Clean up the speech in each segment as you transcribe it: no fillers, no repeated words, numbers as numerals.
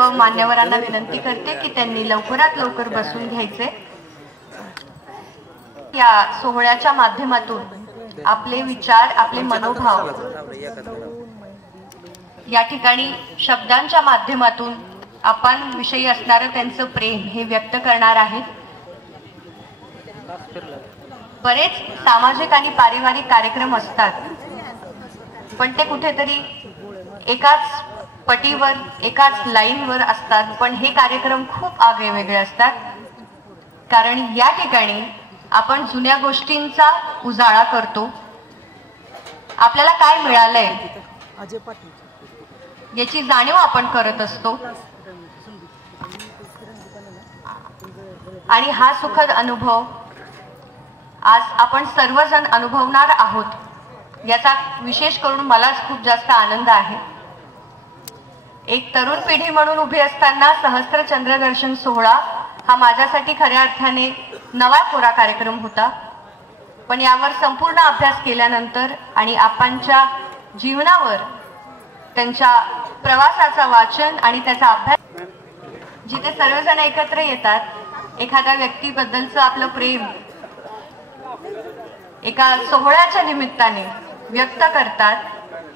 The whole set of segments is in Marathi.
सर्व मान्यवरांना विनंती करते की त्यांनी लवकरात लवकर बसून घ्यायचे। या सोहळ्याच्या माध्यमातून आपले विचार, आपले मनोभाव या ठिकाणी शब्दांच्या माध्यमातून आपण विषयी असणारे त्यांचं प्रेम हे व्यक्त करणार आहेत। बरेच सामाजिक आणि पारिवारिक कार्यक्रम असतात, पण ते कुठेतरी एकाच पटीवर एकाच लाईनवर असतात, पण हे कार्यक्रम खूप आगळेवेगळे असतात। कारण या ठिकाणी आपण जुन्या गोष्टींचा उजाळा करतो, आपल्याला काय मिळालंय याची जाणीव आपण करत असतो आणि हा सुखद अनुभव आज आपण सर्वजण अनुभवणार आहोत। याचा विशेष करून मलाच खूप जास्त आनंद आहे। एक तरुण पिढी म्हणून उभी असताना सहस्त्र चंद्रदर्शन सोहळा हा माझ्यासाठी खऱ्या अर्थाने नवा कोरा कार्यक्रम होता, पण यावर संपूर्ण अभ्यास केल्यानंतर आणि आपणच्या जीवनावर त्यांच्या प्रवासाचा वाचन आणि त्याचा अभ्यास, जिथे सर्वजण एकत्र येतात, एखाद्या व्यक्तीबद्दलचं आपलं प्रेम एका सोहळ्याच्या निमित्ताने व्यक्त करतात,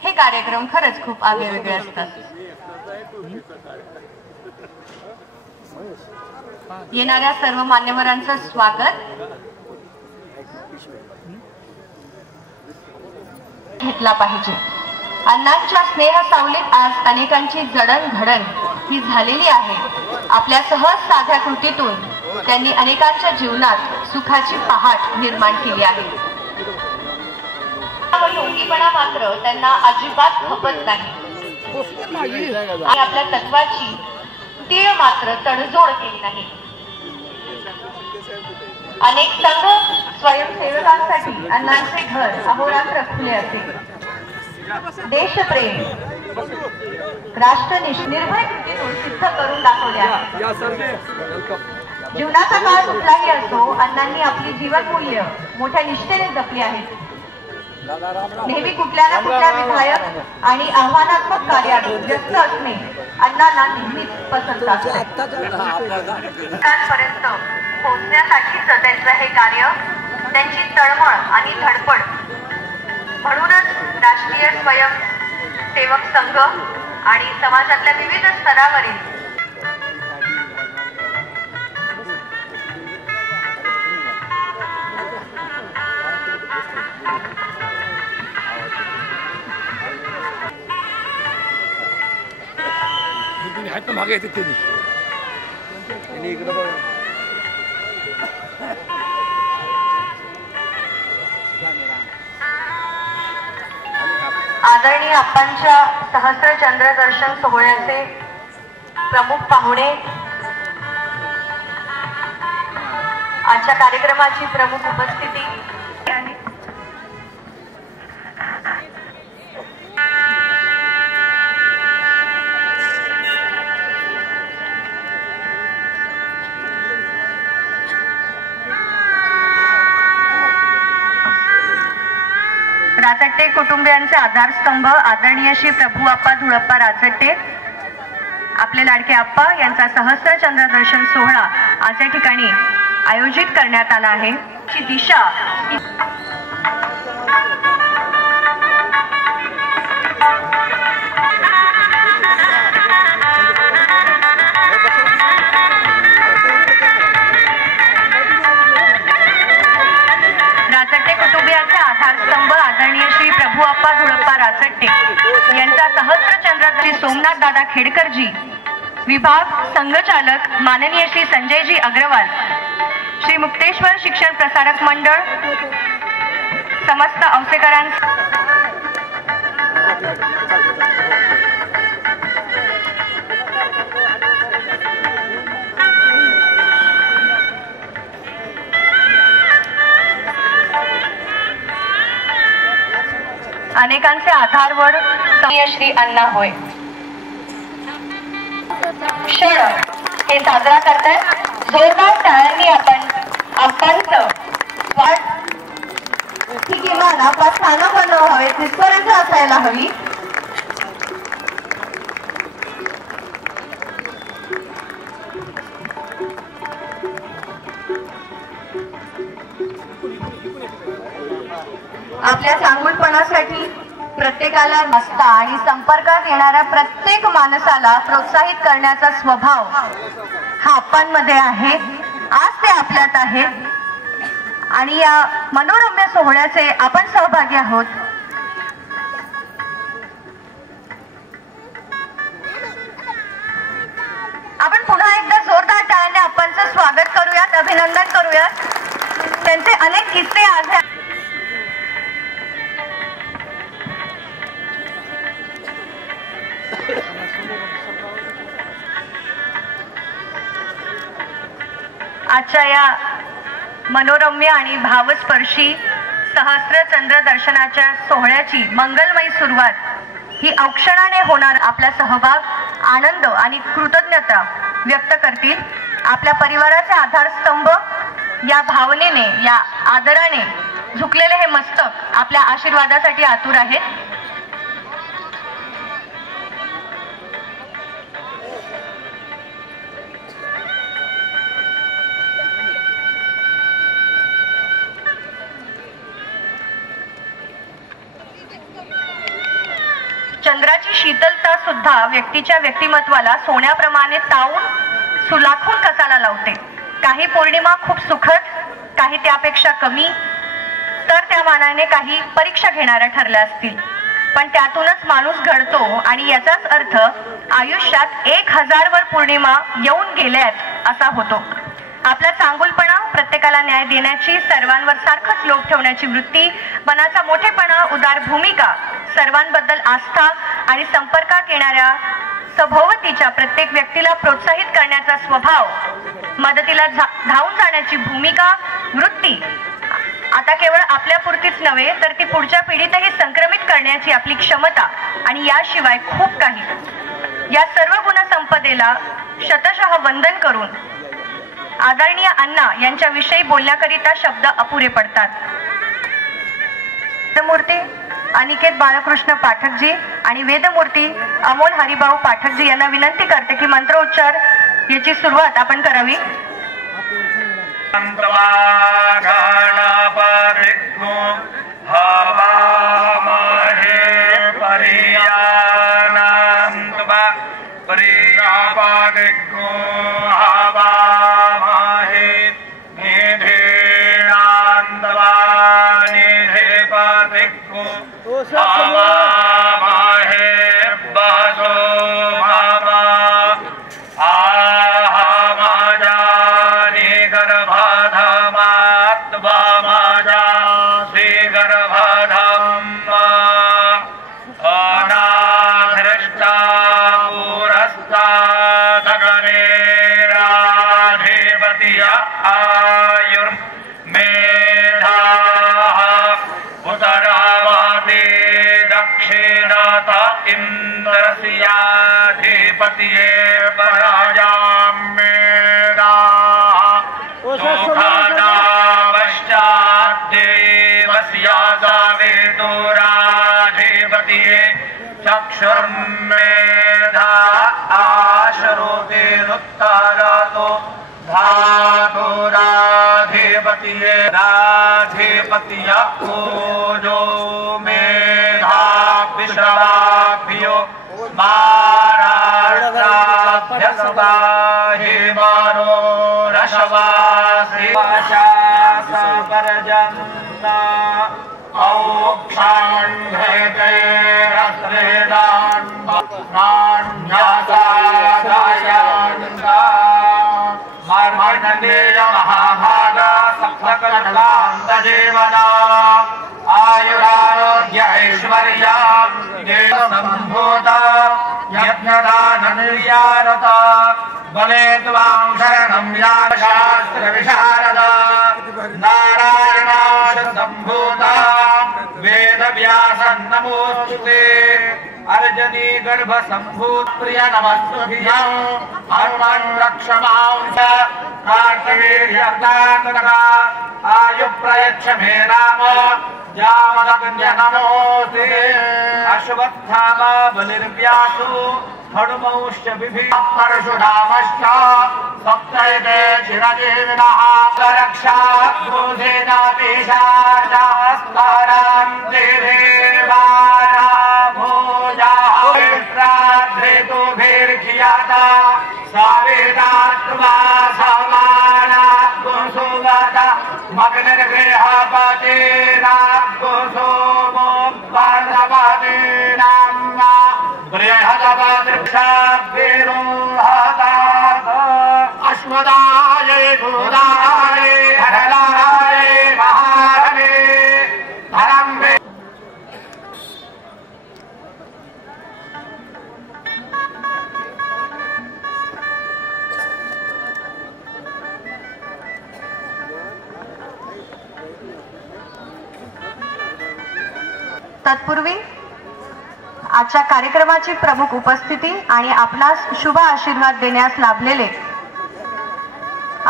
हे कार्यक्रम खरंच खूप आगळेवेगळे असतात। येणाऱ्या सर्व मान्यवरांचं स्वागत घेतला पाहिजे। अण्णांच्या स्नेह सावलीत आज अनेकांची जडणघडण ही झालेली आहे। आपल्या सहज साध्या कृतीतून त्यांनी अनेकांच्या जीवनात सुखाची पहाट निर्माण केली आहे। योगीपणा मात्र त्यांना अजिबात खपत नाही आणि आपल्या तत्वाची तीळ मात्र तडजोड केली नाही। अनेक संघ स्वयंसेवकांसाठी अण्णांचे घर अहोरात्र खुले असे। देशप्रेम, राष्ट्रनिष्ठ निर्भय कृतीतून सिद्ध करून दाखवले आहे। जीवनाचा काळ कुठलाही असो, अण्णांनी आपली जीवनमूल्य मोठ्या निष्ठेने जपली आहेत। नेहमी कुठल्या ना कुठल्या विधायक आणि आव्हानात्मक कार्यात व्यस्त असणे अण्णांना नेहमीच पसंत असते। पर्यंत पोहोचण्यासाठीच त्यांचं हे कार्य, त्यांची तळमळ आणि धडपड, म्हणूनच राष्ट्रीय स्वयंसेवक संघ आणि समाजातल्या विविध स्तरावरील मागे येते त्यांनी इकडे बघा। आदरणीय आपांच्या सहस्त्र चंद्रदर्शन सोहळ्याचे प्रमुख पाहुणे, आजच्या कार्यक्रमाची प्रमुख उपस्थिती राचट्टे कुटुंबियांचे आधारस्तंभ आदरणीय श्री प्रभू आप्पा धुळप्पा राचट्टे, आपले लाडके आप्पा यांचा सहस्त्र चंद्रदर्शन सोहळा आज या ठिकाणी आयोजित करण्यात आला आहे। ही दिशा राचट्टे कुटुंबियांचे आधारस्तंभ आदरणीय श्री प्रभू आप्पा धुळप्पा राचट्टे यांचा सहस्त्र चंद्रदर्शन सोमनाथ दादा खेडकरजी, विभाग संघचालक माननीय श्री संजयजी अग्रवाल, श्री मुक्तेश्वर शिक्षण प्रसारक मंडळ, समस्त औसेकरांचा अनेकांचे आधारवड श्री अण्णा होय क्षण हे साजरा करतात। जोरदार टाळ्यांनी आपण आपांचं ही किमान आपला स्थानक बनव हवे तिथपर्यंत असायला हवी। प्रत्येकाला नसता आणि संपर्कात येणाऱ्या प्रत्येक माणसाला प्रोत्साहित करण्याचा स्वभाव हा आपणमध्ये आहे. आज ते आपल्यात आहे आणि या मनोरम्य सोहळ्याचे आपण सहभागी आहोत. आपण पुन्हा एकदा जोरदार टाळ्याने आपणचं स्वागत करूयात, अभिनंदन करूयात. त्यांचे अनेक किस्से आज आजच्या या मनोरम्य आणि भावस्पर्शी सहस्र चंद्र दर्शनाच्या सोहळ्याची मंगलमयी सुरुवात ही औक्षणाने होणार. आपला सहभाग, आनंद आणि कृतज्ञता व्यक्त करतील. आपल्या परिवाराचे आधारस्तंभ या भावनेने, या आदराने झुकलेले हे मस्तक आपल्या आशीर्वादासाठी आतुर आहेत. चंद्राची शीतलता सुद्धा व्यक्तीच्या व्यक्तिमत्वाला सोन्याप्रमाणे तावून सुलाखून कसाला लावते. काही पौर्णिमा खूप सुखद, काही त्यापेक्षा कमी, तर त्या मानाने काही परीक्षा घेणाऱ्या ठरल्या असतील. पण त्यातूनच माणूस घडतो आणि याचाच अर्थ आयुष्यात 1000 वर पौर्णिमा येऊन गेल्यात असा होतो. आपला चांगुलपणा, प्रत्येकाला न्याय देण्याची, सर्वांवर सारखंच लोभ ठेवण्याची वृत्ती, मनाचा मोठेपणा, उदार भूमिका, सर्वांबद्दल आस्था आणि संपर्कात येणाऱ्या सभोवतीच्या प्रत्येक व्यक्तीला प्रोत्साहित करण्याचा स्वभाव, मदतीला धावून जाण्याची भूमिका, वृत्ती आता केवळ आपल्यापुरतीच नव्हे तर ती पुढच्या पिढीतही संक्रमित करण्याची आपली क्षमता आणि याशिवाय खूप काही. या सर्व गुणसंपदेला शतशः वंदन करून आदरणीय अण्णा यांच्याविषयी बोलण्याकरिता शब्द अपुरे पडतात. वेदमूर्ती अनिकेत बाळकृष्ण पाठकजी आणि वेदमूर्ती अमोल हरिभाऊ पाठकजी यांना विनंती करते की मंत्रोच्चार याची सुरुवात आपण करावी. इंद्रस्याधिपतिये पराजां मेधाः सुखदापश्चाद्देवस्या सावेदुराधिपतिये चक्षुर्मेधा आशरोतिरुत्तरतो धातुराधिपतिये राधिपतिय ओजो मेधा विश्वाभ्यो महाराष्ट्राभ्यसुगाहिमानो रशवासी परजन्ना औक्षाण्ढेतेरस्त्रेदान् नान्यासादायान्दा मार्मण्डेय महाभाग सप्तकल्पान्तजीवना आयुरारोग्य ऐश्वर्या सम्भूता यज्ञदाननिर्यारता बले त्वां शरणं यात शास्त्रविशारदा नारायणाय सम्भूता वेदव्यासं नमोस्तुते अर्जनी गर्भ सम्भूत प्रिय नमस्तुभ्यं हनुमन् रक्ष मां च कार्तवीर्यर्दातका आयु प्रयच्छ मे राम जामदग्न्य नमोऽस्ते अश्वत्थामा बलिर्व्यासु हनुमंश्च विभि परशुरामश्च सप्तैते चिरजीविनः रक्षा क्रोधेनापेशाचास्तारां देवानां हेतुभिर्खियाता सावेदात्वा समाना कुसुमता मग्नगृहपतेना कुसुमो पाण्डवतीनां बृहदवदृक्षाभिरोहतात् अश्वदाय गुरुदाय हरदाय महारणे धरम्बे तत्पूर्वी आजच्या कार्यक्रमाची प्रमुख उपस्थिती आणि आपणास शुभ आशीर्वाद देण्यास लाभलेले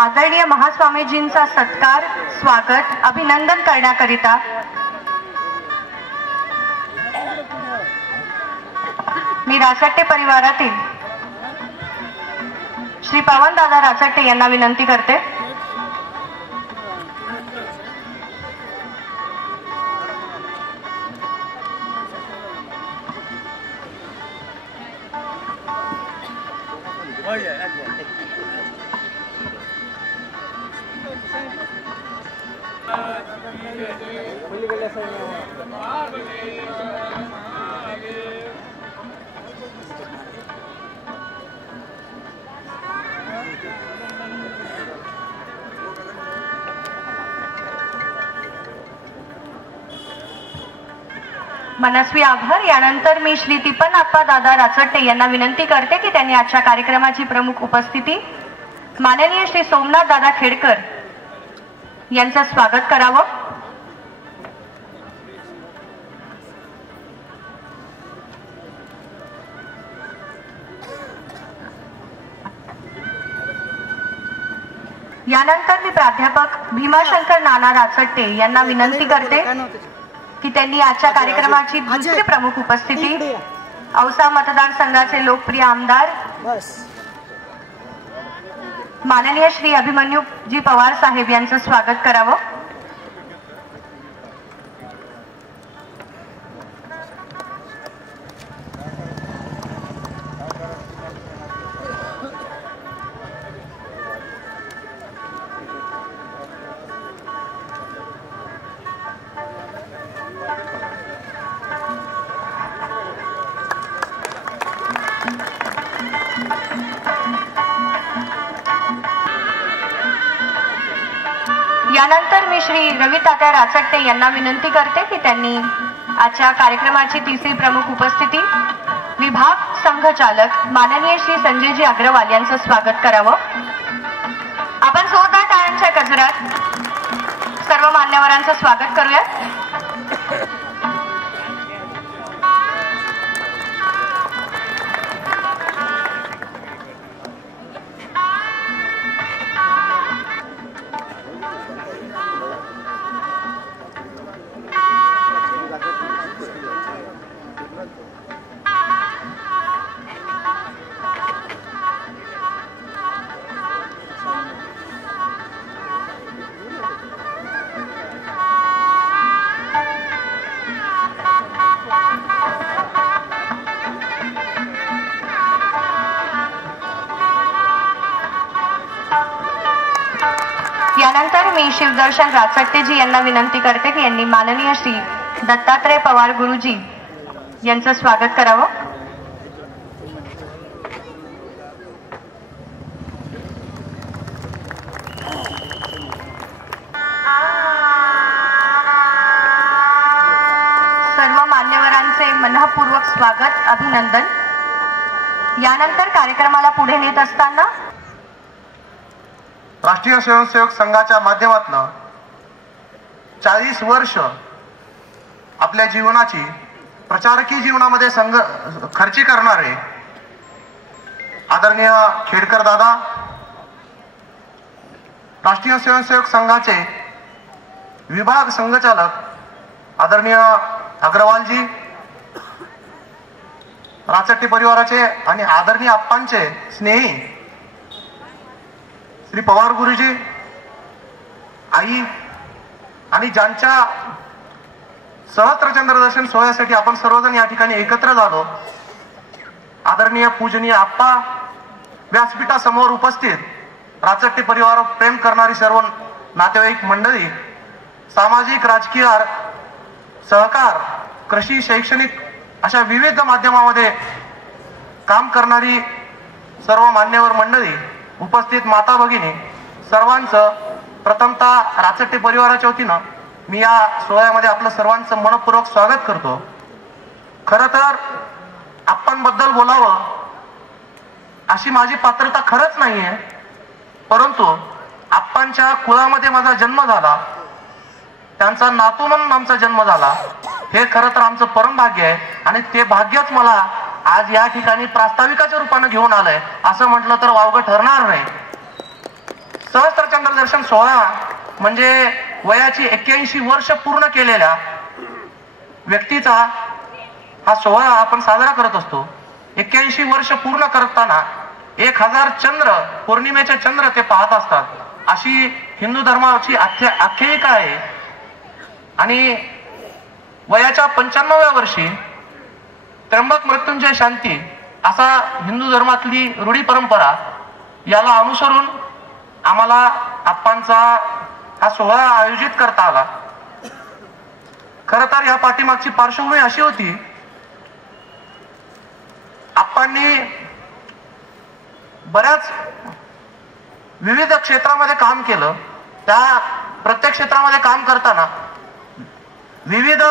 आदरणीय महास्वामीजींचा सत्कार स्वागत अभिनंदन करण्याकरिता मी राचट्टे परिवारातील श्री पवनदादा राचट्टे यांना विनंती करते. मनस्वी आभार. यानंतर मी श्री तिप्पनाप्पा दादा राचट्टे यांना विनंती करते की त्यांनी आजच्या कार्यक्रमाची प्रमुख उपस्थिती माननीय श्री सोमनाथ दादा खेडकर यांचं स्वागत करावं. यानंतर मी प्राध्यापक भीमाशंकर नाना राचट्टे यांना विनंती करते की त्यांनी आजच्या कार्यक्रमाची दुसरी प्रमुख उपस्थिती औसा मतदारसंघाचे लोकप्रिय आमदार माननीय श्री अभिमन्यूजी पवार साहेब यांचं स्वागत करावं. यानंतर मी श्री रवी तात्या राचट्टे यांना विनंती करते की त्यांनी आजच्या कार्यक्रमाची तिसरी प्रमुख उपस्थिती विभाग संघचालक माननीय श्री संजयजी अग्रवाल यांचं स्वागत करावं. आपण जोरदार टाळ्यांच्या गजरात सर्व मान्यवरांचं स्वागत करूया. यानंतर मी शिवदर्शन राचट्टेजी यांना विनंती करते की यांनी माननीय श्री दत्तात्रय पवार गुरुजी यांचं स्वागत करावं. सर्व मान्यवरांचे मनःपूर्वक स्वागत अभिनंदन. यानंतर कार्यक्रमाला पुढे नेत असताना राष्ट्रीय स्वयंसेवक संघाच्या माध्यमातून 40 वर्ष आपल्या जीवनाची प्रचारकीय जीवनामध्ये खर्ची करणारे आदरणीय खेडकर दादा, राष्ट्रीय स्वयंसेवक संघाचे विभाग संघचालक आदरणीय अग्रवालजी, राचट्टे परिवाराचे आणि आदरणीय आप्पांचे स्नेही श्री पवार गुरुजी, आई आणि ज्यांच्या सहस्त्र चंद्रदर्शन सोहळ्यासाठी आपण सर्वजण या ठिकाणी एकत्र झालो आदरणीय पूजनीय आप्पा, व्यासपीठासमोर उपस्थित राचट्टे परिवार प्रेम करणारी सर्व नातेवाईक मंडळी, सामाजिक राजकीय सहकार, कृषी, शैक्षणिक अशा विविध माध्यमामध्ये काम करणारी सर्व मान्यवर मंडळी, उपस्थित माता भगिनी, सर्वांचं प्रथमतः राचट्टे परिवाराच्या वतीनं मी या सोहळ्यामध्ये आपलं सर्वांचं मनपूर्वक स्वागत करतो. खरं तर आप्पांबद्दल बोलावं अशी माझी पात्रता खरंच नाहीये, परंतु आप्पांच्या कुळामध्ये माझा जन्म झाला, त्यांचा नातू म्हणून आमचा जन्म झाला, हे खरं तर आमचं परम भाग्य आहे. आणि ते भाग्यच मला आज या ठिकाणी प्रास्ताविकाच्या रूपाने घेऊन आलंय असं म्हटलं तर वावगं ठरणार नाही. सहस्त्रचंद्र दर्शन सोहळा म्हणजे वयाची 81 वर्ष पूर्ण केलेल्या व्यक्तीचा हा सोहळा आपण साजरा करत असतो. 81 वर्ष पूर्ण करताना 1000 चंद्र, पौर्णिमेचे चंद्र ते पाहत असतात, अशी हिंदू धर्माची आख्यायिका आहे. आणि वयाच्या 95व्या वर्षी त्र्यंबक मृत्युंजय शांती असा हिंदू धर्मातली रूढी परंपरा, याला अनुसरून आम्हाला आप्पांचा हा सोहळा आयोजित करता आला. खरं तर या पाठीमागची पार्श्वभूमी अशी होती, आप्पांनी बऱ्याच विविध क्षेत्रामध्ये काम केलं. त्या प्रत्येक क्षेत्रामध्ये काम करताना विविध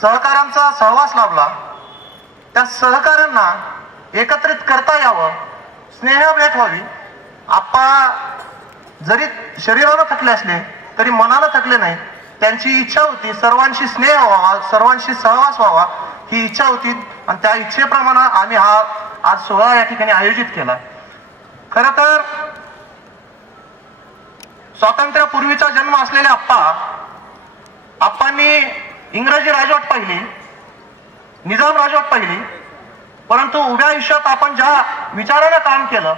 सहकाऱ्यांचा सहवास लाभला. त्या सहकाऱ्यांना एकत्रित करता यावं, स्नेह भेट व्हावी. आप्पा जरी शरीरानं थकले असले तरी मनानं थकले नाही. त्यांची इच्छा होती सर्वांशी स्नेह व्हावा, सर्वांशी सहवास व्हावा, ही इच्छा होती. आणि त्या इच्छेप्रमाणे आम्ही हा आज सोहळा या ठिकाणी आयोजित केला. खरं तर स्वातंत्र्यापूर्वीचा जन्म असलेले आप्पांनी इंग्रजी राजवट पाहिली, निजाम राजवट पाहिली, परंतु उभ्या आयुष्यात आपण ज्या विचारानं काम केलं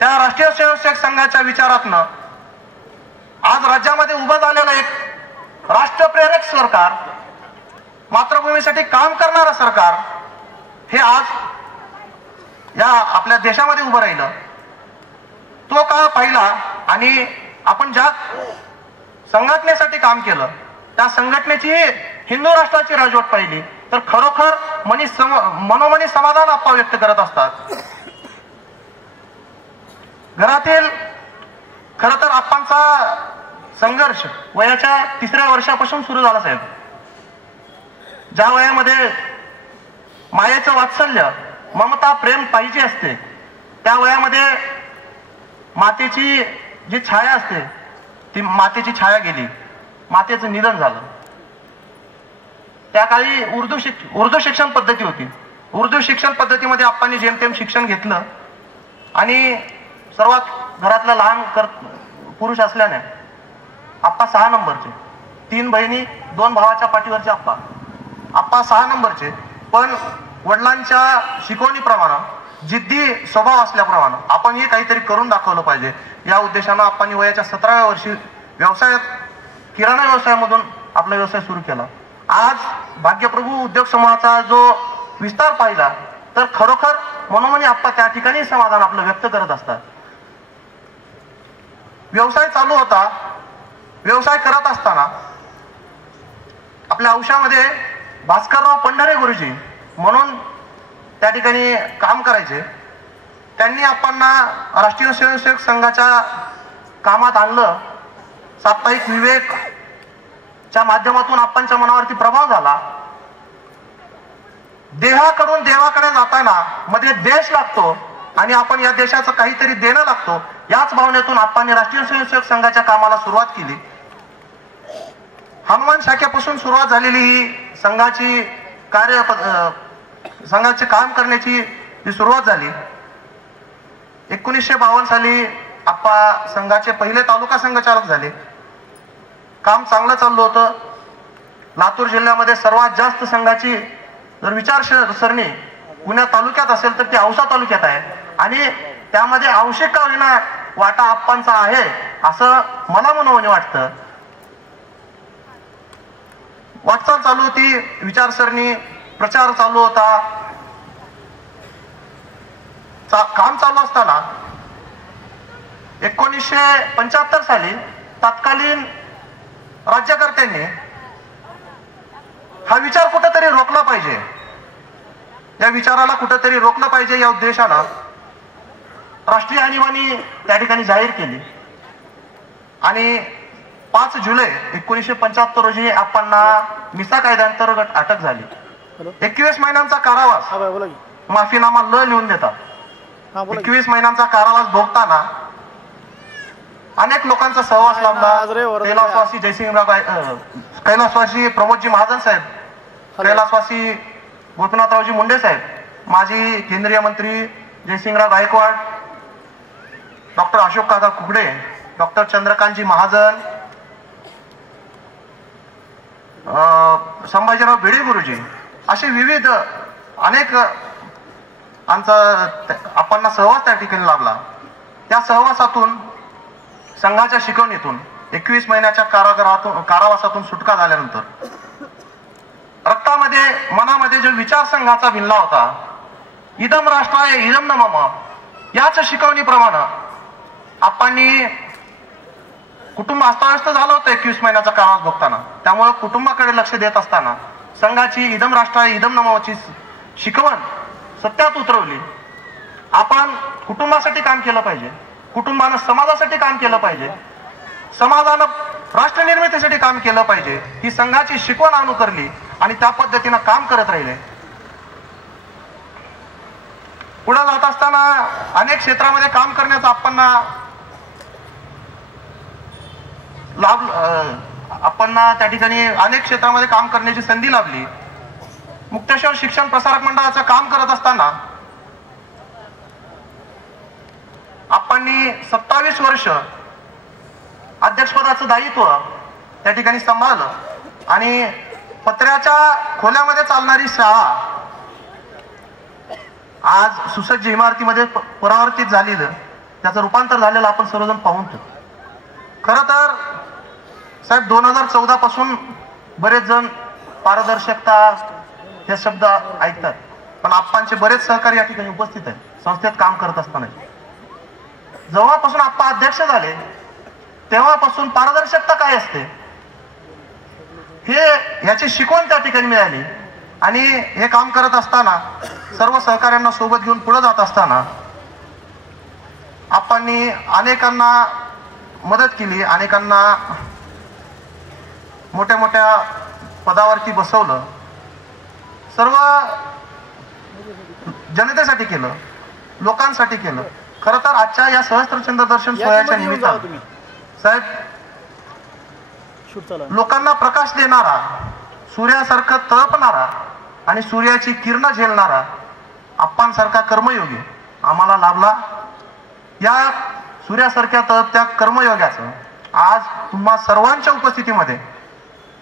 त्या राष्ट्रीय स्वयंसेवक संघाच्या विचारातनं आज राज्यामध्ये उभं झालेलं एक राष्ट्रप्रेरक सरकार, मातृभूमीसाठी काम करणारं सरकार, हे आज या आपल्या देशामध्ये उभं राहिलं. तो काळ पाहिला आणि आपण ज्या संघटनेसाठी काम केलं त्या संघटनेची हिंदू राष्ट्राची राजवट पाहिली तर खरोखर मनोमनी समाधान आप्पा व्यक्त करत असतात. घरातील खरं तर आप्पांचा संघर्ष वयाच्या 3ऱ्या वर्षापासून सुरू झाला साहेब. ज्या वयामध्ये मायेचं वात्सल्य, ममता, प्रेम पाहिजे असते, त्या वयामध्ये मातेची जी छाया असते ती मातेची छाया गेली, मातेचं निधन झालं. त्या काळी उर्दू शिक्षण पद्धती होती. उर्दू शिक्षण पद्धतीमध्ये आप्पांनी जेमतेम शिक्षण घेतलं आणि सर्वात घरातला लहान पुरुष असल्याने आप्पा 6 नंबरचे, 3 बहिणी 2 भावाच्या पाठीवरचे आप्पा 6 नंबरचे. पण वडिलांच्या शिकवणीप्रमाणे, जिद्दी स्वभाव असल्याप्रमाणे आपणही काहीतरी करून दाखवलं पाहिजे या उद्देशानं आप्पांनी वयाच्या 17व्या वर्षी व्यवसायात, किराणा व्यवसायामधून आपला व्यवसाय सुरू केला. आज भाग्यप्रभू उद्योग समूहाचा जो विस्तार पाहिला तर खरोखर मनोमनी आप्पा त्या ठिकाणी समाधान आपलं व्यक्त करत असतात. व्यवसाय चालू होता, व्यवसाय करत असताना आपल्या औषधामध्ये भास्करराव पंढरे गुरुजी म्हणून त्या ठिकाणी काम करायचे. त्यांनी आप्पांना राष्ट्रीय स्वयंसेवक संघाच्या कामात आणलं. साप्ताहिक विवेक च्या माध्यमातून आप्पांच्या मनावरती प्रभाव झाला. देहाकडून देवाकडे जाताना मध्ये देश लागतो आणि आपण या देशाचं काहीतरी देणं लागतो, याच भावनेतून आप्पांनी राष्ट्रीय स्वयंसेवक संघाच्या कामाला सुरुवात केली. हनुमान शाखेपासून सुरुवात झालेली ही संघाचे काम करण्याची जी सुरुवात झाली. 1952 साली आप्पा संघाचे पहिले तालुका संघचालक झाले. काम चांगलं चाललं होतं. लातूर जिल्ह्यामध्ये सर्वात जास्त संघाची जर विचारसरणी पुण्या तालुक्यात असेल तर ती औसा तालुक्यात आहे आणि त्यामध्ये अंशिक का होईना वाटा आप्पांचा आहे असं मला मनोमनी वाटतं. वाटचाल चालू होती, विचारसरणी, प्रचार चालू होता. काम चालू असताना 1975 साली तत्कालीन राज्यकर्त्यांनी हा विचार कुठेतरी रोखला पाहिजे, या विचाराला कुठेतरी रोखलं पाहिजे या उद्देशानं राष्ट्रीय आणीबाणी त्या ठिकाणी जाहीर केली आणि 5 जुलै 1975 रोजी आपणना मिसा कायद्याअंतर्गत अटक झाली. 21 महिन्यांचा कारावास माफीनामा लिहून देतात. 21 महिन्यांचा कारावास भोगताना अनेक लोकांचा सहवास लाभला. कैलासवासी जयसिंगराव कैलासवासी प्रमोदजी महाजन साहेब, कैलासवासी गोपीनाथरावजी मुंडे साहेब, माजी केंद्रीय मंत्री जयसिंगराव गायकवाड, डॉक्टर अशोक काका कुकडे, डॉक्टर चंद्रकांतजी महाजन, संभाजीराव भिडे गुरुजी, असे विविध अनेक आपण सहवास त्या ठिकाणी लाभला. त्या सहवासातून संघाच्या शिकवणीतून 21 महिन्याच्या कारावासातून सुटका झाल्यानंतर रक्तामध्ये मनामध्ये जो विचार संघाचा भिनला होता, इदम राष्ट्राय इदम न मम, याच शिकवणीप्रमाणे आपण कुटुंब अस्ताव्यस्त झालं होतं 21 महिन्याचा कारावास भोगताना. त्यामुळे कुटुंबाकडे लक्ष देत असताना संघाची इदम राष्ट्राय इदम न ममची शिकवण सत्यात उतरवली. आपण कुटुंबासाठी काम केलं पाहिजे, कुटुंबानं समाजासाठी काम केलं पाहिजे, समाजानं राष्ट्र निर्मितीसाठी काम केलं पाहिजे, ही संघाची शिकवण अनुकरली आणि त्या पद्धतीनं काम करत राहिले. पुढे जात असताना अनेक क्षेत्रामध्ये काम करण्याचा आपणना त्या ठिकाणी अनेक क्षेत्रामध्ये काम करण्याची संधी लाभली. मुक्तेश्वर शिक्षण प्रसारक मंडळाचं काम करत असताना आपण 27 वर्ष अध्यक्षपदाचं दायित्व त्या ठिकाणी सांभाळलं आणि पत्र्याच्या खोल्यामध्ये चालणारी शाळा आज सुसज्ज इमारतीमध्ये परावर्तित झालेलं, त्याचं रूपांतर झालेलं आपण सर्वजण पाहून. खरं तर साहेब 2014 पासून बरेच जण पारदर्शकता हे शब्द ऐकतात, पण आप्पांचे बरेच सहकारी या ठिकाणी उपस्थित आहेत संस्थेत काम करत असताना. जेव्हापासून आप्पा अध्यक्ष झाले तेव्हापासून पारदर्शकता काय असते हे याची शिकवण त्या ठिकाणी मिळाली आणि हे काम करत असताना सर्व सहकाऱ्यांना सोबत घेऊन पुढे जात असताना आपण अनेकांना मदत केली, अनेकांना मोठ्या मोठ्या पदावरती बसवलं, सर्व जनतेसाठी केलं, लोकांसाठी केलं. खरं तर आजच्या या सहस्त्रचंद्र दर्शन सोहळ्याच्या निमित्तानं साहेब लोकांना प्रकाश देणारा, सूर्यासारखा तळपणारा आणि सूर्याची किरण झेलणारा आप्पांसारखा कर्मयोगी आम्हाला लाभला. या सूर्यासारख्या तळपत्या कर्मयोग्याचं आज तुम्हा सर्वांच्या उपस्थितीमध्ये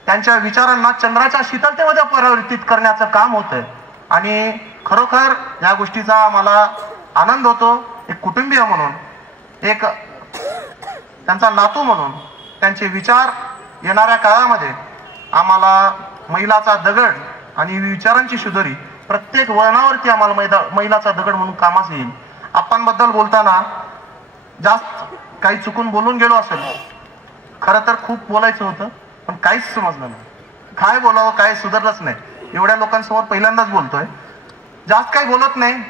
त्यांच्या विचारांना चंद्राच्या शीतलतेमध्ये परावर्तित करण्याचं काम होतंय आणि खरोखर या गोष्टीचा आम्हाला आनंद होतो. एक कुटुंबीय म्हणून, एक त्यांचा नातू म्हणून त्यांचे विचार येणाऱ्या काळामध्ये आम्हाला मैलाचा दगड आणि विचारांची शुद्धरी प्रत्येक वळणावरती आम्हाला मैलाचा दगड म्हणून कामास येईल. आपणबद्दल बोलताना जास्त काही चुकून बोलून गेलो असेल, खरं तर खूप बोलायचं होतं पण काहीच समजलं नाही, काय बोलावं काय सुधारलंच नाही. एवढ्या लोकांसमोर पहिल्यांदाच बोलतोय, जास्त काही बोलत नाही.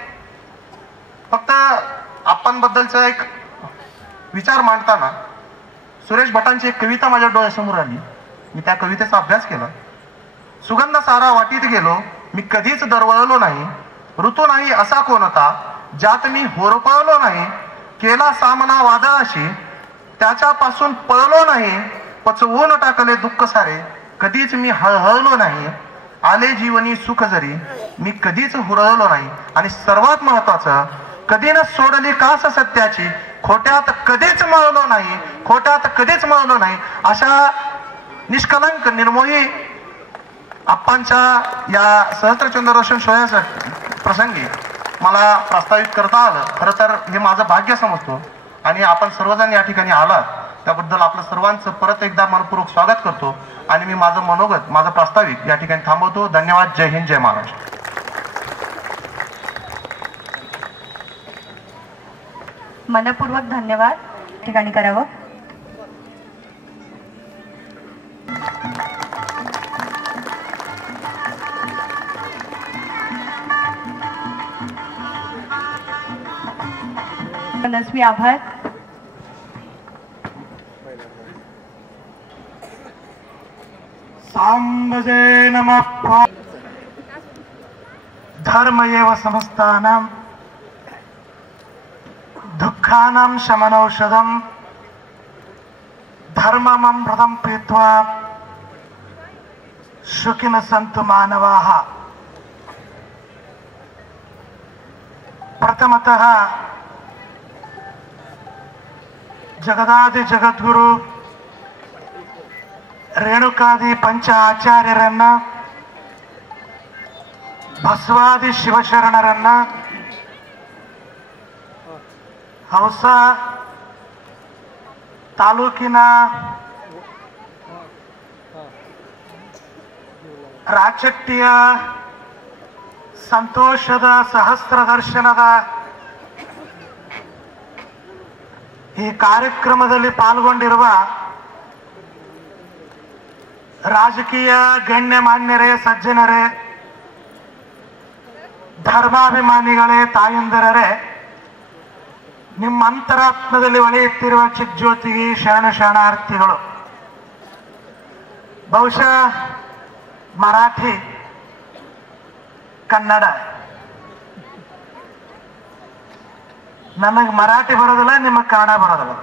फक्त आपणबद्दलचा एक विचार मांडताना सुरेश भटांची एक कविता माझ्या डोळ्यासमोर आली. मी त्या कवितेचा अभ्यास केला. सुगंध सारा वाटीत गेलो मी कधीच दरवळलो नाही, ऋतू नाही असा कोणता ज्यात मी होरपळलो नाही, केला सामना वादळाशी त्याच्यापासून पळलो नाही, पचवून टाकले दुःख सारे कधीच मी हळहळलो नाही, आले जीवनी सुख जरी मी कधीच हुरळलो नाही, आणि सर्वात महत्वाचं कधी न सोडली कास सत्याची खोट्यात कधीच मळलो नाही, खोट्यात कधीच मळलो नाही. अशा निष्कलंक निर्मोही आप्पांच्या या सहस्त्रचंद्र दर्शन सोहळ्यासाठी प्रसंगी मला प्रस्तावित करता आलं. खरं तर हे माझं भाग्य समजतो आणि आपण सर्वजण या ठिकाणी आलात त्याबद्दल आपलं सर्वांचं परत एकदा मनपूर्वक स्वागत करतो आणि मी माझं मनोगत, माझं प्रास्ताविक या ठिकाणी थांबवतो. धन्यवाद. जय हिंद, जय महाराष्ट्र. मनपूर्वक धन्यवाद ठिकाणी करावं. मनस्वी आभार. सांबजे नमः. धर्म एव समस्तानां दुःखानां शमनौषधं धर्मममृतं पीत्वा सुखिनः सन्तु मानवाः. प्रथमतः जगदादि जगद्गुरु ರೇಣುಕಾದಿ ಪಂಚ ಆಚಾರ್ಯರನ್ನ, ಬಸವಾದಿ ಶಿವಶರಣರನ್ನ, ಹೌಸ ತಾಲೂಕಿನ ರಾಚಟ್ಟಿಯ ಸಂತೋಷದ ಸಹಸ್ರ ದರ್ಶನದ ಈ ಕಾರ್ಯಕ್ರಮದಲ್ಲಿ ಪಾಲ್ಗೊಂಡಿರುವ ರಾಜಕೀಯ ಗಣ್ಯಮಾನ್ಯರೇ, ಸಜ್ಜನರೇ, ಧರ್ಮಾಭಿಮಾನಿಗಳೇ, ತಾಯಂದಿರರೇ, ನಿಮ್ಮ ಅಂತರಾತ್ಮದಲ್ಲಿ ಒಳೆಯುತ್ತಿರುವ ಚಿಜ್ಯೋತಿಗೆ ಶರಣ ಶರಣಾರ್ಥಿಗಳು. ಬಹುಶಃ ಮರಾಠಿ, ಕನ್ನಡ, ನನಗೆ ಮರಾಠಿ ಬರೋದಿಲ್ಲ, ನಿಮಗೆ ಕನ್ನಡ ಬರೋದಿಲ್ಲ.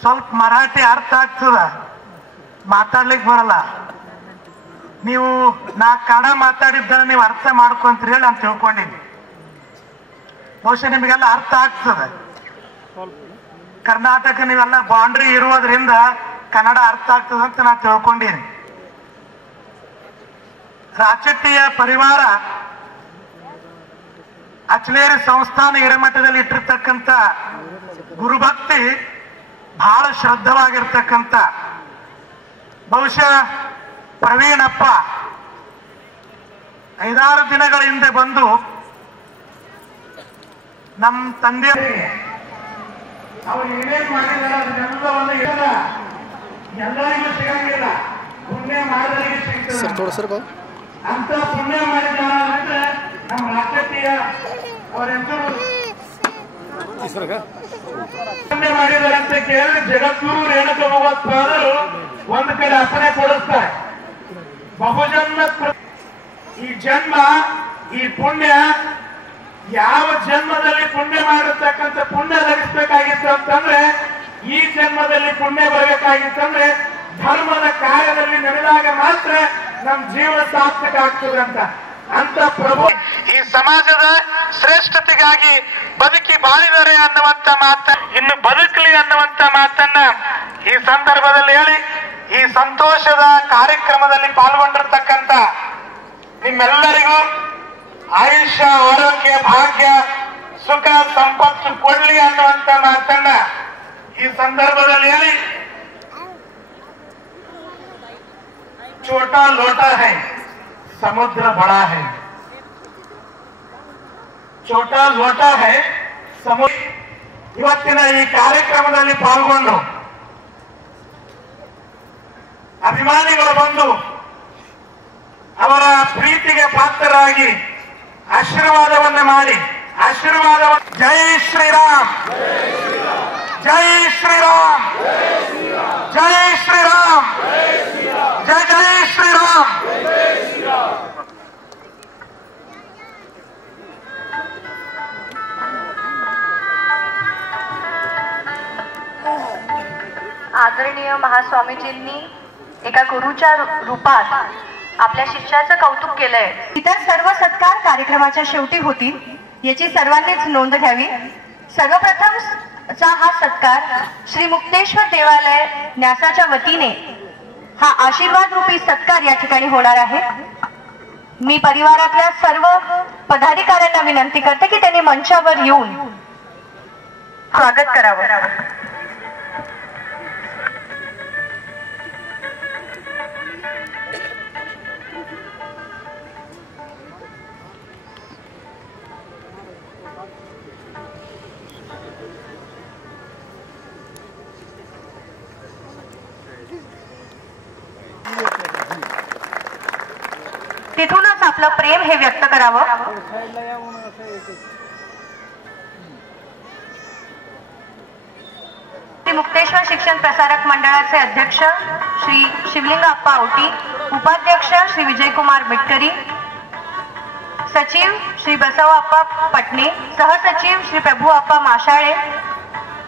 ಸ್ವಲ್ಪ ಮರಾಠಿ ಅರ್ಥ ಆಗ್ತದ, ಮಾತಾಡ್ಲಿಕ್ಕೆ ಬರಲ್ಲ. ನೀವು ನಾ ಕನ್ನಡ ಮಾತಾಡಿದ್ದ ನೀವು ಅರ್ಥ ಮಾಡ್ಕೊಂತೀರಿ ಹೇಳಿ ನಾನು ತಿಳ್ಕೊಂಡಿದ್ದೆ. ಬಹುಶಃ ನಿಮಗೆಲ್ಲ ಅರ್ಥ ಆಗ್ತದೆ. ಕರ್ನಾಟಕ ನೀವೆಲ್ಲ ಬೌಂಡ್ರಿ ಇರುವುದರಿಂದ ಕನ್ನಡ ಅರ್ಥ ಆಗ್ತದೆ ಅಂತ ನಾ ತಿಳ್ಕೊಂಡಿನಿ. ರಾಚಟ್ಟಿಯ ಪರಿವಾರ ಅಚಲೇರಿ ಸಂಸ್ಥಾನ ಹಿರೇಮಠದಲ್ಲಿ ಇಟ್ಟಿರ್ತಕ್ಕಂಥ ಗುರುಭಕ್ತಿ ಬಹಳ ಶ್ರದ್ಧವಾಗಿರ್ತಕ್ಕಂಥ, ಬಹುಶಃ ಪ್ರವೀಣಪ್ಪ 5-6 ದಿನಗಳ ಹಿಂದೆ ಬಂದು ನಮ್ಮ ತಂದೆ ಅವ್ರು ಏನೇನು ಮಾಡಿದಾರೆ ಅದನ್ನೆಲ್ಲವನ್ನು ಎಲ್ಲರಿಗೂ ಸಿಗಂಗಿಲ್ಲ, ಪುಣ್ಯ ಮಾಡಿದವರಿಗೆ ಸಿಗ್ತದೆ. ಅಂತ ಪುಣ್ಯ ಮಾಡಿದ್ದಾರೆ ನಮ್ಮ ರಾಚಟ್ಟಿಯ ಅವರೆಲ್ಲರೂ ಪುಣ್ಯ ಮಾಡಿದ್ದಾರೆ ಅಂತ ಕೇಳಿ ಜಗದ್ಗುರು ರೇಣುಕ ಭಗವತ್ಪಾದರು ಒಂದು ಕಡೆ ಅಸನೆ ಕೊಡಿಸ್ತಾರೆ. ಬಹುಜನ್ಮ ಈ ಜನ್ಮ, ಈ ಪುಣ್ಯ, ಯಾವ ಜನ್ಮದಲ್ಲಿ ಪುಣ್ಯ ಮಾಡಿರ್ತಕ್ಕಂಥ ಪುಣ್ಯ ಲಭಿಸಬೇಕಾಗಿತ್ತು ಅಂತಂದ್ರೆ ಈ ಜನ್ಮದಲ್ಲಿ ಪುಣ್ಯ ಬರಬೇಕಾಗಿತ್ತಂದ್ರೆ ಧರ್ಮದ ಕಾರ್ಯದಲ್ಲಿ ನಡೆದಾಗ ಮಾತ್ರ ನಮ್ಮ ಜೀವನ ಸಾರ್ಥಕ ಆಗ್ತದೆ ಅಂತ ಪ್ರಭು ಈ ಸಮಾಜದ ಶ್ರೇಷ್ಠತೆಗಾಗಿ ಬದುಕಿ ಬಾಳಿದರೆ ಅನ್ನುವಂತ ಮಾತ, ಇನ್ನು ಬದುಕಲಿ ಅನ್ನುವಂತ ಮಾತನ್ನ ಈ ಸಂದರ್ಭದಲ್ಲಿ ಹೇಳಿ, ಈ ಸಂತೋಷದ ಕಾರ್ಯಕ್ರಮದಲ್ಲಿ ಪಾಲ್ಗೊಂಡಿರ್ತಕ್ಕಂಥ ನಿಮ್ಮೆಲ್ಲರಿಗೂ ಆಯುಷ್ಯ, ಆರೋಗ್ಯ, ಭಾಗ್ಯ, ಸುಖ, ಸಂಪತ್ತು ಕೊಡ್ಲಿ ಅನ್ನುವಂತ ಮಾತನ್ನ ಈ ಸಂದರ್ಭದಲ್ಲಿ ಹೇಳಿ, छोटा लोटा है समुद्र बड़ा है, छोटा लोटा है ಸಮುದ್ರ. ಇವತ್ತಿನ ಈ ಕಾರ್ಯಕ್ರಮದಲ್ಲಿ ಪಾಲ್ಗೊಂಡು ಅಭಿಮಾನಿಗಳು ಬಂದು ಅವರ ಪ್ರೀತಿಗೆ ಪಾತ್ರರಾಗಿ ಆಶೀರ್ವಾದವನ್ನು ಮಾಡಿ ಜೈ ಶ್ರೀರಾಮ್, ಜೈ ಶ್ರೀರಾಮ್, ಜೈ ಶ್ರೀರಾಮ್, ಜೈ ಜೈ ಶ್ರೀರಾಮ್. आदरणीय महास्वामीजींनी एका गुरुच्या रूपात आपल्या शिष्याचं कौतुक केलंय. इतर सर्व सत्कार कार्यक्रमाच्या शेवटी होतील याची सर्वांनीच नोंद घ्यावी. सर्वप्रथम हा सत्कार श्री मुक्तेश्वर देवालय न्यासाच्या वतीने हा आशीर्वाद रूपी सत्कार या ठिकाणी होणार आहे. मी परिवारातल्या सर्व पदाधिकाऱ्यांना विनंती करते की त्यांनी मंचावर येऊन स्वागत करावं. तिथूनच आपलं प्रेम हे व्यक्त करावं. मुक्तेश्वर शिक्षण प्रसारक मंडळाचे अध्यक्ष श्री शिवलिंग अप्पा औटी, उपाध्यक्ष श्री विजयकुमार मिटकरी, सचिव श्री बसवप्पा पटणे, सहसचिव श्री प्रभू अप्पा माशाळे,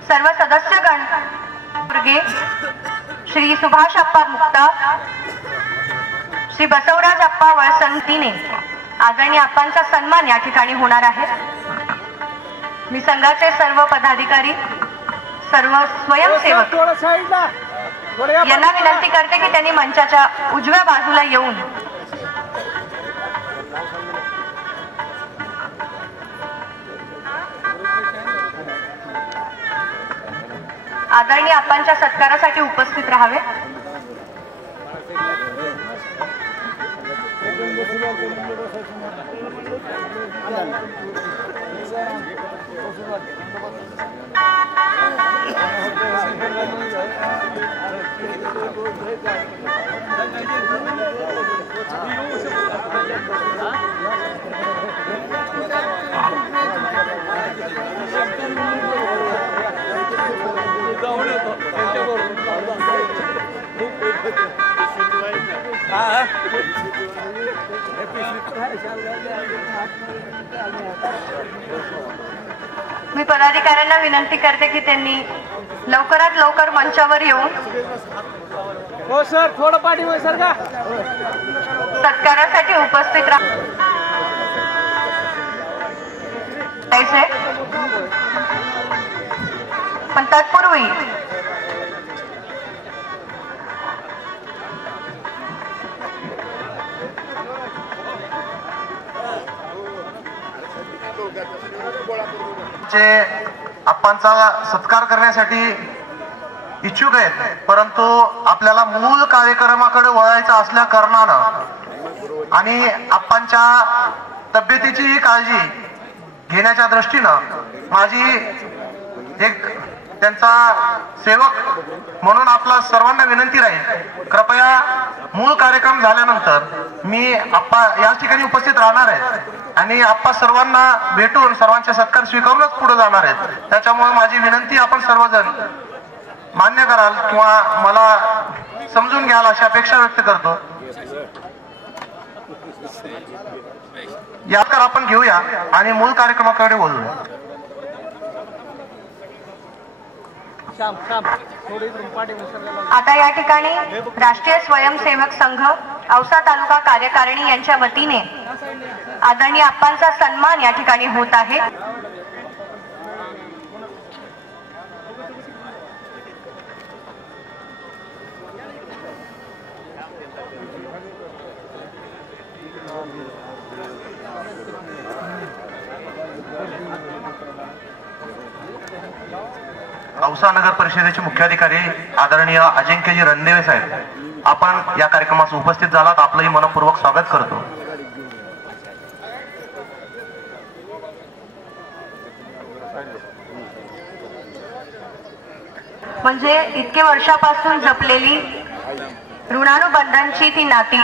सर्व सदस्यगण वर्गे श्री सुभाष अप्पा मुक्ता, श्री बसवराज अप्पा वळसंतीने आदरणीय अप्पांचा सन्मान या ठिकाणी होणार आहे. मी संघाचे सर्व पदाधिकारी, सर्व स्वयंसेवक यांना विनंती करते की त्यांनी मंचाच्या उजव्या बाजूला येऊन आदरणीय अप्पांच्या सत्कारासाठी उपस्थित राहावे. मी पदाधिकाऱ्यांना विनंती करते की त्यांनी लवकरात लवकर मंचावर येऊन हो सर, थोडं पाठीमागे सर का सत्कारासाठी उपस्थित राहायचे. पण तत्पूर्वी अप्पांचा सत्कार करण्यासाठी इच्छुक आहेत, परंतु आपल्याला मूळ कार्यक्रमाकडे वळायचं असल्या कारणानं आणि अप्पांच्या तब्येतीची काळजी घेण्याच्या दृष्टीनं माझी एक त्यांचा सेवक म्हणून आपला सर्वांना विनंती राहील, कृपया मूळ कार्यक्रम झाल्यानंतर मी अप्पा याच ठिकाणी उपस्थित राहणार आहेत आणि अप्पा सर्वांना भेटून सर्वांचे सत्कार स्वीकारूनच पुढे जाणार आहेत. त्याच्यामुळे माझी विनंती आपण सर्वजण मान्य कराल किंवा मला समजून घ्याल अशी अपेक्षा व्यक्त करतो. याकर आपण घेऊया आणि मूळ कार्यक्रमाकडे बोलूया. आता या ठिकाणी राष्ट्रीय स्वयंसेवक संघ औसा तालुका कार्यकारिणी यांच्या वतीने आदरणीय अप्पांचा सन्मान या ठिकाणी होत आहे. औसा नगर परिषदेचे मुख्याधिकारी आदरणीय अजिंक्यजी रणदेवे साहेब, आपण या कार्यक्रमास उपस्थित झालात, आपलंही मनपूर्वक स्वागत करतो. म्हणजे इतके वर्षापासून जपलेली ऋणानुबंधांची ती नाती,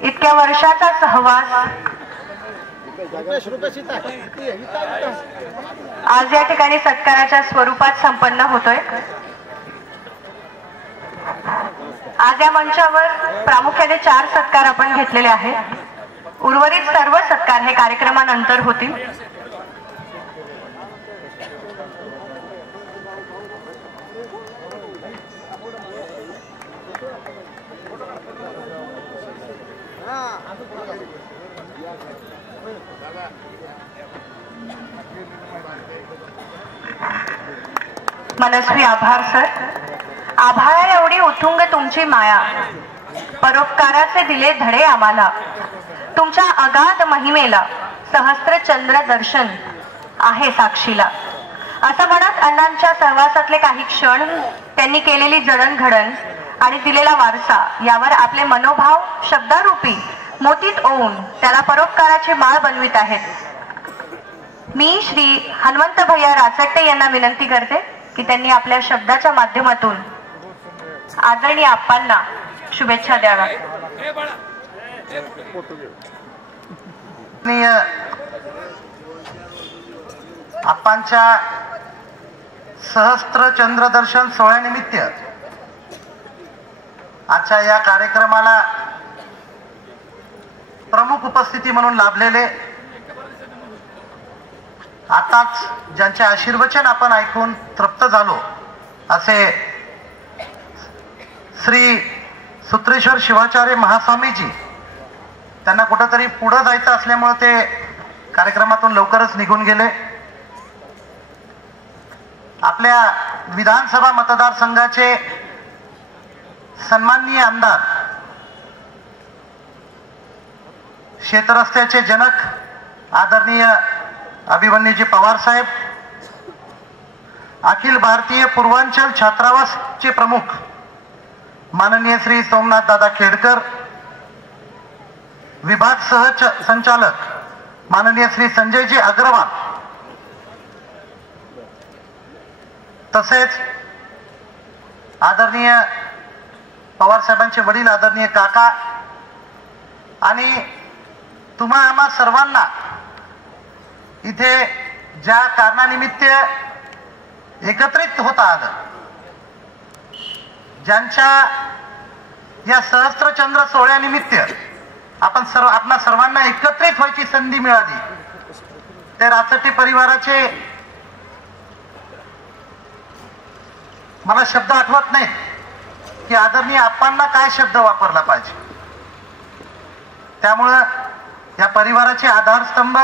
इतक्या वर्षाचा सहवास आज या ठिकाणी सत्काराच्या स्वरूपात संपन्न होतोय. आज या मंचावर प्रामुख्याने 4 सत्कार आपण घेतलेले आहेत. उर्वरित सर्व सत्कार हे कार्यक्रमानंतर होतील. मनस्वी आभार सर. आभाळा एवढी उथुंग तुमची माया, परोपकाराचे दिले धडे आम्हाला, तुमच्या अगाध महिमेला सहस्त्र चंद्र दर्शन आहे साक्षीला. असं म्हणत अण्णांच्या सहवासातले काही क्षण, त्यांनी केलेली जडणघडण आणि दिलेला वारसा यावर आपले मनोभाव शब्दारूपी मोतीत ओवून त्याला परोपकाराची माळ बनवित आहेत. मी श्री हनुमंत भैया राचट्टे यांना विनंती करते की त्यांनी आपल्या शब्दाच्या माध्यमातून आदरणीय आप्पांना शुभेच्छा द्याव्या. आप्पांच्या सहस्त्र चंद्रदर्शन सोहळ्यानिमित्त आजच्या या कार्यक्रमाला प्रमुख उपस्थिती म्हणून लाभलेले, आताच ज्यांचे आशीर्वचन आपण ऐकून तृप्त झालो असे श्री सूत्रेश्वर शिवाचार्य महास्वामीजी, त्यांना कुठंतरी पुढं जायचं असल्यामुळे ते कार्यक्रमातून लवकरच निघून गेले. आपल्या विधानसभा मतदारसंघाचे सन्माननीय आमदार, शेतरस्त्याचे जनक आदरणीय अभिमन्यूजी पवार साहेब, अखिल भारतीय पूर्वांचल छात्रावासचे प्रमुख माननीय श्री सोमनाथ दादा खेडकर, विभाग संचालक माननीय श्री संजयजी अग्रवाल, तसेच आदरणीय पवार साहेबांचे वडील आदरणीय काका आणि तुम्हा आम्हा सर्वांना इथे ज्या कारणानिमित्त एकत्रित होता आलं, ज्यांच्या या सहस्त्रचंद्र सोहळ्यानिमित्त आपणा सर्वांना एकत्रित व्हायची संधी मिळाली, ते राचटी परिवाराचे मला शब्द आठवत नाहीत की आदरणीय आप्पांना काय शब्द वापरला पाहिजे. त्यामुळं या परिवाराचे आधारस्तंभ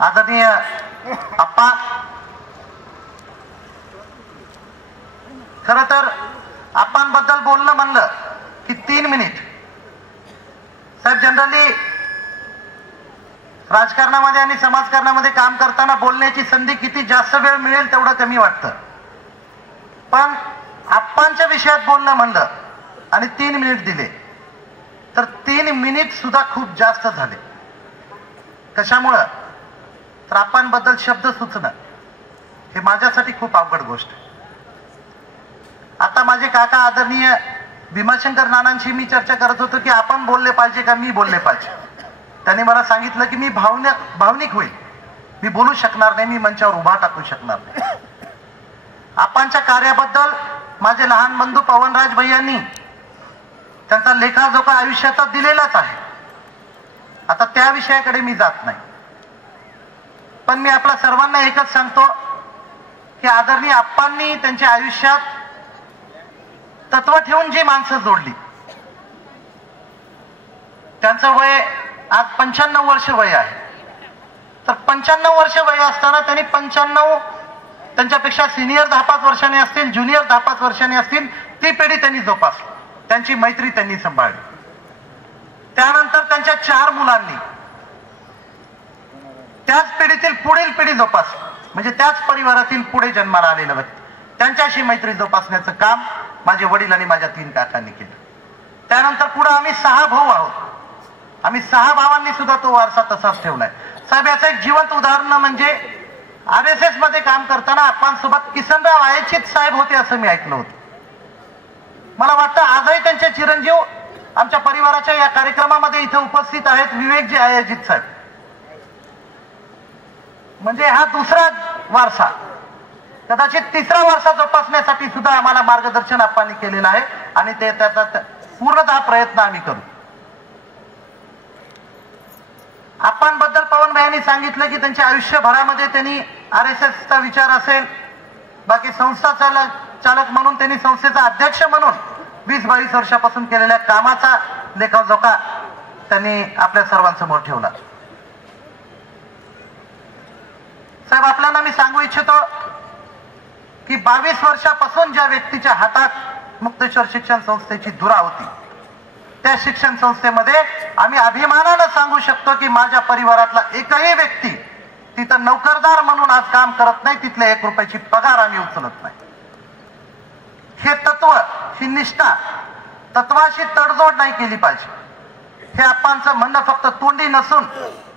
आदरणीय आप्पा. खरं तर आप्पांबद्दल बोलणं म्हणलं की 3 मिनिट. साहेब, जनरली राजकारणामध्ये आणि समाजकारणामध्ये काम करताना बोलण्याची संधी किती जास्त वेळ मिळेल तेवढं कमी वाटतं, पण आप्पांच्या विषयात बोलणं म्हणलं आणि 3 मिनिट दिले तर 3 मिनिट सुद्धा खूप जास्त झाले. कशामुळं तर आप्पांबद्दल शब्द सुचणं हे माझ्यासाठी खूप अवघड गोष्ट आहे. आता माझे काका आदरणीय भीमाशंकर नानांशी मी चर्चा करत होतो की आपण बोलले पाहिजे का मी बोलले पाहिजे. त्यांनी मला सांगितलं की मी भावनिक होईल, मी बोलू शकणार नाही, मी मंचावर उभा टाकू शकणार नाही. आपांच्या कार्याबद्दल माझे लहान बंधू पवनराज भैयांनी त्यांचा लेखाजोखा आयुष्याचा दिलेलाच आहे. आता त्या विषयाकडे मी जात नाही, पण मी आपल्या सर्वांना एकच सांगतो की आदरणीय आप्पांनी त्यांच्या आयुष्यात तत्व ठेवून जी माणसं जोडली, त्यांचं वय आज 95 वर्ष वय आहे. तर 95 वर्ष वय असताना त्यांनी 95 त्यांच्यापेक्षा सिनियर 10-5 वर्षांनी असतील, ज्युनियर 10-5 वर्षांनी असतील, ती पिढी त्यांनी जोपासली, त्यांची मैत्री त्यांनी सांभाळली. त्यानंतर त्यांच्या 4 मुलांनी त्याच पिढीतील पुढील पिढी जोपासली, म्हणजे त्याच परिवारातील पुढे जन्माला आलेलं व्यक्ती, त्यांच्याशी मैत्री जोपासण्याचं काम माझे वडील आणि माझ्या 3 काकांनी केलं. त्यानंतर पुढे आम्ही 6 भाऊ आहोत. आम्ही 6 भावांनी सुद्धा तो वारसा तसाच ठेवलाय. साहेब, याचं एक जिवंत उदाहरण म्हणजे RSS मध्ये काम करताना आप्पांसोबत किसनराव आयचित साहेब होते असं मी ऐकलं होतं. मला वाटतं आजही त्यांचे चिरंजीव आमच्या परिवाराच्या या कार्यक्रमामध्ये इथे उपस्थित आहेत, विवेकजी आयचित साहेब. म्हणजे हा दुसरा वारसा, कदाचित 3रा वारसा जोपासण्यासाठी सुद्धा आम्हाला मार्गदर्शन आप्पांनी केलेलं आहे आणि ते त्याचा पूर्णतः प्रयत्न आम्ही करू. आप्पांबद्दल पवन भाईंनी सांगितलं की त्यांच्या आयुष्यभरामध्ये त्यांनी RSSचा विचार असेल, बाकी संस्था चालक म्हणून त्यांनी संस्थेचा अध्यक्ष म्हणून 20-22 वर्षापासून केलेल्या कामाचा लेखाजोखा त्यांनी आपल्या सर्वांसमोर ठेवला. साहेब, आपल्याला मी सांगू इच्छितो की 22 वर्षापासून ज्या व्यक्तीच्या हातात मुक्तेश्वर शिक्षण संस्थेची धुरा होती, त्या शिक्षण संस्थेमध्ये आम्ही अभिमानानं सांगू शकतो की माझ्या परिवारातला एकही व्यक्ती तिथं नोकरदार म्हणून आज काम करत नाही, तिथल्या 1 रुपयाची पगार आम्ही उचलत नाही. हे तत्व, ही निष्ठा, तत्वाशी तडजोड नाही केली पाहिजे. हे आप्पांचं म्हणणं फक्त तोंडी नसून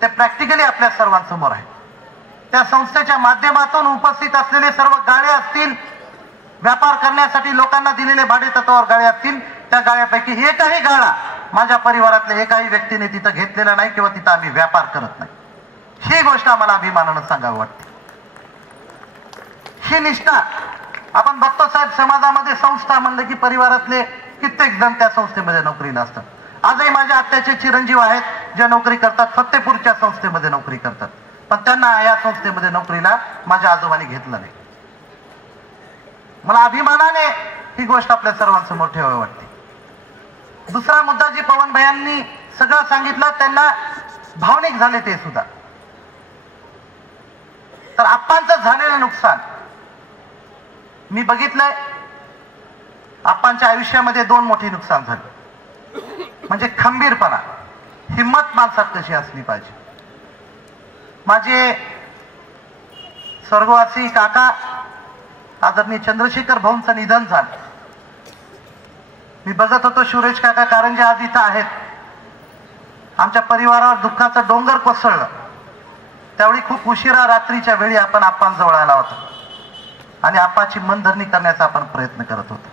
ते प्रॅक्टिकली आपल्या सर्वांसमोर आहे. त्या संस्थेच्या माध्यमातून उपस्थित असलेले सर्व गाळे असतील, व्यापार करण्यासाठी लोकांना दिलेले भाडे तत्वावर गाळे असतील, त्या गाळ्यापैकी एकही गाळा माझ्या परिवारातल्या एकाही व्यक्तीने तिथं घेतलेला नाही किंवा तिथं आम्ही व्यापार करत नाही. ही गोष्ट आम्हाला अभिमानानं सांगावी वाटते. ही निष्ठा आपण बघतो साहेब, समाजामध्ये संस्था म्हणलं की परिवारातले कित्येक जण त्या संस्थेमध्ये नोकरीला असतात. आजही माझ्या आत्याचे चिरंजीव आहेत जे नोकरी करतात, फत्तेपूरच्या संस्थेमध्ये नोकरी करतात, पण त्यांना या संस्थेमध्ये नोकरीला माझ्या आजोबांनी घेतलं नाही. मला अभिमानाने ही गोष्ट आपल्या सर्वांसमोर ठेवावी वाटते. दुसरा मुद्दा जी पवन भैयांनी सगळं सांगितलं, त्यांना भावनिक झाले ते सुद्धा. तर आप्पांचं झालेलं नुकसान मी बघितलंय. आप्पांच्या आयुष्यामध्ये 2 मोठी नुकसान झाली, म्हणजे खंबीरपणा, हिम्मत माणसात कशी असली पाहिजे. माझे स्वर्गवासी काका आदरणीय चंद्रशेखर भाऊंचं निधन झालं. मी बघत होतो सुरेश काका कारंजे आज इथं आहेत. आमच्या परिवारावर दुःखाचं डोंगर कोसळलं. त्यावेळी खूप उशिरा रात्रीच्या वेळी आपण आप्पांजवळ आला होता आणि आप्पाची मनधरणी करण्याचा आपण प्रयत्न करत होतो.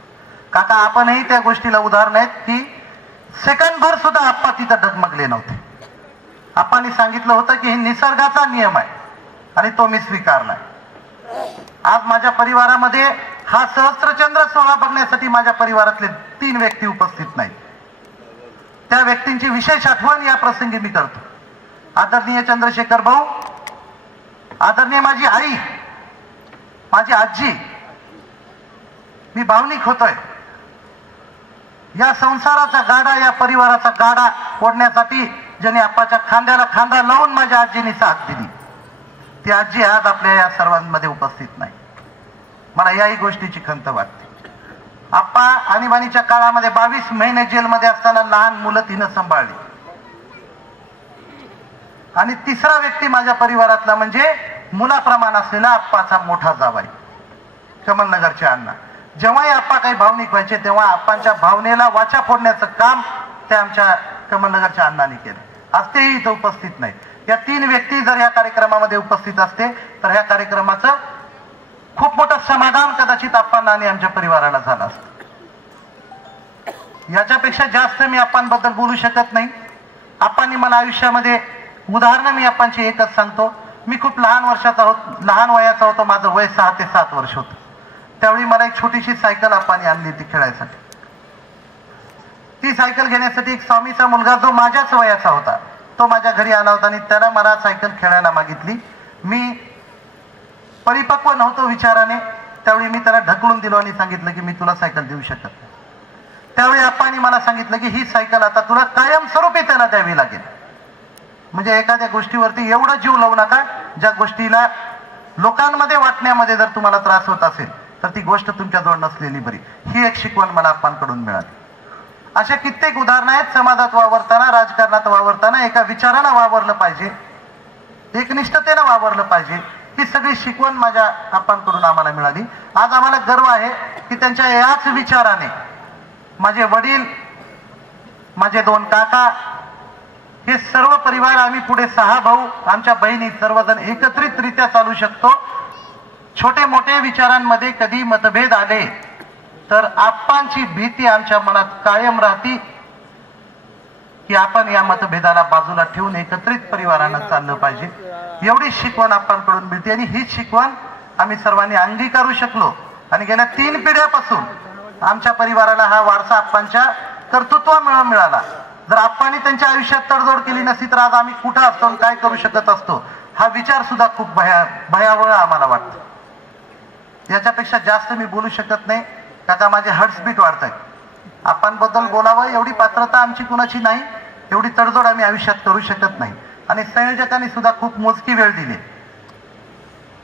काका आपणही त्या गोष्टीला उदाहरण आहेत की सेकंडभर सुद्धा आप्पा तिथं डगमगले नव्हते. आप्पांनी सांगितलं होतं की हे निसर्गाचा नियम आहे आणि तो मी स्वीकारलाय. आज माझ्या परिवारामध्ये हा सहस्त्रचंद्र सोहळा बघण्यासाठी माझ्या परिवारातले 3 व्यक्ती उपस्थित नाहीत. त्या व्यक्तींची विशेष आठवण या प्रसंगी मी करतो. आदरणीय चंद्रशेखर भाऊ, आदरणीय माझी आई, माझी आजी. मी भावनिक होतोय. या संसाराचा गाडा, या परिवाराचा गाडा ओढण्यासाठी ज्याने आप्पाच्या खांद्याला खांदा लावून माझ्या आजीने साथ दिली, ती आजी आज आपल्या या सर्वांमध्ये उपस्थित नाही. मला याही गोष्टीची खंत वाटते. आप्पा आणीबाणीच्या काळामध्ये 22 महिने जेलमध्ये असताना लहान मुलं तिनं सांभाळली. आणि तिसरा व्यक्ती माझ्या परिवारातला म्हणजे मुलाप्रमाण असलेला आप्पाचा मोठा जावाई कमलनगरचे अण्णा. जेव्हाही आप्पा काही भावनिक व्हायचे तेव्हा आप्पांच्या भावनेला वाचा फोडण्याचं काम त्या आमच्या कमलनगरच्या अण्णांनी केलं. आज तेही इथं उपस्थित नाही. या 3 व्यक्ती जर या कार्यक्रमामध्ये उपस्थित असते तर ह्या कार्यक्रमाचं खूप मोठं समाधान कदाचित आप्पांना आणि आमच्या परिवाराला झालं असतं. याच्यापेक्षा जास्त मी आप्पांबद्दल बोलू शकत नाही. आप्पांनी मला आयुष्यामध्ये उदाहरणं मी आप्पांची एकच सांगतो. मी खूप लहान वयाचा होतो. माझं वय 6 ते 7 वर्ष होतं. त्यावेळी मला एक छोटीशी सायकल आप्पांनी आणली होती खेळायसाठी. ती सायकल घेण्यासाठी एक स्वामीचा मुलगा जो माझ्याच वयाचा होता तो माझ्या घरी आला होता आणि त्याला मला सायकल खेळायला मागितली. मी परिपक्व नव्हतो विचाराने. त्यावेळी मी त्याला ढकलून दिलो आणि सांगितलं की मी तुला सायकल देऊ शकत नाही. त्यावेळी आप्पांनी मला सांगितलं की ही सायकल आता तुला कायमस्वरूपी त्याला द्यावी लागेल. म्हणजे एखाद्या गोष्टीवरती एवढं जीव लावू नका ज्या गोष्टीला लोकांमध्ये वाटण्यामध्ये जर तुम्हाला त्रास होत असेल तर ती गोष्ट तुमच्याजवळ नसलेली बरी. ही एक शिकवण मला आप्पांकडून मिळाली. अशा कित्येक उदाहरणं आहेत. समाजात वावरताना, राजकारणात वावरताना एका विचारानं वावरलं पाहिजे, एकनिष्ठतेनं वावरलं पाहिजे. ही सगळी शिकवण माझ्या आप्पांकडून आम्हाला मिळाली. आज आम्हाला गर्व आहे की त्यांच्या याच विचाराने माझे वडील, माझे 2 काका, हे सर्व परिवार, आम्ही पुढे 6 भाऊ, आमच्या बहिणी सर्वजण एकत्रितरित्या चालू शकतो. छोटे मोठे विचारांमध्ये कधी मतभेद आले तर आप्पांची भीती आमच्या मनात कायम राहती की आपण या मतभेदाला बाजूला ठेवून एकत्रित परिवारानं चाललं पाहिजे. एवढी शिकवण आप्पांकडून मिळते आणि हीच शिकवण आम्ही सर्वांनी अंगीकारू शकलो. आणि गेल्या 3 पिढ्यापासून आमच्या परिवाराला हा वारसा आप्पांच्या कर्तृत्वामुळे मिळाला. जर आप्पांनी त्यांच्या आयुष्यात तडजोड केली नसती तर आज आम्ही कुठं असतो आणि काय करू शकत असतो हा विचार सुद्धा खूप भयावह आम्हाला वाटतो. याच्यापेक्षा जास्त मी बोलू शकत नाही. काका माझे हार्टबीट वाढत आहे. आप्पांबद्दल बोलावं एवढी पात्रता आमची कुणाची नाही. एवढी तडजोड आम्ही आयुष्यात करू शकत नाही. आणि संयोजकांनी सुद्धा खूप मोजकी वेळ दिली.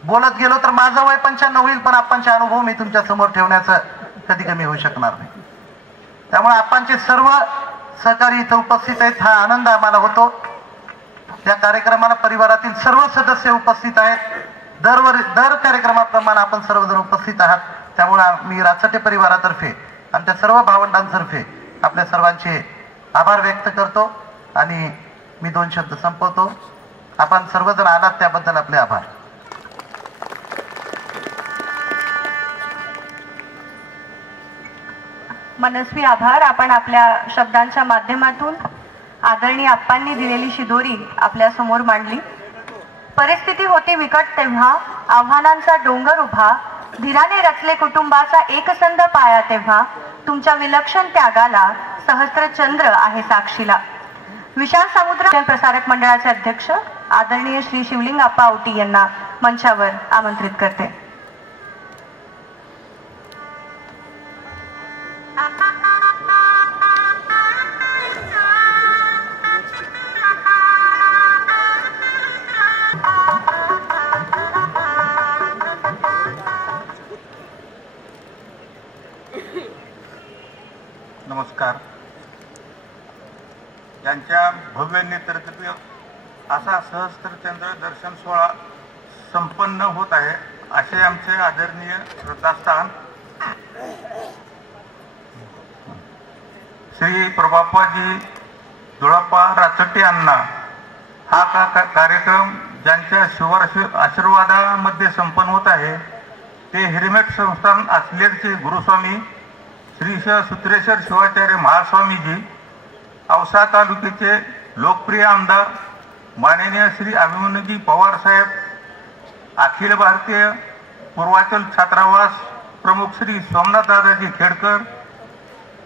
बोलत गेलो तर माझं वय 95 होईल पण आप्पांचे अनुभव मी तुमच्या समोर ठेवण्याचं कधी कमी होऊ शकणार नाही. त्यामुळे आप्पांचे सर्व सहकारी इथं उपस्थित आहेत. हा आनंद आम्हाला होतो. या कार्यक्रमाला परिवारातील सर्व सदस्य उपस्थित आहेत. दर कार्यक्रमाप्रमाणे आपण सर्वजण उपस्थित आहात. त्यामुळे मी राचटे परिवारातर्फे, आमच्या सर्व भावंडांतर्फे आपल्या सर्वांचे आभार व्यक्त करतो आणि मी 2 शब्द संपवतो. आपण सर्वजण आलात त्याबद्दल आपले आभार. मनस्वी आभार. आपण आपल्या शब्दांच्या माध्यमातून आदरणीय आप्पांनी दिलेली शिदोरी आपल्या समोर मांडली. परिस्थिती होती बिकट तेव्हा, आव्हानांचा डोंगर उभा, धीराने रचले कुटुंबाचा एकसंध पाया तेव्हा, तुमच्या विलक्षण त्यागाला सहस्त्र चंद्र आहे साक्षीला. विशाल समुद्र प्रसारक मंडळाचे अध्यक्ष आदरणीय श्री शिवलिंग आप्पा औटी यांना मंचावर आमंत्रित करते. नमस्कार. यांच्या भव्य नेतृत्व असा सहस्त्रचंद्र दर्शन सोहळा संपन्न होत आहे असे आमचे आदरणीय श्रद्धास्थान श्री प्रभाप्पाजी धुळप्पा राचट्टे अण्णा हा कार्यक्रम ज्यांच्या आशीर्वादामध्ये संपन्न होत आहे ते हिरमेट संस्थान असलेरचे गुरुस्वामी श्री सूत्रेश्वर शिवाचार्य महास्वामीजी, औसा तालुक्याचे लोकप्रिय आमदार माननीय श्री अभिमन्यूजी पवार साहेब, अखिल भारतीय पूर्वाचल छात्रावास प्रमुख श्री सोमनाथ दादाजी खेडकर,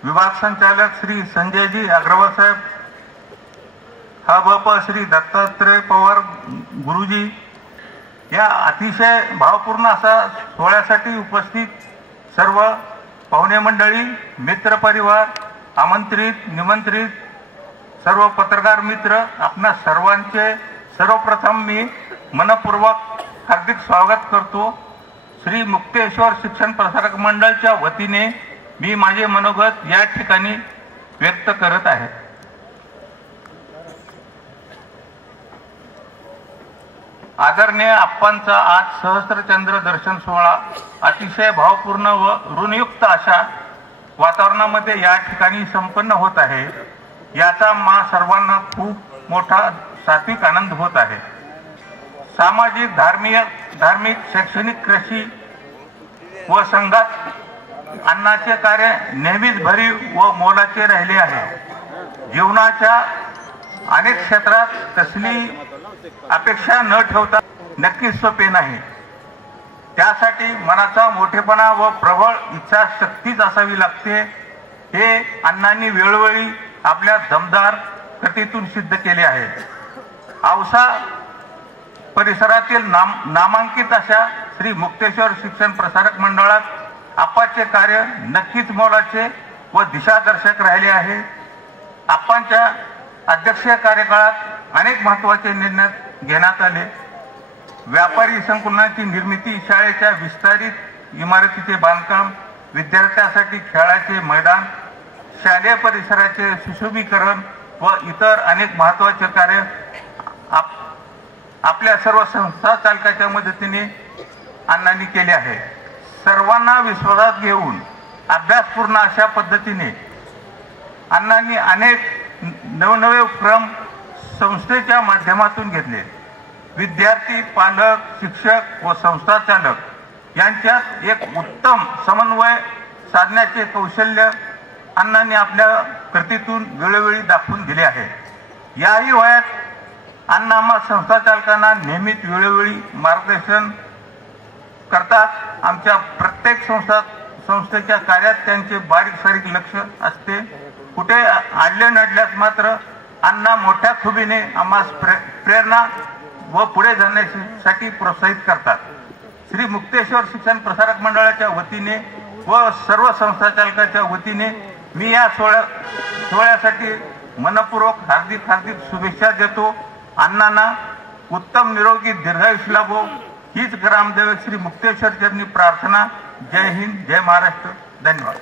विभाग संचालक श्री संजयजी अग्रवाल साहेब, हबप श्री दत्तात्रय पवार गुरुजी, या अतिशय भावपूर्ण असा सोहळ्यासाठी उपस्थित सर्व पाहुणे मंडळी, मित्र परिवार, आमंत्रित निमंत्रित सर्व पत्रकार मित्र, आपणा सर्वांचे सर्वप्रथम मी मनपूर्वक हार्दिक स्वागत करतो. श्री मुक्तेश्वर शिक्षण प्रसारक मंडळाच्या वतीने मी माझे मनोगत या ठिकाणी व्यक्त करत आहे. आदरणीय आप्पांचा आज सहस्त्रचंद्र दर्शन सोहळा अतिशय भावपूर्ण व ऋणयुक्त अशा वातावरणामध्ये या ठिकाणी संपन्न होत आहे. याचा मा सर्वांना खूप मोठा सात्विक आनंद होत आहे. सामाजिक, धार्मिक, शैक्षणिक, कृषी व संघात अण्णाचे कार्य नेहमीच भरीव व मोलाचे राहिले आहे. जीवनाच्या अनेक क्षेत्रात कसली अपेक्षा न ठेवता नक्कीच सोपे नाही. त्यासाठी मनाचा मोठेपणा व प्रबळ इच्छाशक्तीच असावी लागते. हे अण्णांनी वेळोवेळी आपल्या दमदार कृतीतून सिद्ध केले आहे. औसा परिसरातील नामांकित अशा श्री मुक्तेश्वर शिक्षण प्रसारक मंडळात आप्पाचे कार्य नक्कीच मोलाचे व दिशादर्शक राहिले आहे. आप्पांच्या अध्यक्षीय कार्यकाळात अनेक महत्त्वाचे निर्णय घेण्यात आले. व्यापारी संकुलाची निर्मिती, शाळेच्या विस्तारित इमारतीचे बांधकाम, विद्यार्थ्यांसाठी खेळाचे मैदान, शालेय परिसराचे सुशोभीकरण व इतर अनेक महत्त्वाचे कार्य आपल्या सर्व संस्था चालकाच्या मदतीने अण्णांनी केले आहे. सर्वांना विश्वासात घेऊन अभ्यासपूर्ण अशा पद्धतीने अण्णांनी अनेक नवनवे उपक्रम संस्थेच्या माध्यमातून घेतले. विद्यार्थी, पालक, शिक्षक व संस्था चालक यांच्यात एक उत्तम समन्वय साधण्याचे कौशल्य अण्णांनी आपल्या कृतीतून वेळोवेळी दाखवून दिले आहे. याही वयात अण्णा आम्हा संस्था चालकांना नेहमीच वेळोवेळी मार्गदर्शन करतात. आमच्या प्रत्येक संस्थेच्या कार्यात त्यांचे बारीक सारीक लक्ष असते. कुठे अडले नडल्यास मात्र अण्णा मोठ्या खुबीने आम्हास प्रेरणा व पुढे जाण्यासाठी प्रोत्साहित करतात. श्री मुक्तेश्वर शिक्षण प्रसारक मंडळाच्या वतीने व सर्व संस्था चालकाच्या वतीने मी या सोहळ्यासाठी मनपूर्वक हार्दिक शुभेच्छा देतो. अण्णांना उत्तम निरोगी दीर्घायुष्य लाभो हीच ग्रामदेव श्री मुक्तेश्वर चरणी प्रार्थना. जय हिंद, जय महाराष्ट्र. धन्यवाद.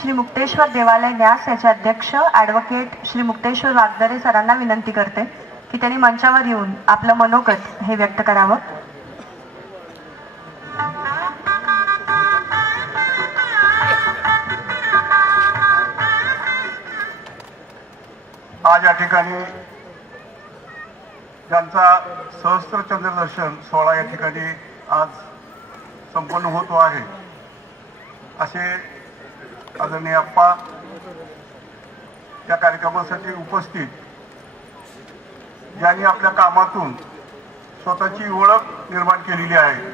श्री मुक्तेश्वर देवालय न्यास याचे अध्यक्ष ॲडव्होकेट श्री मुक्तेश्वर वागदरे सरांना विनंती करते की त्यांनी मंचावर येऊन आपलं मनोगत हे व्यक्त करावं. आज या ठिकाणी ज्यांचा सहस्त्रचंद्र दर्शन सोहळा या ठिकाणी आज संपन्न होतो आहे असे आदरणीय अप्पा या कार्यक्रमासाठी उपस्थित, ज्यांनी आपल्या कामातून स्वतःची ओळख निर्माण केलेली आहे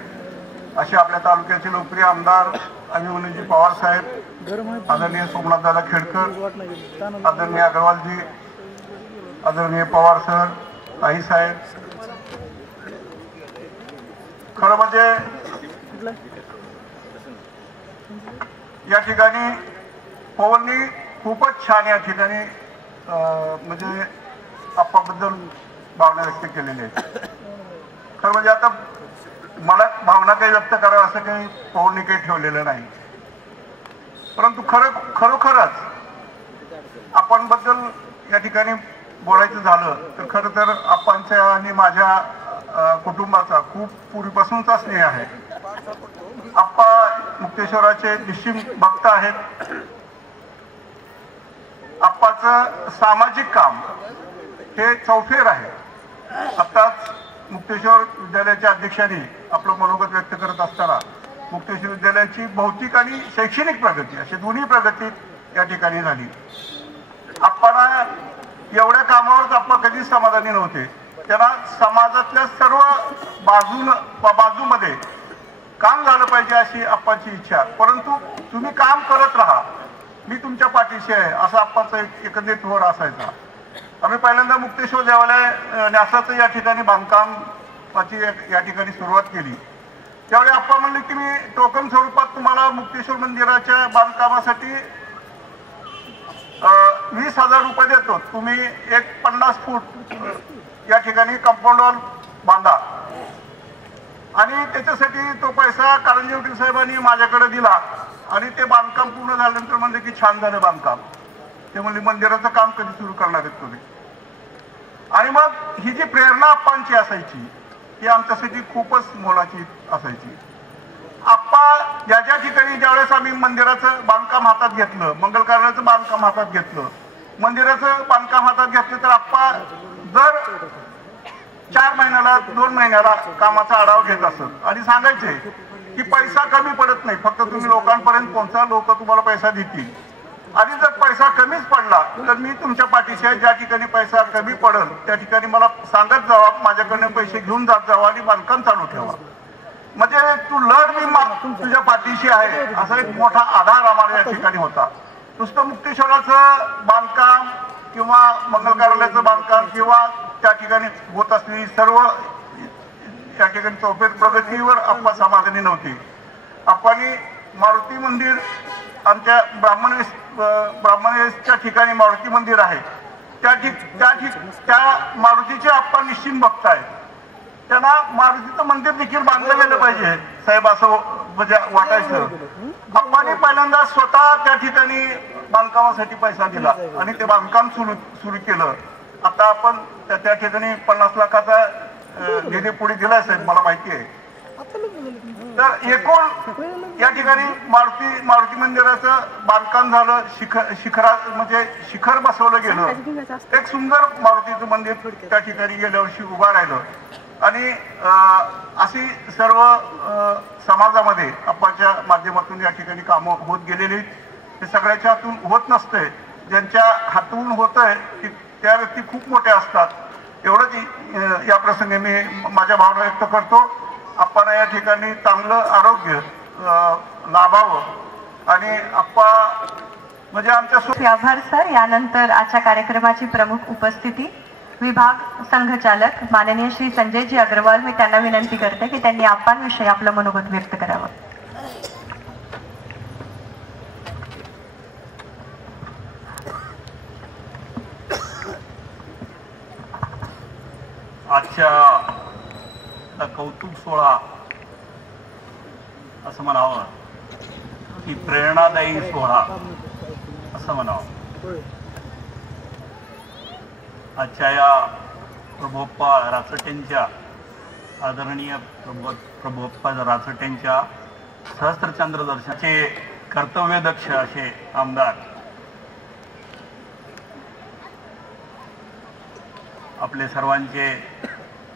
असे आपल्या तालुक्याचे लोकप्रिय आमदार अभिमन्यूजी पवार साहेब, आदरणीय सोमनाथदादा खेडकर, आदरणीय अग्रवालजी, आदरणीय पवार सर, आई साहेब. खरं म्हणजे या ठिकाणी पवननी खूपच छान या ठिकाणी म्हणजे आप्पाबद्दल भावना व्यक्त केलेली आहे. खरं म्हणजे आता मला भावना काही व्यक्त करावं असं काही पवननी काही ठेवलेलं नाही, परंतु खरोखरच आपण बद्दल या ठिकाणी बोलायचं झालं तर खरं तर आप्पांच्या आणि माझ्या कुटुंबाचा खूप पूर्वीपासूनचा स्नेह आहे. आप्पा मुक्तेश्वराचे निश्चित भक्त आहेत. आप्पाचं सामाजिक काम हे चौफेर आहे. आताच मुक्तेश्वर विद्यालयाच्या अध्यक्षांनी आपलं मनोगत व्यक्त करत असताना मुक्तेश्वर विद्यालयाची भौतिक आणि शैक्षणिक प्रगती अशी दोन्ही प्रगती या ठिकाणी झाली. आप्पांना एवढ्या कामावर आप्पा कधीच समाधानी नव्हते. त्यांना समाजातल्या सर्व बाजूमध्ये काम झालं पाहिजे अशी आप्पाची इच्छा. परंतु तुम्ही काम करत राहा, मी तुमच्या पाठीशी आहे असा आप्पाचा एकंदरीत धोर असायचा. आम्ही पहिल्यांदा मुक्तेश्वर देवालय न्यासाचं या ठिकाणी बांधकामाची या ठिकाणी सुरुवात केली. त्यावेळी आप्पा म्हणले की मी टोकन स्वरूपात तुम्हाला मुक्तेश्वर मंदिराच्या बांधकामासाठी 20,000 रुपये देतो, तुम्ही एक 50 फूट या ठिकाणी कंपाऊंड वॉल बांधा. आणि त्याच्यासाठी तो पैसा कारंजी वकील साहेबांनी माझ्याकडे दिला आणि ते बांधकाम पूर्ण झाल्यानंतर म्हणले की छान झालं बांधकाम. ते म्हणले मंदिराचं काम कधी सुरू करणार आहेत तुम्ही. आणि मग ही जी प्रेरणा आप्पांची असायची ती आमच्यासाठी खूपच मोलाची असायची. आप्पा ज्या ठिकाणी ज्यावेळेस आम्ही मंदिराचं बांधकाम हातात घेतलं, मंगल कार्यालयाचं बांधकाम हातात घेतलं, मंदिराचं बांधकाम हातात घेतलं तर आप्पा दर 4 महिन्याला 2 महिन्याला कामाचा आढावा घेत असत आणि सांगायचे की पैसा कमी पडत नाही, फक्त तुम्ही लोकांपर्यंत पोहोचा, लोक तुम्हाला पैसा देतील. आणि जर पैसा कमीच पडला तर मी तुमच्या पाठीशी आहे. ज्या ठिकाणी पैसा कमी पडेल त्या ठिकाणी मला सांगत जावा, माझ्याकडनं पैसे घेऊन जात जावा आणि बांधकाम चालू ठेवा. म्हणजे तू लढ, मी तुझ्या पाठीशी आहे असा एक मोठा आधार आम्हाला या ठिकाणी होता. नुसतं मुक्तेश्वराचं बांधकाम किंवा मंगल कार्यालयाचं बांधकाम किंवा त्या ठिकाणी होत असलेली सर्व या ठिकाणी चौफेर प्रगतीवर आप्पा समाधानी नव्हती. आप्पांनी मारुती मंदिर, आमच्या ब्राह्मणवेशच्या ठिकाणी मारुती मंदिर आहे, त्या मारुतीचे आप्पा निश्चित भक्त आहेत. त्यांना मारुतीचं मंदिर देखील बांधलं गेलं पाहिजे साहेब असं म्हणजे वाटायचं. आप्पांनी पहिल्यांदा स्वतः त्या ठिकाणी बांधकामासाठी पैसा दिला आणि ते बांधकाम सुरू केलं. आता आपण त्या ठिकाणी 50 लाखाचा निधी पुढे दिलाय साहेब, मला माहिती आहे. तर एकूण या ठिकाणी मारुती मंदिराचं बांधकाम झालं, म्हणजे शिखर बसवलं गेलं. एक सुंदर मारुतीचं मंदिर त्या ठिकाणी गेल्या वर्षी उभा राहिलं. आणि अशी सर्व समाजामध्ये आप्पाच्या माध्यमातून या ठिकाणी कामं होत गेलेली. ते सगळ्याच्या हातून होत नसते, ज्यांच्या हातून होत आहे त्या व्यक्ती खूप मोठ्या असतात. एवढंच या प्रसंगी मी माझ्या भावना व्यक्त करतो. आप्पांना या ठिकाणी चांगलं आरोग्य लाभावं आणि आप्पा म्हणजे आमच्या आभार सर. यानंतर आजच्या कार्यक्रमाची प्रमुख उपस्थिती विभाग संघचालक माननीय श्री संजयजी अग्रवाल, मी त्यांना विनंती करते की त्यांनी आप्पांविषयी आपलं मनोगत व्यक्त करावं. आजच्या कौतुक सोहळा असं म्हणावं की प्रेरणादायी सोहळा असं म्हणावं. आजच्या या प्रभोप्पा राचटेंच्या आदरणीय प्रभोप्पा राचटेंच्या सहस्त्रचंद्र दर्शनाचे कर्तव्यदक्ष असे आमदार आपले सर्वांचे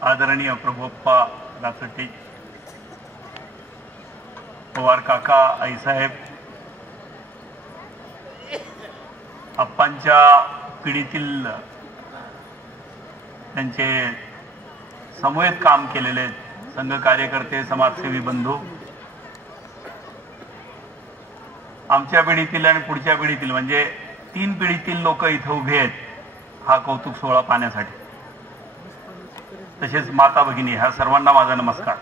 आदरणीय प्रभोप्पा राचटे, पवार काका, आईसाहेब, आप्पांच्या पिढीतील त्यांचे समूहित काम केलेले संघ कार्यकर्ते, समाजसेवी बंधू, आमच्या पिढीतील आणि पुढच्या पिढीतील म्हणजे 3 पिढीतील लोक इथं उभे आहेत हा कौतुक सोहळा पाहण्यासाठी. तसेच माता भगिनी, ह्या सर्वांना माझा नमस्कार.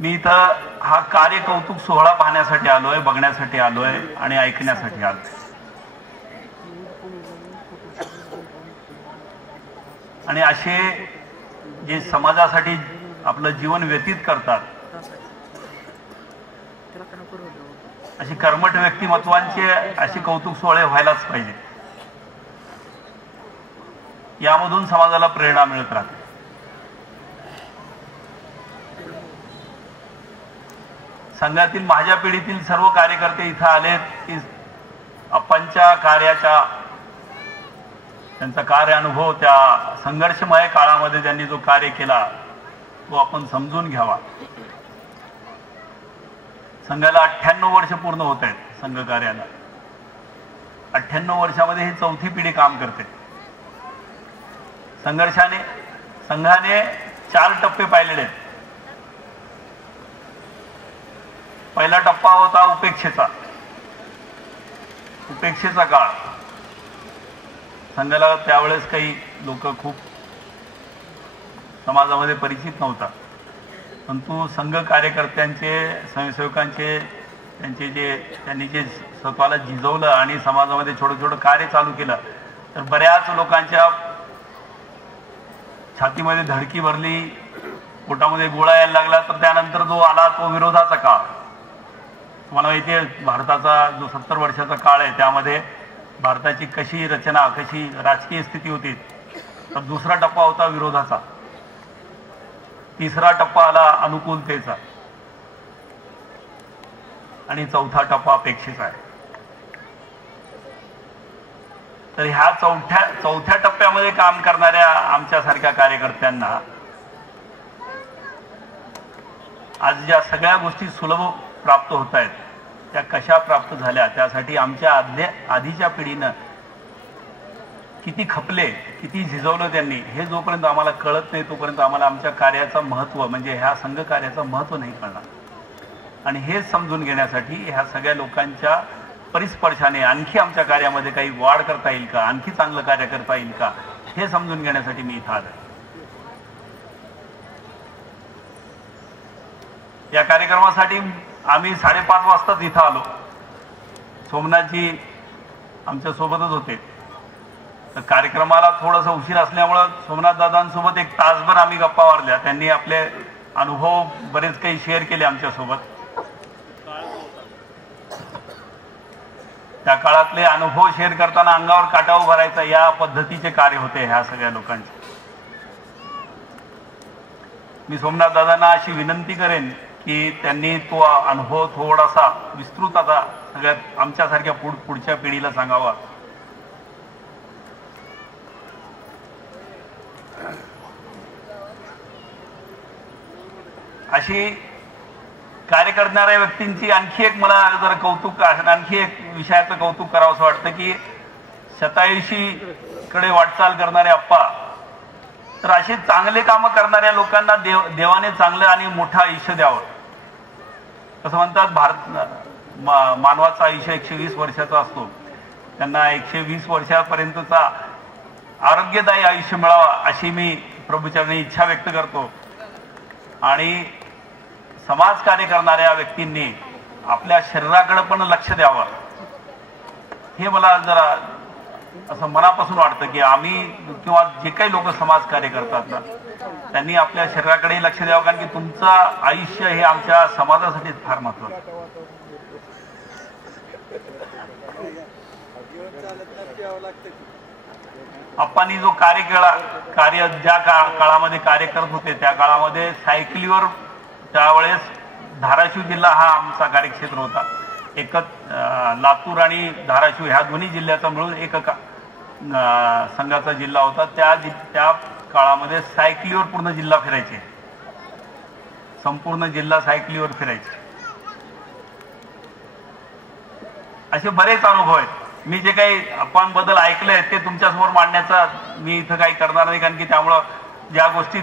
मी इथं हा कार्य कौतुक सोहळा पाहण्यासाठी आलोय, बघण्यासाठी आलोय आणि ऐकण्यासाठी आलोय. आणि असे जे समाजासाठी आपलं जीवन व्यतीत करतात अशी कर्मठ व्यक्तिमत्वांचे असे कौतुक सोहळे व्हायलाच पाहिजे. यामधून समाजाला प्रेरणा मिळत राहते. संघातील माझ्या पिढीतील सर्व कार्यकर्ते इथं आलेत की आप्पांच्या कार्याच्या, त्यांचा कार्य अनुभव, त्या संघर्षमय काळामध्ये त्यांनी जो कार्य केला तो आपण समजून घ्यावा. संघाला 98 वर्ष पूर्ण होत आहेत. संघ कार्याला 98 वर्षामध्ये ही 4थी पिढी काम करते. संघाने 4 टप्पे पाहिलेले आहेत. पहिला टप्पा होता उपेक्षेचा काळ. संघाला त्यावेळेस काही लोक खूप समाजामध्ये परिचित नव्हता, परंतु संघ कार्यकर्त्यांचे, स्वयंसेवकांचे त्यांनी जे स्वतःला झिजवलं आणि समाजामध्ये छोटं छोटं कार्य चालू केलं तर बऱ्याच लोकांच्या छातीमध्ये धडकी भरली, पोटामध्ये गोळा यायला लागला. तर त्यानंतर जो आला तो विरोधाचा काळ. तुम्हाला माहिती आहे भारताचा जो 70 वर्षाचा काळ आहे त्यामध्ये भारताची कशी रचना, कशी राजकीय स्थिती होती. तर दुसरा टप्पा होता विरोधाचा, तिसरा टप्पा आला अनुकूलतेचा आणि 4था टप्पा अपेक्षेचा आहे. तर ह्या चौथ्या टप्प्यामध्ये काम करणाऱ्या आमच्यासारख्या कार्यकर्त्यांना आज ज्या सगळ्या गोष्टी सुलभ प्राप्त होत आहेत त्या कशा प्राप्त झाल्या, त्यासाठी आमच्या आधीच्या पिढीनं किती खपले, किती झिजवलं त्यांनी, हे जोपर्यंत आम्हाला कळत नाही तोपर्यंत आम्हाला आमच्या कार्याचं महत्त्व म्हणजे ह्या संघ कार्याचं महत्त्व नाही कळणार. आणि हे समजून घेण्यासाठी ह्या सगळ्या लोकांच्या परिस्पर्शाने आणखी आमच्या कार्यामध्ये काही वाढ करता येईल का, आणखी चांगलं कार्य करता येईल का, हे समजून घेण्यासाठी मी इथं आलोय. या कार्यक्रमासाठी आम्ही 5:30 वाजताच इथं आलो. सोमनाथजी आमच्या सोबतच होते. तर कार्यक्रमाला थोडासा उशीर असल्यामुळं सोमनाथ दादांसोबत 1 तासभर आम्ही गप्पा मारल्या. त्यांनी आपले अनुभव बरेच काही शेअर केले आमच्यासोबत. त्या काळातले अनुभव शेअर करताना अंगावर काटा उभा राहायचा, या पद्धतीचे कार्य होते ह्या सगळ्या लोकांचे. मी सोमनाथ दादांना अशी विनंती करेन की त्यांनी तो अनुभव थोडासा विस्तृत आता सगळ्यात आमच्यासारख्या पुढच्या पिढीला सांगावा. अशी कार्य करणाऱ्या व्यक्तींची आणखी एक मला जर कौतुक, आणखी एक विषयाचं कौतुक करावं असं वाटतं की 87 कडे वाटचाल करणारे आप्पा, तर असे चांगले कामं करणाऱ्या लोकांना देवाने चांगलं आणि मोठं आयुष्य द्यावं. असं म्हणतात मानवाचं आयुष्य 120 वर्षाचं असतो. त्यांना 120 वर्षापर्यंतचा आरोग्यदायी आयुष्य मिळावा अशी मी प्रभूचरणी इच्छा व्यक्त करतो. आणि समाजकार्य करणाऱ्या व्यक्तींनी आपल्या शरीराकडे पण लक्ष द्यावं, हे मला जरा असं मनापासून वाटतं की आम्ही किंवा जे काही लोक समाजकार्य करतात ना त्यांनी आपल्या शरीराकडे लक्ष द्यावं. कारण की तुमचं आयुष्य हे आमच्या समाजासाठी फार महत्वाचं आहे. आप्पांनी जो कार्य ज्या काळामध्ये कार्य करत होते त्या काळामध्ये सायकलीवर, त्यावेळेस धाराशिव जिल्हा हा आमचा कार्यक्षेत्र होता. एकच लातूर आणि धाराशिव ह्या दोन्ही जिल्ह्याचा मिळून एक संघाचा जिल्हा होता. त्या काळामध्ये सायकलीवर पूर्ण जिल्हा फिरायचे, संपूर्ण जिल्हा सायकलीवर फिरायचे. असे बरेच अनुभव आहेत. मी जे काही अप्पांबद्दल ऐकलंय ते तुमच्यासमोर मांडण्याचा मी इथं काही करणार नाही, कारण की त्यामुळं ज्या गोष्टी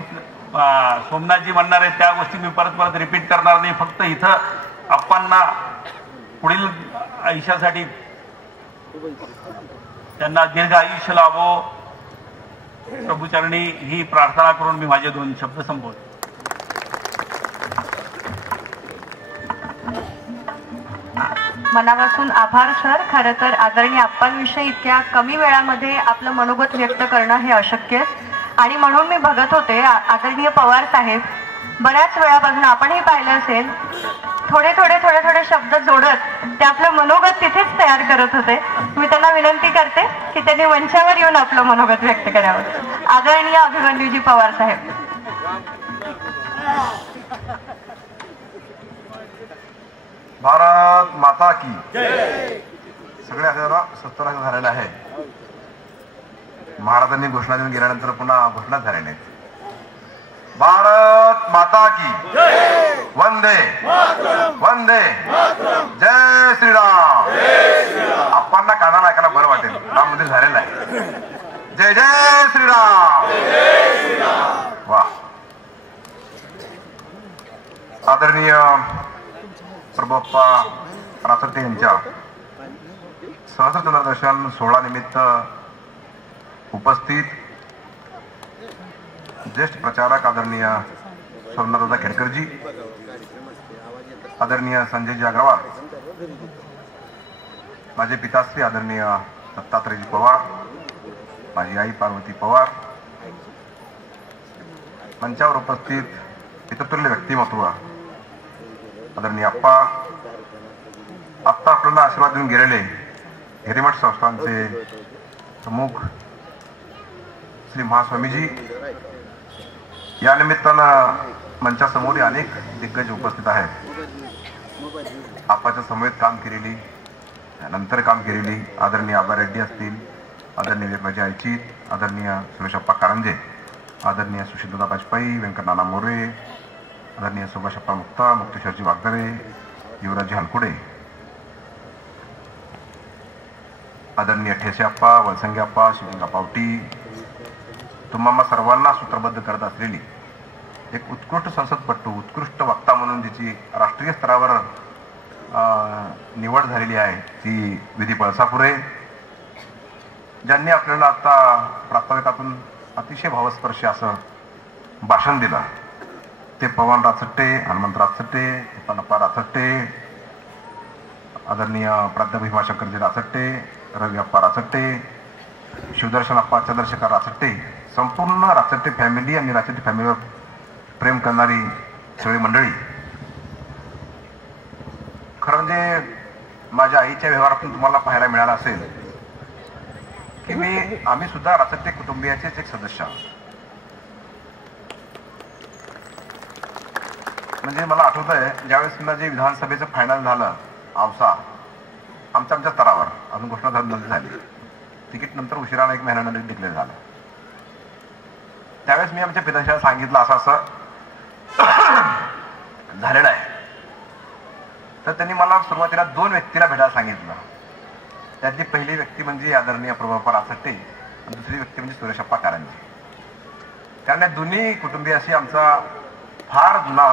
सोमनाथजी म्हणणार आहेत त्या गोष्टी मी परत परत रिपीट करणार नाही. फक्त इथं अप्पांना पुढील आयुष्यासाठी त्यांना दीर्घ आयुष्य लाभो प्रभूचरणी ही प्रार्थना करून मी माझे 2 शब्द संपवतो. मनापासून आभार सर. खरं तर आदरणीय अप्पांविषयी इतक्या कमी वेळामध्ये आपलं मनोगत व्यक्त करणं हे अशक्य, आणि म्हणून मी बघत होते आदरणीय पवार साहेब बऱ्याच वेळापासून आपणही पाहिलं असेल थोडे थोडे शब्द जोडत ते आपलं मनोगत तिथेच तयार करत होते. मी त्यांना विनंती करते की त्यांनी मंचावर येऊन आपलं मनोगत व्यक्त करावं. आदरणीय अभिमन्यूजी पवार साहेब. भारत माता की सगळ्या सत्तर झालेलं आहे. महाराजांनी घोषणा देऊन गेल्यानंतर पुन्हा घोषणा झालेल्या आहेत. भारत माता की वंदे वंदे जय श्रीराम. आप्पांना कानाला ऐकायला बरं वाटेल, राम मंदिर झालेलं आहे. जय जय श्रीराम. वा. आदरणीय प्रभुअप्पा रासटे यांच्या सहस्रचंद्रदर्शन सोहळा निमित्त उपस्थित ज्येष्ठ प्रचारक आदरणीय सोमनाथदादा खेडकरजी, आदरणीय संजयजी अग्रवाल, माझे पिताश्री आदरणीय दत्तात्रयजी पवार, माझी आई पार्वती पवार, मंचावर उपस्थित पितृतुल्य व्यक्तिमत्व आदरणीय अप्पा, आत्ता आपल्याला आशीर्वाद देऊन गेलेले हिरेमठ संस्थानचे प्रमुख श्री महास्वामीजी, या निमित्तानं मंचासमोर अनेक दिग्गज उपस्थित आहेत. आप्पाच्या समवेत काम केलेली, नंतर काम केलेली आदरणीय आबा रेड्डी असतील, आदरणीय माझी आईची आदरणीय सुरेशप्पा कारंजे, आदरणीय सुशीलदादा बाजपाई, व्यंकटनाना मोरे, आदरणीय सुभाषप्पा मुक्ता, मुक्तेश्वरजी वागदरे, युवराजी हलकुडे, आदरणीय ठेसे अप्पा, वलसंगे अप्पा, शिवलिंगा पावटी, तुम्हाला सर्वांना सूत्रबद्ध करत असलेली एक उत्कृष्ट संसदपटू, उत्कृष्ट वक्ता म्हणून जिची राष्ट्रीय स्तरावर निवड झालेली आहे ती विधी पळसापुरे, ज्यांनी आपल्याला आता प्रास्ताविकातून अतिशय भावस्पर्शी असं भाषण दिलं ते पवन राचट्टे, हनुमंत राचट्टे, पन्नप्पा राचट्टे, आदरणीय प्राध्यापक भीमाशंकरजी राचट्टे, रवी अप्पा राचट्टे, शिवदर्शन अप्पा, चंद्रशेखर राचट्टे, संपूर्ण राचट्टे फॅमिली आणि राचट्टे फॅमिलीवर प्रेम करणारी सगळी मंडळी. खरं म्हणजे माझ्या आईच्या व्यवहारातून तुम्हाला पाहायला मिळालं असेल की आम्ही सुद्धा राचट्टे कुटुंबियाचेच एक सदस्य आहोत. म्हणजे मला आठवत आहे ज्यावेळेस मला जे विधानसभेचं फायनल झालं औसा आमच्या स्तरावर, अजून घोषणा झाली, तिकीट नंतर उशिराने 1 महिन्यानंतर डिक्लेअर झालं. त्यावेळेस मी आमच्या पिताश्रीला सांगितलं असं झालेलं आहे. तर त्यांनी मला सुरुवातीला 2 व्यक्तीला भेटायला सांगितलं. त्यातली पहिली व्यक्ती म्हणजे आदरणीय प्रभुअप्पा राचट्टे आणि दुसरी व्यक्ती म्हणजे सुरेशप्पा कारंजे. कारण या दोन्ही कुटुंबियाशी आमचा फार जुना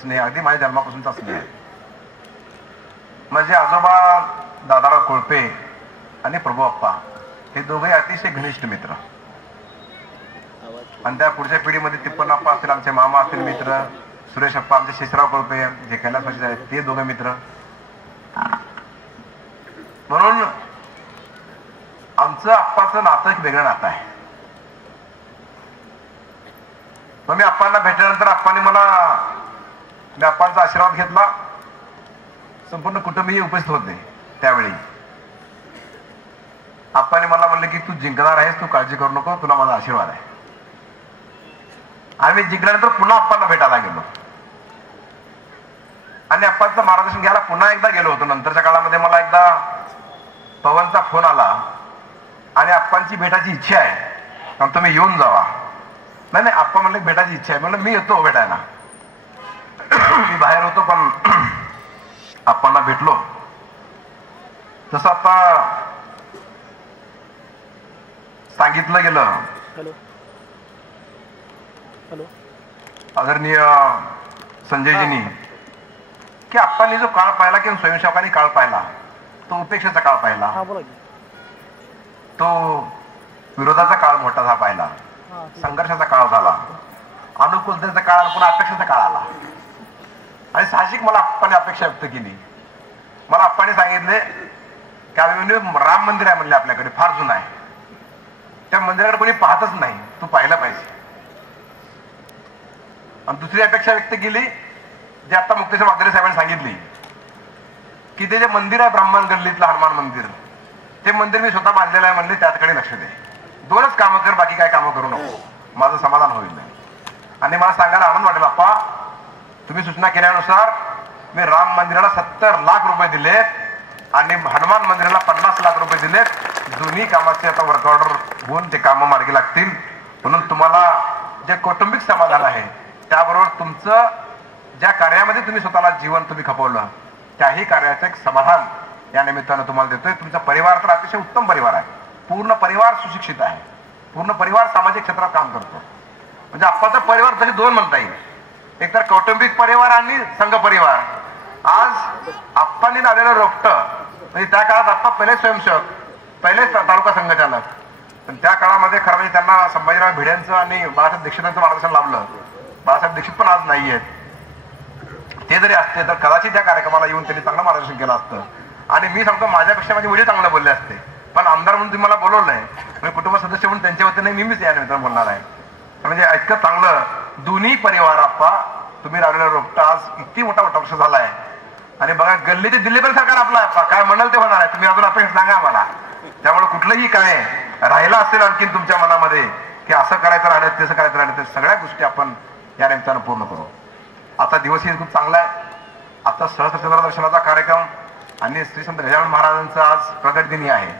स्नेह, अगदी माझ्या जन्मापासूनचा स्नेह आहे. माझे आजोबा दादाराव कोळपे आणि प्रभुअप्पा हे दोघे अतिशय घनिष्ठ मित्र. आणि त्या पुढच्या पिढीमध्ये तिप्पनप्पा असतील, आमचे मामा असतील मित्र, सुरेशप्पा आमचे शेषराव कोळपे जे कैलासवासी आहेत ते दोघे मित्र. म्हणून आमचं आप्पाचं नातं एक वेगळं नातं आहे. मग मी आप्पांना भेटल्यानंतर आप्पांनी मी आप्पांचा आशीर्वाद घेतला. संपूर्ण कुटुंबीय उपस्थित होते त्यावेळी. आप्पांनी मला म्हणले की तू जिंकणार आहेस, तू काळजी करू नको, तुला माझा आशीर्वाद आहे. आणि मी जिंकल्यानंतर पुन्हा आप्पांना भेटायला गेलो आणि आप्पांचं मार्गदर्शन घ्यायला पुन्हा एकदा गेलो होतो. नंतरच्या काळामध्ये मला एकदा पवनचा फोन आला आणि आप्पांची भेटायची इच्छा आहे आणि तुम्ही येऊन जावा. नाही नाही, आप्पा म्हणले भेटायची इच्छा आहे. म्हणलं मी येतो भेटायला. मी बाहेर होतो पण आप्पांना भेटलो. जसं आता सांगितलं गेलं, हॅलो हॅलो आदरणीय संजयजींनी, की आप्पांनी जो काळ पाहिला किंवा स्वयंसेवकांनी काळ पाहिला तो उपेक्षेचा काळ पाहिला, हा बोला की. तो विरोधाचा काळ मोठा झाला पाहिला, संघर्षाचा काळ झाला, अनुकूलतेचा काळ आला, पुन्हा अपेक्षेचा काळ आला. आणि साहजिक मला आप्पाने अपेक्षा व्यक्त केली. मला आप्पाने सांगितले की अभिमन्यू राम मंदिर आहे म्हणले आपल्याकडे, फार जुनं आहे, त्या मंदिराकडे कोणी पाहतच नाही, तू पाहिलं पाहिजे. आणि दुसरी अपेक्षा व्यक्त केली जे आता मुक्तेश्वर वागदरे साहेबांनी सांगितली, की ते जे मंदिर आहे ब्राह्मण गल्लीतलं हनुमान मंदिर, ते मंदिर मी स्वतः बांधलेलं आहे म्हणले, त्याकडे लक्ष दे. 2च कामं कर, बाकी काय कामं करू नको, माझं समाधान होईल. आणि मला सांगायला आनंद वाटेल, बाप्पा तुम्ही सूचना केल्यानुसार मी राम मंदिराला 70 लाख रुपये दिलेत आणि हनुमान मंदिराला 50 लाख रुपये दिलेत. दोन्ही कामाचे आता वर्क ऑर्डर होऊन ते कामं मार्गी लागतील. म्हणून तुम्हाला जे कौटुंबिक समाधान आहे, त्याबरोबर तुमचं ज्या कार्यामध्ये तुम्ही स्वतःला जीवन तुम्ही खपवलं, त्याही कार्याचं एक समाधान या निमित्तानं तुम्हाला देतोय. तुमचा परिवार तर अतिशय उत्तम परिवार आहे, पूर्ण परिवार सुशिक्षित आहे, पूर्ण परिवार सामाजिक क्षेत्रात काम करतो. म्हणजे आप्पाचा परिवार तसे 2 म्हणता येईल, एक तर कौटुंबिक परिवार आणि संघ परिवार. आज आप्पांनी लावलेलं रोपटं, म्हणजे त्या काळात आप्पा पहिले स्वयंसेवक, पहिले तालुका संघचालक, पण त्या काळामध्ये खरं म्हणजे त्यांना संभाजीराव भिड्यांचं आणि बाळासाहेब दीक्षितांचं मार्गदर्शन लाभलं. बाळासाहेब दीक्षित पण आज नाही आहेत. ते जरी असते तर कदाचित त्या कार्यक्रमाला येऊन त्यांनी चांगलं मार्गदर्शन केलं असतं. आणि मी सांगतो माझ्यापेक्षा माझे वडील चांगलं बोलले असते, पण आमदार म्हणून तुम्ही मला बोलवलंय, म्हणजे कुटुंब सदस्य म्हणून त्यांच्या वतीने मीच या निमित्तानं बोलणार आहे. म्हणजे इतकं चांगलं दोन्ही परिवार आप्पा तुम्ही लावलेलं रोपटं आज किती मोठा वर्ष झालाय. आणि बघा गल्लीचे दिल्ली पण सरकार आपला आप्पा काय म्हणाल ते होणार आहे. तुम्ही अजून अपेक्षा सांगा मला. त्यामुळे कुठलंही काय राहिलं असेल आणखीन तुमच्या मनामध्ये की असं करायचं राहिलं, तसं करायचं राहिलं, तर सगळ्या गोष्टी आपण या निमित्तानं पूर्ण करू. आता दिवसही खूप चांगला आहे. आता सहस्त्रचंद्र दर्शनाचा कार्यक्रम आणि श्री संत गजानन महाराजांचा आज प्रगट दिनी आहे.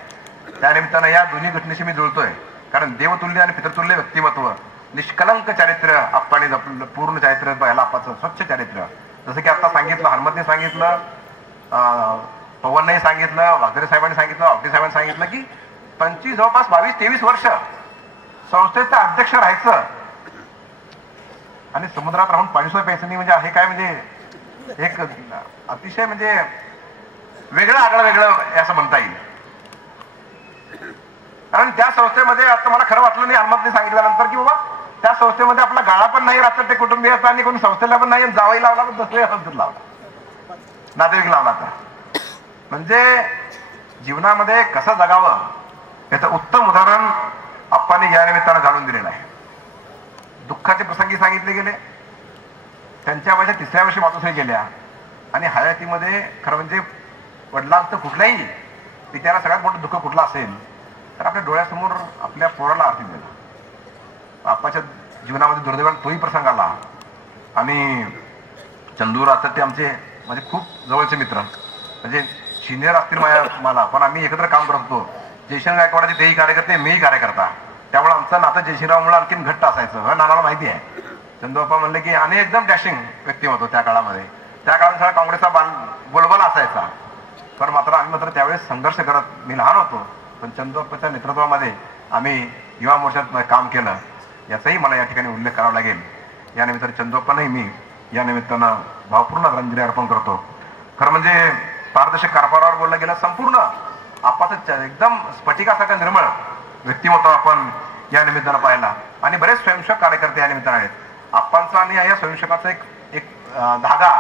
त्यानिमित्तानं या दोन्ही घटनेशी मी जुळतोय, कारण देवतुल्य आणि पितृतुल्य व्यक्तिमत्व, निष्कलंक चारित्र्य आप्पाने जपलं, पूर्ण चारित्र्य बघायला आप्पाचं स्वच्छ चारित्र्य. जसं की आता सांगितलं, हनुमतने सांगितलं, पवनने सांगितलं, वागदरे साहेबांनी सांगितलं, आवटे साहेबांनी सांगितलं की 25 जवळपास 22-23 वर्ष संस्थेचं अध्यक्ष राहायचं आणि समुद्रात राहून पाणीसोय प्यायचं नाही. म्हणजे हे काय म्हणजे एक अतिशय म्हणजे वेगळं आगळं वेगळं असं म्हणता येईल. कारण त्या संस्थेमध्ये आता मला खरं वाटलं नाही हनुमतने सांगितल्यानंतर की बाबा त्या संस्थेमध्ये आपला गाळा पण नाही राहतात ते कुटुंबियाचा, आणि कोणी संस्थेला पण नाही, जावई लावला तर दुसऱ्या संस्थेत लावला, नातेवाईक लावला. तर म्हणजे जीवनामध्ये कसं जगावं याचं उत्तम उदाहरण आप्पांनी या निमित्तानं घालून दिलेलं आहे. दुःखाचे प्रसंगी सांगितले गेले. त्यांच्या वयाच्या 3ऱ्या वर्षी मातोश्री गेल्या आणि हयातीमध्ये खरं म्हणजे वडिलांचं कुठल्याही पित्याला सगळ्यात मोठं दुःख कुठलं असेल तर आपल्या डोळ्यासमोर आपल्या पोराला आरती दिलं. आप्पाच्या जीवनामध्ये दुर्दैवाने तोही प्रसंग आला. आणि चंदूर आता ते आमचे म्हणजे खूप जवळचे मित्र, म्हणजे सिनियर असतील मला, पण आम्ही एकत्र काम करत होतो. जयशंकर गायकवाडाचे तेही कार्यकर्ते, मीही कार्यकर्ता, त्यामुळे आमचं नातं जयश्रीरावमुळे आणखीन घट्ट असायचं. नानाला माहिती आहे. चंदूबाप्पा म्हणले की आणि एकदम डॅशिंग व्यक्तिमत्व त्या काळामध्ये. त्या काळात सगळा काँग्रेसचा बोलबाला असायचा. पण मात्र आम्ही मात्र त्यावेळेस संघर्ष करत, मी लहान होतो पण चंदूबाप्पाच्या नेतृत्वामध्ये आम्ही युवा मोर्चात काम केलं, याचाही मला या ठिकाणी उल्लेख करावा लागेल. या निमित्तानं चंदूबाप्पांनाही मी या निमित्तानं भावपूर्ण आदरांजली अर्पण करतो. खरं म्हणजे पारदर्शक कारभारावर बोललं गेलं, संपूर्ण आप्पाचं एकदम स्फटिकासारखं निर्मळ व्यक्तिमत्व आपण या निमित्तानं पाहिला. आणि बरेच स्वयंसेवक कार्यकर्ते या निमित्तानं आहेत. आप्पांचा आणि या स्वयंसेवकाचा एक धागा,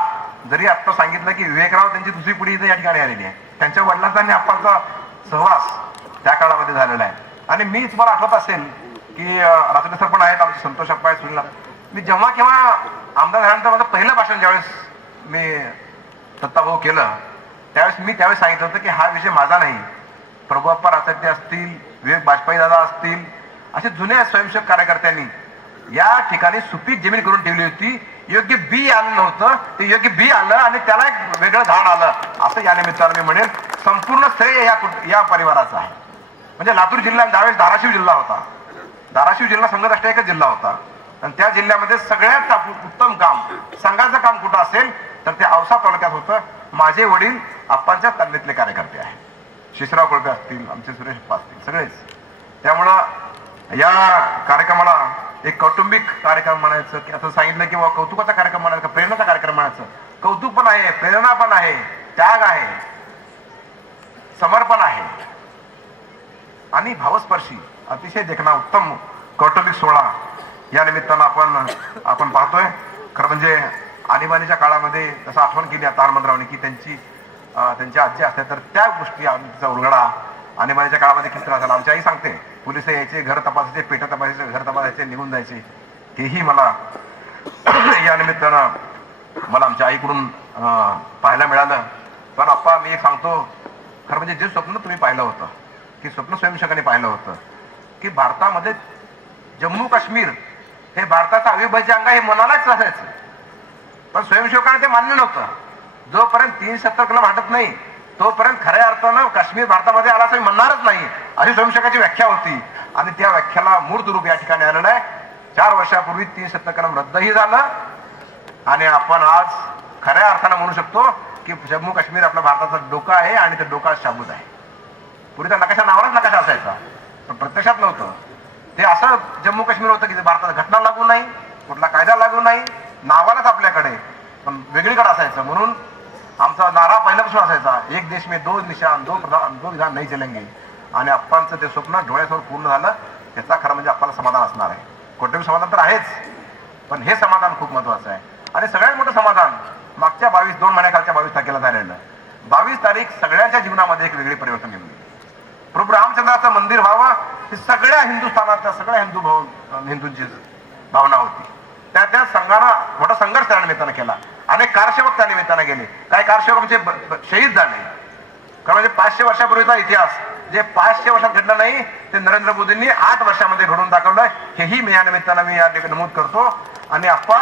जरी आता सांगितलं की विवेकराव त्यांची दुसरी पिढी इथे या ठिकाणी आलेली आहे, त्यांच्या वडिलांचा आणि आप्पांचा सहवास त्या काळामध्ये झालेला आहे. आणि मी तुम्हाला आठवत असेल की रात्री सर पण आहेत, आमचे संतोष अप्पा आहेत, सुनील, मी जेव्हा केव्हा आमदार झाल्यानंतर माझं पहिलं भाषण ज्यावेळेस मी दत्ताभाऊ केलं त्यावेळेस सांगितलं होतं की हा विषय माझा नाही, प्रभुअप्पा राचट्टे असतील, विवेक बाजपेयी दादा असतील, असे जुन्या स्वयंसेवक कार्यकर्त्यांनी या ठिकाणी सुपीक जमीन करून ठेवली होती. योग्य बी आलं नव्हतं, ते योग्य बी आलं आणि त्याला एक वेगळं धान आलं, असं या निमित्तानं मी म्हणेन. संपूर्ण श्रेय या परिवाराचं आहे. म्हणजे लातूर जिल्हा त्यावेळेस धाराशिव जिल्हा होता. धाराशिव जिल्हा संघराष्ट्र एकच जिल्हा होता. आणि त्या जिल्ह्यामध्ये सगळ्यात उत्तम काम संघाचं काम कुठं असेल तर ते औसा तालुक्यात होतं. माझे वडील आप्पांच्या तालमीतले कार्यकर्ते आहेत. शिशराव कोळपे असतील, आमचे सुरेश अप्पा असतील, सगळेच. त्यामुळं या कार्यक्रमाला एक कौटुंबिक कार्यक्रम म्हणायचं की असं सांगितलं की कौतुकाचा कार्यक्रम म्हणायचं, प्रेरणाचा कार्यक्रम म्हणायचं. कौतुक पण आहे, प्रेरणा पण आहे, त्याग आहे, समर्पण आहे आणि भावस्पर्शी अतिशय देखणा उत्तम कौटुंबिक सोहळा या निमित्तानं आपण पाहतोय. खरं म्हणजे आणीबाणीच्या काळामध्ये जसं आठवण केली आता हनुमंतरावने की त्यांच्या आजी असल्या तर त्या गोष्टी आमचा उलगडा आणीबाणीच्या काळामध्ये किती त्रास झाला. आमची आई सांगते पोलिस यायचे, घर तपासायचे, पेट्या तपासायचे, घर तपासायचे, निघून जायचे. हेही मला या निमित्तानं मला आमच्या आईकडून पाहायला मिळालं. पण आप्पा मी एक सांगतो, खरं म्हणजे जे स्वप्न तुम्ही पाहिलं होतं की स्वप्न स्वयंसेवकांनी पाहिलं होतं की भारतामध्ये जम्मू काश्मीर हे भारताचा अविभाज्य अंग हे मनालाच असायचं, पण स्वयंसेवकांना ते मान्य नव्हतं. जोपर्यंत 370 कलम हटत नाही तोपर्यंत खऱ्या अर्थानं काश्मीर भारतामध्ये आला असं म्हणणारच नाही अशी स्वयंसेवकाची व्याख्या होती. आणि त्या व्याख्याला मूर्त रूप या ठिकाणी आलेलं आहे. 4 वर्षापूर्वी 370 कलम रद्दही झालं आणि आपण आज खऱ्या अर्थानं म्हणू शकतो की जम्मू काश्मीर आपल्या भारताचा डोका आहे आणि ते डोका शाबूत आहे. पूर्वी त्या नकाशा नावालाच नकाशा असायचा पण प्रत्यक्षात नव्हतं. ते असं जम्मू काश्मीर होतं की भारताला घटना लागू नाही, कुठला कायदा लागू नाही, नावालाच आपल्याकडे पण वेगळीकडे असायचं. म्हणून आमचा नारा पहिल्यापासून असायचा, एक देश में 2 निशान, 2 विधान नाही चलेंगे. आणि आप्पांचं ते स्वप्न डोळ्यासमोर पूर्ण झालं. याचा खरं म्हणजे आपल्याला समाधान असणार आहे. कौटुंबिक समाधान तर आहेच, पण हे समाधान खूप महत्वाचं आहे. आणि सगळ्यात मोठं समाधान मागच्या 2 महिन्याखालच्या 22 तारखेला झालेलं. 22 तारीख सगळ्यांच्या जीवनामध्ये एक वेगळी परिवर्तन घेऊन प्रभू रामचंद्राचं मंदिर व्हावं ही सगळ्या हिंदुस्थानातल्या सगळ्या हिंदूंची भावना होती. त्या संघानं मोठा संघर्ष त्या निमित्तानं केला. अनेक कारसेवक त्या निमित्तानं गेले. काही कारसेवक आमचे शहीद झाले. कारण म्हणजे 500 वर्षापूर्वीचा इतिहास जे 500 वर्षात घडलं नाही ते नरेंद्र मोदींनी 8 वर्षामध्ये घडवून दाखवलंय. हेही मी या निमित्तानं मी या ठिकाणी नमूद करतो. आणि आप्पा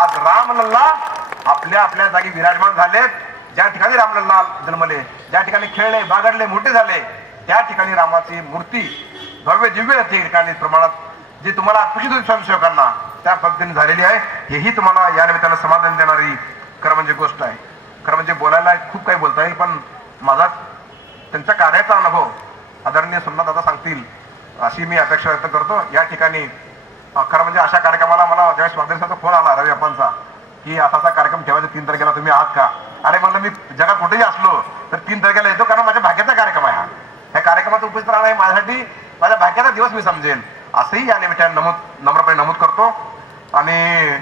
आज रामलल्ला आपल्या जागी विराजमान झालेत. ज्या ठिकाणी रामलल्ला जन्मले, ज्या ठिकाणी खेळले, बागडले, मोठे झाले, त्या ठिकाणी रामाची मूर्ती भव्य दिव्य ठिकाणी प्रमाणात जी तुम्हाला अपेक्षित होती स्वयंसेवकांना त्या पद्धतीने झालेली आहे. हेही तुम्हाला या निमित्तानं समाधान देणारी खरं म्हणजे गोष्ट आहे. खरं म्हणजे बोलायला खूप काही बोलता येईल पण माझा त्यांच्या कार्याचा अनुभव आदरणीय सोमनाथ दादा सांगतील अशी मी अपेक्षा व्यक्त करतो. या ठिकाणी खरं म्हणजे अशा कार्यक्रमाला मला ज्यावेळेस वागदेसाचा फोन आला रवी अप्पांचा की असा कार्यक्रम ठेवायचा 3 तारखेला तुम्ही आहात का. अरे म्हणलं मी जगात कुठेही असलो तर 3 तारखेला येतो कारण माझ्या भाग्याचा कार्यक्रम आहे. ह्या कार्यक्रमात उपस्थित राहणं हे माझ्यासाठी माझ्या भाग्याचा दिवस मी समजेल असंही या निमित्ताने नम्रपणे नमूद करतो. आणि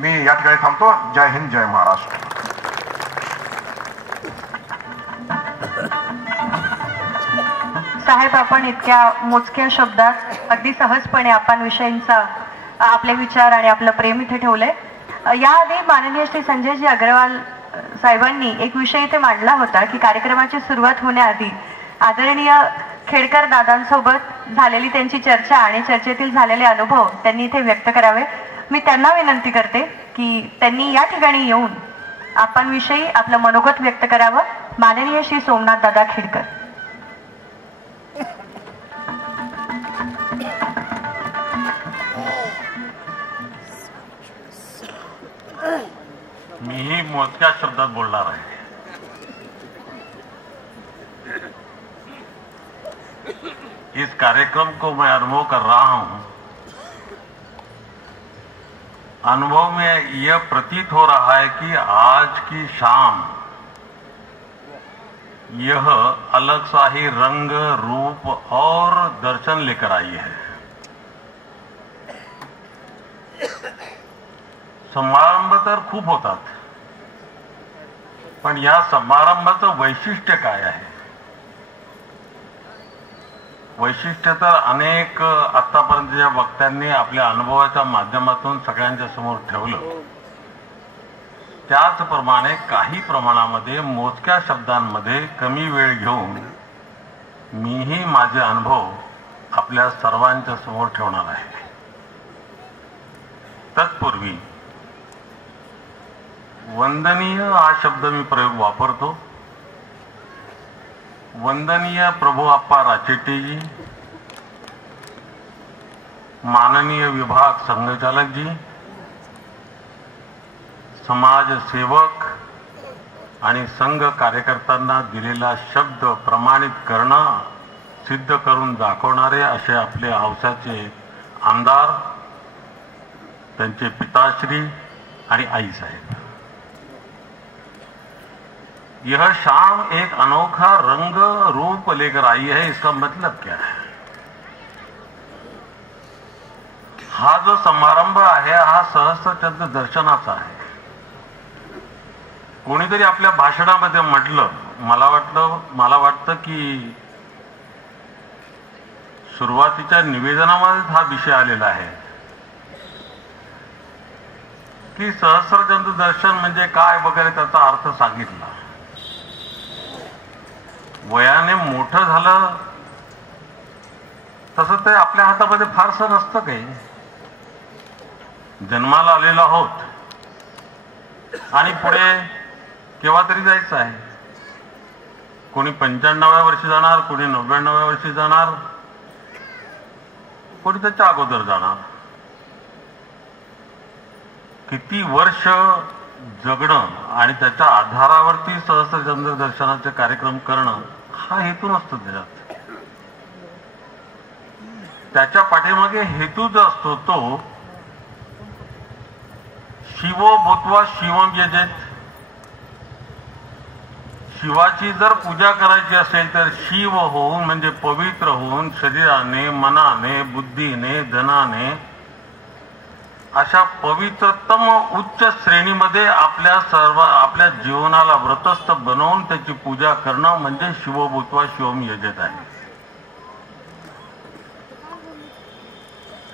मी या ठिकाणी थांबतो. जय हिंद, जय महाराष्ट्र. साहेब, आपण इतक्या मोजक्या शब्दात अगदी सहजपणे आप्पांविषयींचा आपले विचार आणि आपलं प्रेम इथे ठेवलंय. याआधी माननीय श्री संजयजी अग्रवाल साहेबांनी एक विषय इथे मांडला होता की कार्यक्रमाची सुरुवात होण्याआधी आदरणीय खेडकर दादांसोबत झालेली त्यांची चर्चा आणि चर्चेतील झालेले अनुभव त्यांनी इथे व्यक्त करावे. मी त्यांना विनंती करते की त्यांनी या ठिकाणी येऊन आप्पांविषयी आपलं मनोगत व्यक्त करावं. माननीय श्री सोमनाथ दादा खेडकर. मीही मोजक्या शब्दात बोलणार आहे. इस कार्यक्रम को मैं अनुभव कर रहा हूं. अनुभव में यह प्रतीत हो रहा है कि आज की शाम यह अलग सा ही रंग, रूप और दर्शन लेकर आई है. समारंभ तर खूप होतात पण या समारंभाचं वैशिष्ट्य काय आहे. वैशिष्ट्य तर अनेक आतापर्यंतच्या वक्त्यांनी आपल्या अनुभवाच्या माध्यमातून सगळ्यांच्या समोर ठेवलं. त्याचप्रमाणे काही प्रमाणामध्ये मोजक्या शब्दांमध्ये कमी वेळ घेऊन मीही माझे अनुभव आपल्या सर्वांच्या समोर ठेवणार आहे. तत्पूर्वी वंदनीय हा शब्द मी प्रयोग वापरतो. वंदनीय प्रभू आप्पा राचेट्टीजी, माननीय विभाग संघचालक जी, समाजसेवक आणि संघ कार्यकर्त्यांना दिलेला शब्द प्रमाणित करणं, सिद्ध करून दाखवणारे असे आपले औसाचे आमदार, त्यांचे पिताश्री आणि आई साहेब। यह शाम एक अनोखा रंग रूप लेकर आई है, इसका मतलब क्या है? हा जो समारंभ आहे हा सहस्त्रचंद्र दर्शनाचा आहे। कोणीतरी आपल्या भाषणामध्ये म्हटलं, मला वाटतं की सुरुवातीच्या निवेदनामध्ये हा विषय आलेला आहे की सहस्त्रचंद्र दर्शन म्हणजे काय वगैरे त्याचा अर्थ सांगितला। वयाने मोठं झालं तसं ते आपल्या हातामध्ये फारसं नसतं काही। जन्माला आलेलो आहोत आणि पुढे केव्हा तरी जायचं आहे। कोणी 95व्या वर्षी जाणार, कोणी 99व्या वर्षी जाणार, कोणी त्याच्या अगोदर जाणार। किती वर्ष जगणं आणि त्याच्या आधारावरती सहस्त्रचंद्र दर्शनाचे कार्यक्रम करणं हा हेतू नसतो त्याच्यात। त्याच्या पाठीमागे हेतू जो असतो तो शिवो भूत्वा शिवम यजेत। शिवाची जर पूजा करायची असेल तर शिव होऊन म्हणजे पवित्र होऊन शरीराने, मनाने, बुद्धीने, धनाने अशा पवित्रतम उच्च श्रेणीमध्ये आपल्या जीवनाला व्रतस्थ बनवून त्याची पूजा करणं म्हणजे शिवभूत्वा शिवम यजत आहे।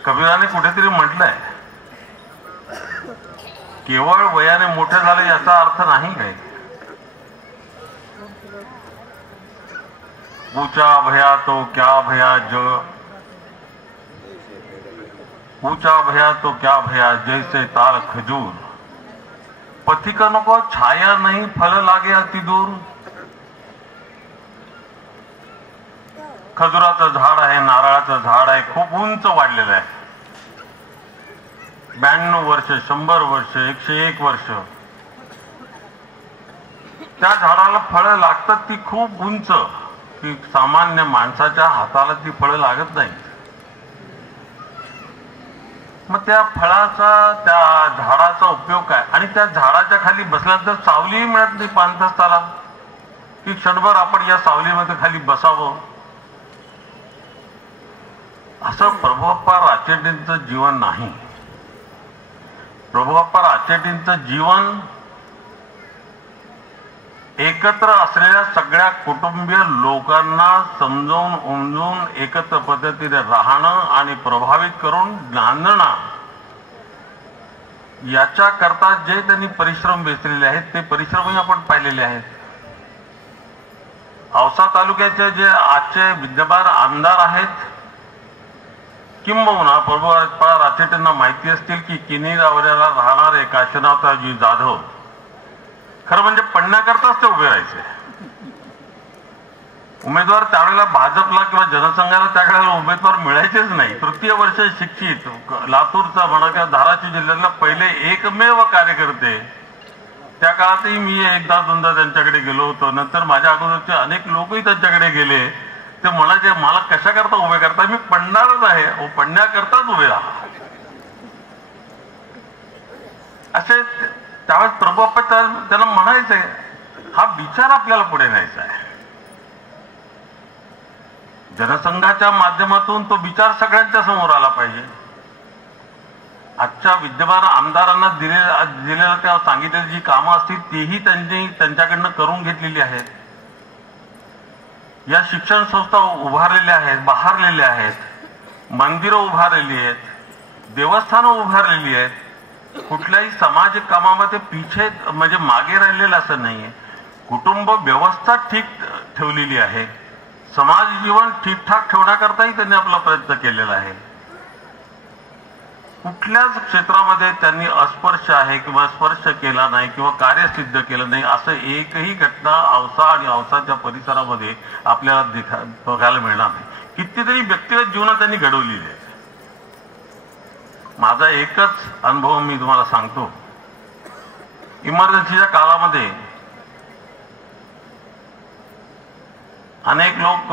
कबीराने कुठेतरी म्हटलंय, केवळ वयाने मोठे झाले याचा अर्थ नाही काय। ऊंचा भया तो क्या भया ऊंचा भया तो क्या भया जैसे तार खजूर। पथिक नको छाया नाही फल लागे अति दूर। खजुराचं झाड आहे, नारळाचं झाड आहे, खूप उंच वाढलेलं आहे। 92 वर्ष, 100 वर्ष, 101 वर्ष त्या झाडाला फळं लागतात ती खूप उंच, की सामान्य माणसाच्या हाताला ती फळं लागत नाही। मग त्या फळाचा, त्या झाडाचा उपयोग काय? आणि त्या झाडाच्या खाली बसल्यानंतर सावलीही मिळत नाही पानतस्ताला, की क्षणभर आपण या सावलीमध्ये खाली बसावं। असं प्रभुअप्पा राचेटींचं जीवन नाही। प्रभुअप्पा राचेटींचं जीवन एकत्र असलेल्या सगळ्या कुटुंबीय लोकांना समजावून उमजून एकत्र पद्धतीने राहणं आणि प्रभावित करून नांदणं, याच्या करता जे त्यांनी परिश्रम वेचलेले आहेत ते परिश्रमही आपण पाहिलेले आहेत। औसा तालुक्याचे जे आजचे विद्यमान आमदार आहेत, किंबहुना प्रभुअप्पा राचेटींना माहिती असतील की किनी गावऱ्याला राहणारे काशीनाथरावजी जाधव खरं म्हणजे पडण्याकरताच ते उभे राहायचे। उमेदवार त्यावेळेला भाजपला किंवा जनसंघाला त्यावेळेला उमेदवार मिळायचेच नाही। तृतीय वर्ष शिक्षित लातूरचा म्हणा किंवा धाराशिव जिल्ह्यातला पहिले एकमेव कार्यकर्ते। त्या काळातही मी एकदा दोनदा त्यांच्याकडे गेलो होतो, नंतर माझ्या अगोदरचे अनेक लोकही त्यांच्याकडे गेले। ते म्हणायचे मला कशा करता उभे करता, मी पडणारच आहे, पडण्याकरताच उभे राहा असे त्यावेळेस प्रभुअप्पा त्यांना म्हणायचंय। हा विचार आपल्याला पुढे न्यायचा आहे। जनसंघाच्या माध्यमातून तो विचार सगळ्यांच्या समोर आला पाहिजे। आजच्या विद्यमान आमदारांना दिलेल्या त्या सांगितलेली जी कामं असतील तीही त्यांच्याकडनं करून घेतलेली आहेत। या शिक्षण संस्था उभारलेल्या आहेत, बहारलेल्या आहेत, मंदिरं उभारलेली आहेत, देवस्थानं उभारलेली आहेत। कुठल्याही सामाजिक कामामध्ये पिछे म्हणजे मागे राहिलेलं असं नाहीये। कुटुंब व्यवस्था ठीक ठेवलेली आहे। समाज जीवन ठीकठाक ठेवण्याकरताही त्यांनी आपला प्रयत्न केलेला आहे। कुठल्याच क्षेत्रामध्ये त्यांनी अस्पर्श आहे किंवा स्पर्श केला नाही किंवा कार्य सिद्ध केलं नाही असं एकही घटना औसा आणि औसाच्या परिसरामध्ये आपल्याला बघायला मिळणार नाही। कितीतरी व्यक्तिगत जीवनात त्यांनी घडवलेली आहे। माझा एकच अनुभव मी तुम्हाला सांगतो. इमर्जन्सीच्या काळामध्ये अनेक लोक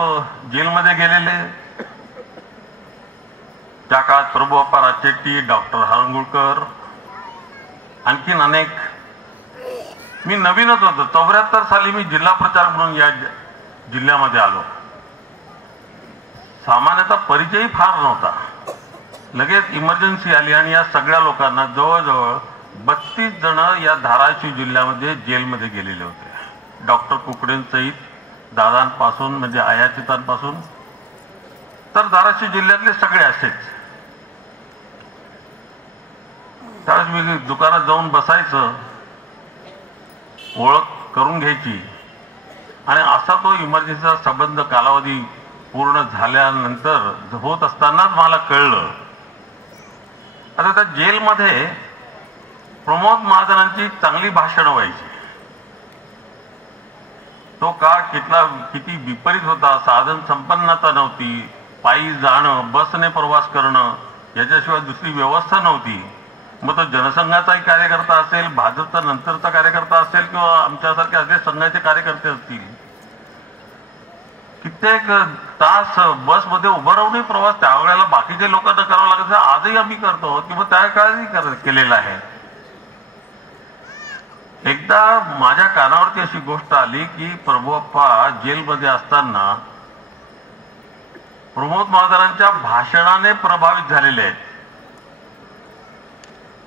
जेलमध्ये गेलेले. त्या काळात प्रभुअप्पा राचेट्टी, डॉक्टर हरंगुळकर, आणखीन अनेक. मी नवीनच होतो. 74 साली मी जिल्हा प्रचारक म्हणून या जिल्ह्यामध्ये आलो. सामान्यतः परिचय फार नव्हता. लगेच इमर्जन्सी आली आणि या सगळ्या लोकांना जवळजवळ 32 जण या धाराशिव जिल्ह्यामध्ये जेलमध्ये गेलेले होते. डॉक्टर कुकडेंसहित दादांपासून म्हणजे आयाचितांपासून तर धाराशिव जिल्ह्यातले सगळे असेच. त्यावेळेस मी दुकानात जाऊन बसायचं, ओळख करून घ्यायची आणि असा तो इमर्जन्सीचा संबंध कालावधी पूर्ण झाल्यानंतर होत असतानाच मला कळलं. आता त्या जेलमध्ये प्रमोद महाजनांची चांगली भाषणं व्हायची. तो काळ किती विपरीत होता. साधन संपन्नता नव्हती. पायी जाणं, बसने प्रवास करणं याच्याशिवाय दुसरी व्यवस्था नव्हती. मग तो जनसंघाचाही कार्यकर्ता असेल, भाजपचा नंतरचा कार्यकर्ता असेल किंवा आमच्यासारखे असे संघाचे कार्यकर्ते असतील, कित्येक तास बसमध्ये उभं राहूनही प्रवास त्यावेळेला बाकीच्या लोकांना करावा लागायचा. आजही आम्ही करतो किंवा त्या काळातही केलेला आहे. एकदा माझ्या कानावरती अशी गोष्ट आली की प्रभुअप्पा जेलमध्ये असताना प्रमोद महाजनांच्या भाषणाने प्रभावित झालेले आहेत.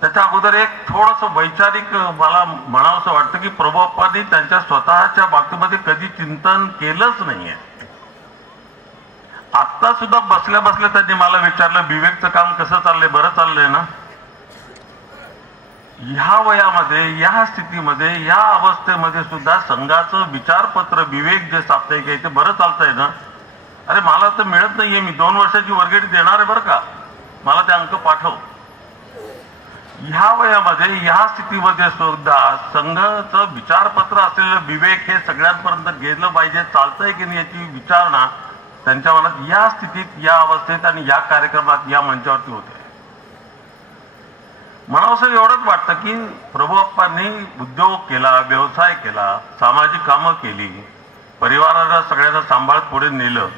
त्याच्या अगोदर एक थोडस वैचारिक मला म्हणावंसं वाटतं की प्रभुअप्पांनी त्यांच्या स्वतःच्या बाबतीमध्ये कधी चिंतन केलंच नाहीये. आता सुद्धा बसल्या बसल्या त्यांनी मला विचारलं, विवेकचं काम कसं चाललंय? बरं चाललंय ना? ह्या वयामध्ये, या स्थितीमध्ये, या अवस्थेमध्ये सुद्धा संघाचं विचारपत्र विवेक जे साप्ताहिक आहे ते बरं चालतंय ना? अरे मला तर मिळत नाहीये. मी 2 वर्षाची वर्गणी देणार आहे बरं का, मला ते अंक पाठव. ह्या वयामध्ये, ह्या स्थितीमध्ये सुद्धा संघाचं विचारपत्र असलेलं विवेक हे सगळ्यांपर्यंत गेलं पाहिजे, चालतंय की नाही याची विचारणा त्यांच्या मनात या स्थितीत, या अवस्थेत आणि या कार्यक्रमात, या मंचावरती होते. म्हणावंसं एवढंच वाटतं की प्रभुअप्पांनी उद्योग केला, व्यवसाय केला, सामाजिक कामं केली, परिवाराला सगळ्यांना सांभाळत पुढे नेलं.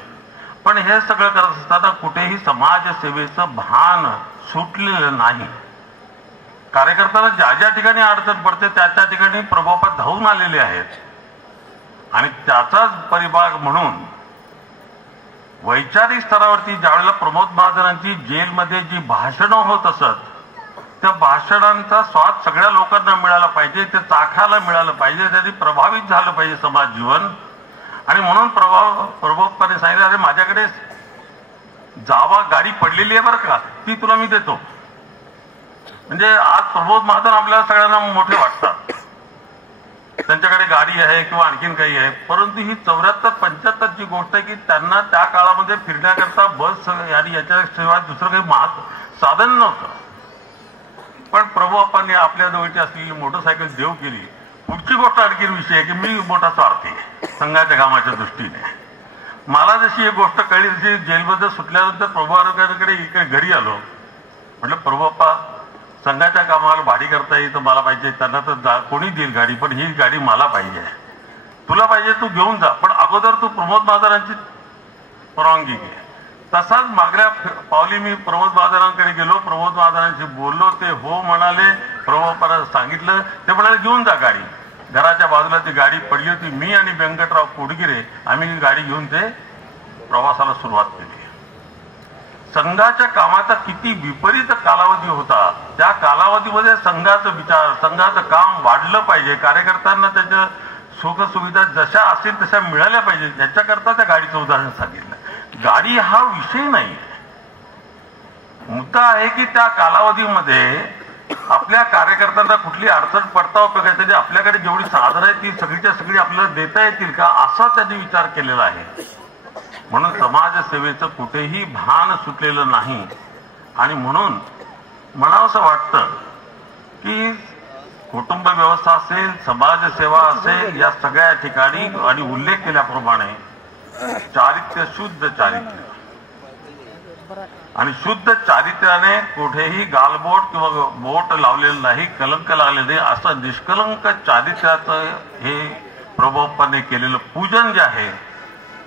पण हे सगळं करत असताना कुठेही समाजसेवेचं भान सुटलेलं नाही. कार्यकर्त्यांना ज्या ज्या ठिकाणी अडचण पडते त्या त्या ठिकाणी प्रभुअप्पा धावून आलेले आहेत. आणि त्याचाच परिभाग म्हणून वैचारिक स्तरावरती ज्यावेळेला प्रमोद महाजनांची जेलमध्ये जी भाषणं होत असत, त्या भाषणांचा स्वाद सगळ्या लोकांना मिळाला पाहिजे, ते चाखायला मिळालं पाहिजे, त्यांनी प्रभावित झालं पाहिजे समाज जीवन. आणि म्हणून प्रभुअप्पांनी सांगितलं, अरे माझ्याकडे जावा गाडी पडलेली आहे बरं का, ती तुला मी देतो. म्हणजे आज प्रमोद महाजन आपल्याला सगळ्यांना मोठे वाटतात, त्यांच्याकडे गाडी आहे किंवा आणखीन काही आहे. परंतु ही 74-75 ची गोष्ट आहे की त्यांना त्या काळामध्ये फिरण्याकरता बस आणि याच्याशिवाय दुसरं काही साधन नव्हतं. पण प्रभुअप्पांनी आपल्या जवळची असलेली मोटरसायकल देव केली. पुढची गोष्ट आणखी विषय आहे की मी मोठा स्वार्थी आहे संघाच्या कामाच्या दृष्टीने. मला जशी ही गोष्ट कळली तशी जेलमध्ये सुटल्यानंतर प्रभुअप्पांकडे इकडे घरी आलो. म्हटलं प्रभुअप्पा, संघाच्या कामाला भाडी करता येईल तर मला पाहिजे. त्यांना तर कोणी देईल गाडी, पण ही गाडी मला पाहिजे. तुला पाहिजे तू घेऊन जा, पण अगोदर तू प्रमोद महाजनांची परवानगी घे. तसाच मागल्या पावली मी प्रमोद महाजनांकडे गेलो, प्रमोद महाजनांशी बोललो. ते हो म्हणाले. प्रभुअप्पांना सांगितलं, ते म्हणाले घेऊन जा गाडी. घराच्या बाजूला ती गाडी पडली होती. मी आणि व्यंकटराव कोडगिरे आम्ही गाडी घेऊन ते प्रवासाला सुरुवात केली. संघाच्या कामाचा किती विपरीत कालावधी होता. त्या कालावधीमध्ये संघाचं विचार, संघाचं काम वाढलं पाहिजे, कार्यकर्त्यांना त्याच्या सुखसुविधा जशा असतील तशा मिळाल्या पाहिजे, याच्याकरता त्या गाडीचं उदाहरण सांगितलं. गाडी हा विषय नाही, मुद्दा आहे की त्या कालावधीमध्ये आपल्या कार्यकर्त्यांना कुठली अडचण पडता उपयोगायची, आपल्याकडे जेवढी साधनं आहेत ती सगळीच्या सगळी आपल्याला देता येतील का, असा त्यांनी विचार केलेला आहे. म्हणून समाजसेवेचं कुठेही भान सुटलेलं नाही. आणि म्हणून म्हणावंसं वाटतं की कुटुंब व्यवस्था असेल, समाजसेवा असेल, या सगळ्या ठिकाणी आणि उल्लेख केल्याप्रमाणे चारित्र्य, शुद्ध चारित्र्य, आणि शुद्ध चारित्र्याने कुठेही गालबोट किंवा बोट लावलेलं नाही, कलंक लागले नाही, असं निष्कलंक चारित्र्याचं हे प्रभुप्पाने केलेलं पूजन जे आहे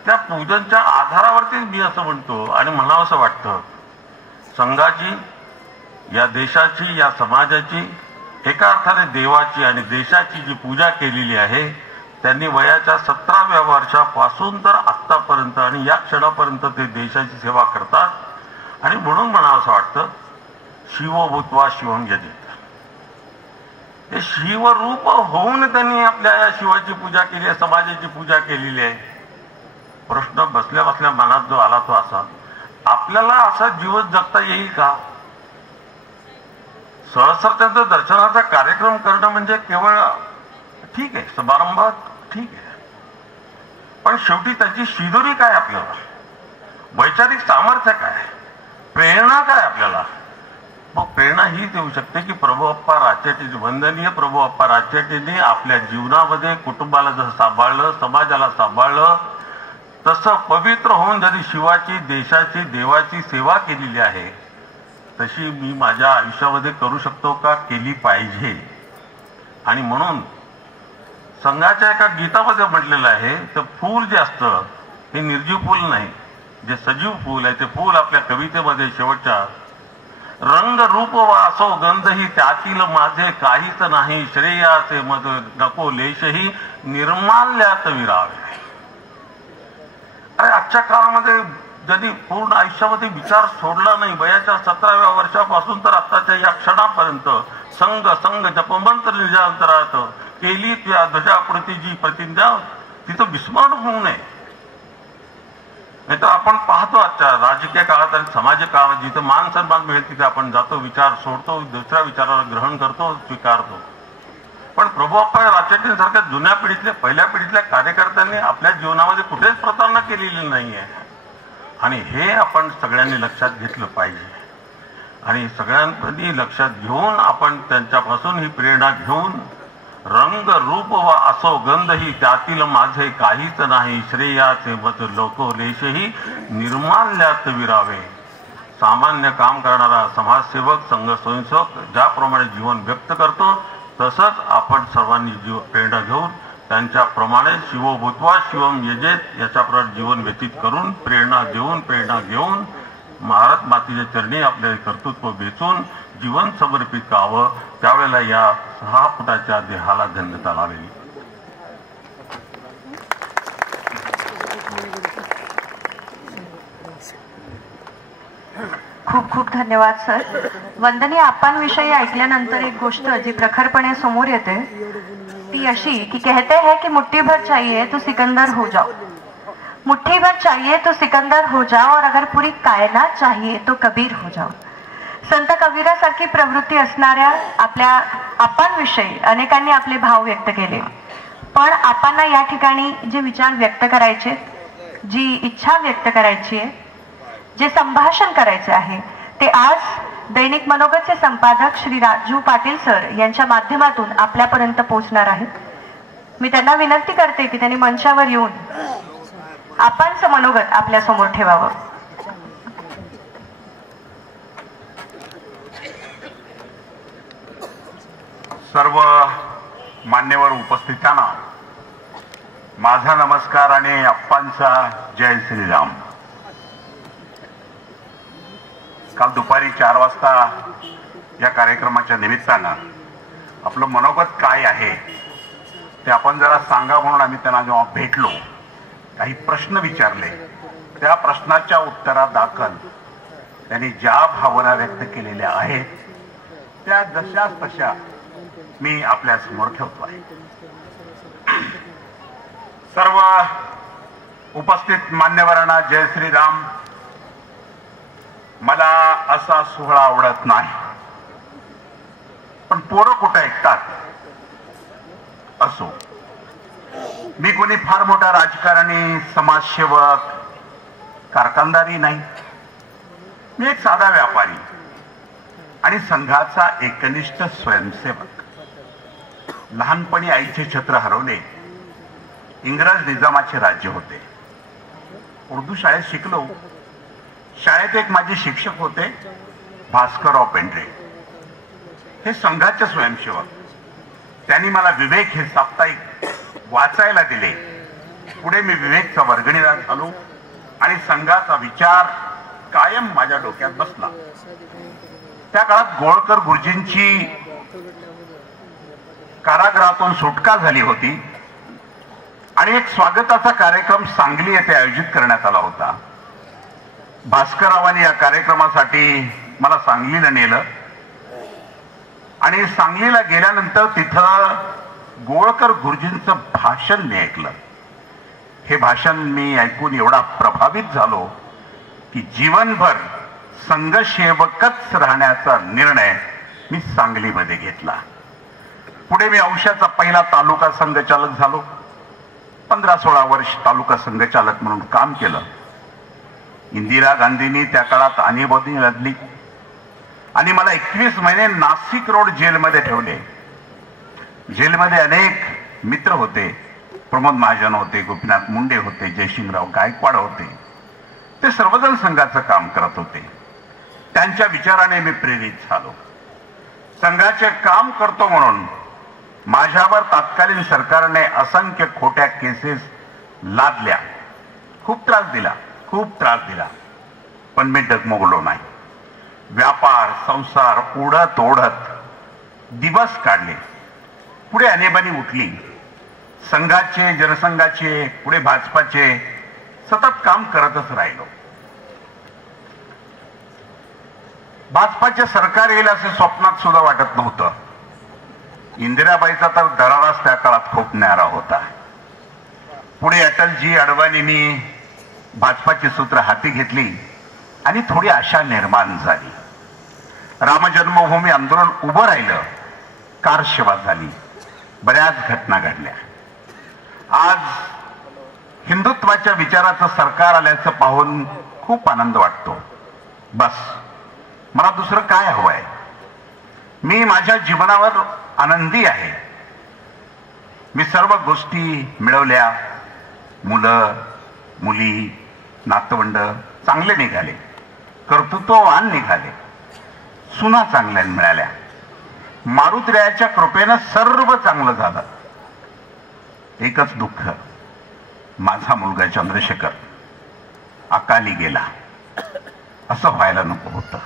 त्या पूजनच्या आधारावरती मी असं म्हणतो आणि म्हणावं असं वाटतं, संघाची, या देशाची, या समाजाची, एका अर्थाने देवाची आणि देशाची जी पूजा केलेली आहे त्यांनी वयाच्या 17व्या वर्षापासून तर आत्तापर्यंत आणि या क्षणापर्यंत ते देशाची सेवा करतात आणि म्हणून म्हणावं असं वाटतं, शिव भूत्वा शिवम यजेत. हे शिवरूप होऊन त्यांनी आपल्या या शिवाची पूजा केली आहे, समाजाची पूजा केलेली आहे. प्रश्न बसल्या बसल्या मनात जो आला तो असा, आपल्याला असा जीवन जगता येईल का? सहस्र त्यांचं दर्शनाचा कार्यक्रम करणं म्हणजे केवळ ठीक आहे, समारंभ ठीक आहे, पण शेवटी त्याची शिदोरी काय, आपल्याला वैचारिक सामर्थ्य काय, प्रेरणा काय आपल्याला? मग प्रेरणा हीच येऊ शकते की प्रभुअप्पा राचेटी, वंदनीय प्रभुअप्पा राचेटीने आपल्या जीवनामध्ये कुटुंबाला जसं सांभाळलं, समाजाला सांभाळलं, तसं पवित्र होऊन जरी शिवाची, देशाची, देवाची सेवा केलेली आहे तशी मी माझ्या आयुष्यामध्ये करू शकतो का? केली पाहिजे. आणि म्हणून संघाच्या एका गीतामध्ये म्हटलेलं आहे, तर फूल जे असतं हे निर्जीव फूल नाही, जे सजीव फूल आहे ते फूल आपल्या कवितेमध्ये शेवटच्या रंग रूप व असो गंधही त्यातील माझे काहीच नाही, श्रेयाचे मध नको लेशही निर्माल्यात विरावे. अरे आजच्या काळामध्ये ज्यांनी पूर्ण आयुष्यामध्ये विचार सोडला नाही, वयाच्या 17व्या वर्षापासून तर आत्ताच्या या क्षणापर्यंत संघ संघ जपमंत्र निजांतरात केली त्या ध्वजाकृतीची प्रतिज्ञा, तिथं विस्मरण होऊ नये. नाहीतर आपण पाहतो आजच्या राजकीय काळात आणि सामाजिक काळात जिथं मान सन्मान मिळेल तिथे आपण जातो, विचार सोडतो, दुसऱ्या विचाराला ग्रहण करतो, स्वीकारतो. पण प्रभुअप्पा राचेटींसारख्या जुन्या पिढीतल्या, पहिल्या पिढीतल्या कार्यकर्त्यांनी आपल्या जीवनामध्ये कुठेच प्रतारणा केलेली नाहीये आणि हे आपण सगळ्यांनी लक्षात घेतलं पाहिजे. आणि सगळ्यांनी लक्षात घेऊन आपण त्यांच्यापासून ही प्रेरणा घेऊन रंग रूप व असो गंधही त्यातील माझे काहीच नाही, श्रेयाचे मत लोको लेशही निर्माल्यात विरावे. सामान्य काम करणारा समाजसेवक, संघ स्वयंसेवक ज्याप्रमाणे जीवन व्यक्त करतो तसंच आपण सर्वांनी प्रेरणा घेऊन त्यांच्याप्रमाणे शिवो भूत्वा शिवम यजेत याच्याप्रमाणे जीवन व्यतीत करून प्रेरणा घेऊन भारत मातेच्या चरणी आपले कर्तृत्व वेचून जीवन समर्पित करावं. त्यावेळेला या 6 फुटाच्या देहाला धन्यता लावेली. खूप खूप धन्यवाद सर. वंदनीय आप्पांविषयी ऐकल्यानंतर एक गोष्ट जी प्रखरपणे समोर येते ती अशी की कहते हैं कि मुट्ठी भर चाहिए तो सिकंदर हो जाओ, मुट्ठी भर चाहिए तो सिकंदर हो जाओ और अगर पूरी कायनात चाहिए तो कबीर हो जाओ. संत कबीरासारखी प्रवृत्ती असणाऱ्या आपल्या आप्पांविषयी अनेकांनी आपले भाव व्यक्त केले. पण आप्पांना या ठिकाणी जे विचार व्यक्त करायचे, जी इच्छा व्यक्त करायची आहे, जे संभाषण करायचे आहे ते आज दैनिक मनोगतचे संपादक श्री राजू पाटील सर यांच्या माध्यमातून आपल्यापर्यंत पोहोचणार आहेत. मी त्यांना विनंती करते की त्यांनी मंचावर येऊन आप्पांचं मनोगत आपल्या समोर ठेवावं. सर्व मान्यवर उपस्थितांना माझा नमस्कार आणि आप्पांचा जय श्रीराम. काल दुपारी 4 वाजता या कार्यक्रमाच्या निमित्तानं आपलं मनोगत काय आहे ते आपण जरा सांगा म्हणून आम्ही त्यांना जेव्हा भेटलो काही प्रश्न विचारले, त्या प्रश्नाच्या उत्तरादाखल त्यांनी ज्या भावना व्यक्त केलेल्या आहेत त्या जशाच तशा मी आपल्या समोर ठेवतो आहे. सर्व उपस्थित मान्यवरांना जय श्रीराम. मला असा सोहळा आवडत नाही, पण पोरं कुठं ऐकतात. असो, मी कोणी फार मोठा राजकारणी, समाजसेवक, कारखानदारी नाही. मी एक साधा व्यापारी आणि संघाचा एकनिष्ठ स्वयंसेवक. लहानपणी आईचे छत्र हरवले. इंग्रज निजामाचे राज्य होते. उर्दू शाळेत शिकलो. शाळेत एक माझे शिक्षक होते भास्करराव पेंढरे, हे संघाचे स्वयंसेवक. त्यांनी मला विवेक हे साप्ताहिक वाचायला दिले. पुढे मी विवेकचा वर्गणीदार झालो आणि संघाचा विचार कायम माझ्या डोक्यात बसला. त्या काळात गोळकर गुरुजींची कारागृहातून सुटका झाली होती आणि एक स्वागताचा कार्यक्रम सांगली येथे आयोजित करण्यात आला होता. भास्कररावांनी या कार्यक्रमासाठी मला सांगलीला नेलं आणि सांगलीला गेल्यानंतर तिथं गोळकर गुरुजींचं भाषण मी ऐकलं. हे भाषण मी ऐकून एवढा प्रभावित झालो की जीवनभर संघसेवकच राहण्याचा निर्णय मी सांगलीमध्ये घेतला. पुढे मी औशाचा पहिला तालुका संघचालक झालो. 15-16 वर्ष तालुका संघचालक म्हणून काम केलं. इंदिरा गांधींनी त्या काळात आणीबाणी लादली आणि मला 21 महिने नाशिक रोड जेलमध्ये ठेवले. जेलमध्ये अनेक मित्र होते. प्रमोद महाजन होते, गोपीनाथ मुंडे होते, जयसिंगराव गायकवाड होते. ते सर्वजण संघाचं काम करत होते. त्यांच्या विचाराने मी प्रेरित झालो. संघाचे काम करतो म्हणून माझ्यावर तत्कालीन सरकारने असंख्य खोट्या केसेस लादल्या. खूप त्रास दिला पण मी डगमगलो नाही. व्यापार संसार ओढत दिवस काढले. पुढे आणीबाणी उठली. संघाचे, जनसंघाचे, पुढे भाजपाचे सतत काम करतच राहिलो. भाजपाचे सरकार येईल असे स्वप्नात सुद्धा वाटत नव्हतं. इंदिराबाईचा तर दराराच त्या काळात खूप न्यारा होता. पुढे अटलजी, अडवाणींनी भाजपाची सूत्र हाती घेतली आणि थोडी आशा निर्माण झाली. रामजन्मभूमी आंदोलन उभं राहिलं. कारसेवा झाली. बऱ्याच घटना घडल्या. आज हिंदुत्वाच्या विचाराचं सरकार आल्याचं पाहून खूप आनंद वाटतो. बस मला दुसरं काय हवंय? मी माझ्या जीवनावर आनंदी आहे. मी सर्व गोष्टी मिळवल्या. मुलं मुली नातवंड चांगले निघाले. कर्तृत्ववान निघाले. सुना चांगल्या मिळाल्या. मारुतीरायाच्या कृपेनं सर्व चांगलं झालं. एकच दुःख, माझा मुलगा चंद्रशेखर अकाली गेला. असं व्हायला नको होतं.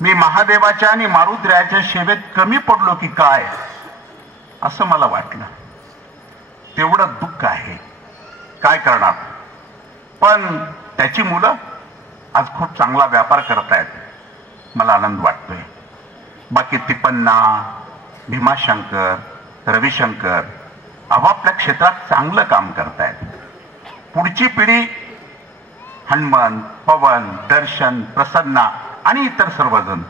मी महादेवाच्या आणि मारुतीरायाच्या सेवेत कमी पडलो की काय असं मला वाटलं. तेवढं दुःख आहे. काय करणार? पण त्याची मुलं आज खूप चांगला व्यापार करतायत. मला आनंद वाटतोय. बाकी तिपन्ना, भीमाशंकर, रविशंकर आपापल्या क्षेत्रात चांगलं काम करतायत. पुढची पिढी हनुमंत, पवन, दर्शन, प्रसन्ना आणि इतर सर्वजण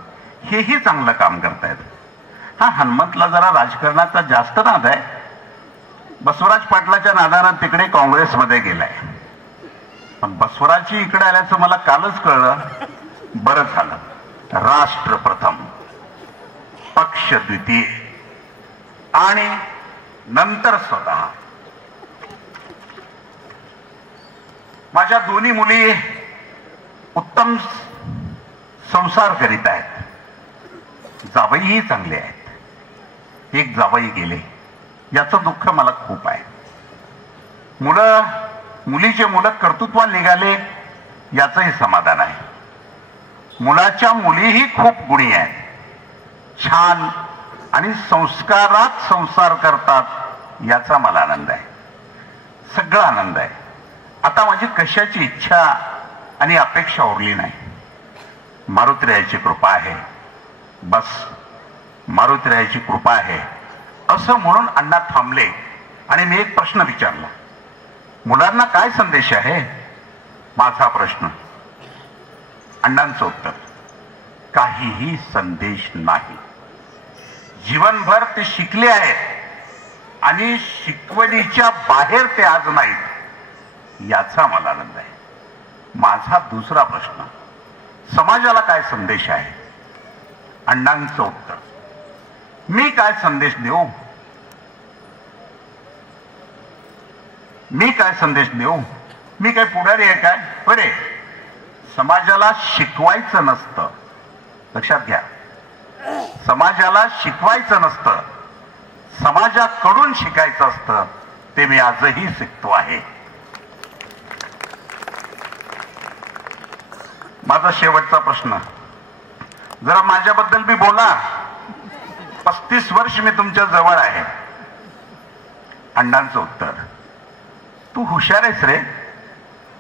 हेही चांगलं काम करतायत. हा हनुमंतला जरा राजकारणाचा जास्त नाद आहे. बसवराज पाटलाच्या नादानं तिकडे काँग्रेसमध्ये गेलाय. पण बसवराजची इकडे आल्याचं मला कालच कळलं. बरं झालं. राष्ट्र प्रथम, पक्ष द्वितीय आणि नंतर स्वतः. माझ्या दोन्ही मुली उत्तम संसार करीत आहेत. जावईही चांगले आहेत. एक जावई गेले याचं दुःख मला खूप आहे. मुलीचे मुलं कर्तृत्वाला निघाले याचंही समाधान आहे. मुलाच्या मुलीही खूप गुणी आहेत. छान आणि संस्कारात संसार करतात याचा मला आनंद आहे. सगळा आनंद आहे. आता माझी कशाची इच्छा आणि अपेक्षा उरली नाही. मारुतीरायाची कृपा आहे. बस मारुतीरायाची कृपा आहे असं म्हणून अण्णा थांबले आणि मी एक प्रश्न विचारला. मुलांना काय संदेश आहे? माझा प्रश्न. अण्णांचं उत्तर, काहीही संदेश नाही. जीवनभर ते शिकले आहेत आणि शिकवणीच्या बाहेर ते आज नाहीत याचा मला आनंद आहे. माझा दुसरा प्रश्न, समाजाला काय संदेश आहे? अण्णांचं उत्तर, मी काय संदेश देऊ? मी काय संदेश देऊ? मी काय पुढारी आहे काय? बरे समाजाला शिकवायचं नसतं. लक्षात घ्या, समाजाला शिकवायचं नसतं, समाजाकडून शिकायचं असतं. ते मी आजही शिकतो आहे. माझा शेवटचा प्रश्न, जरा माझ्याबद्दल बी बोला. 35 वर्ष मी तुमच्या जवळ आहे. अण्णांचं उत्तर, तू हुशार आहेस रे,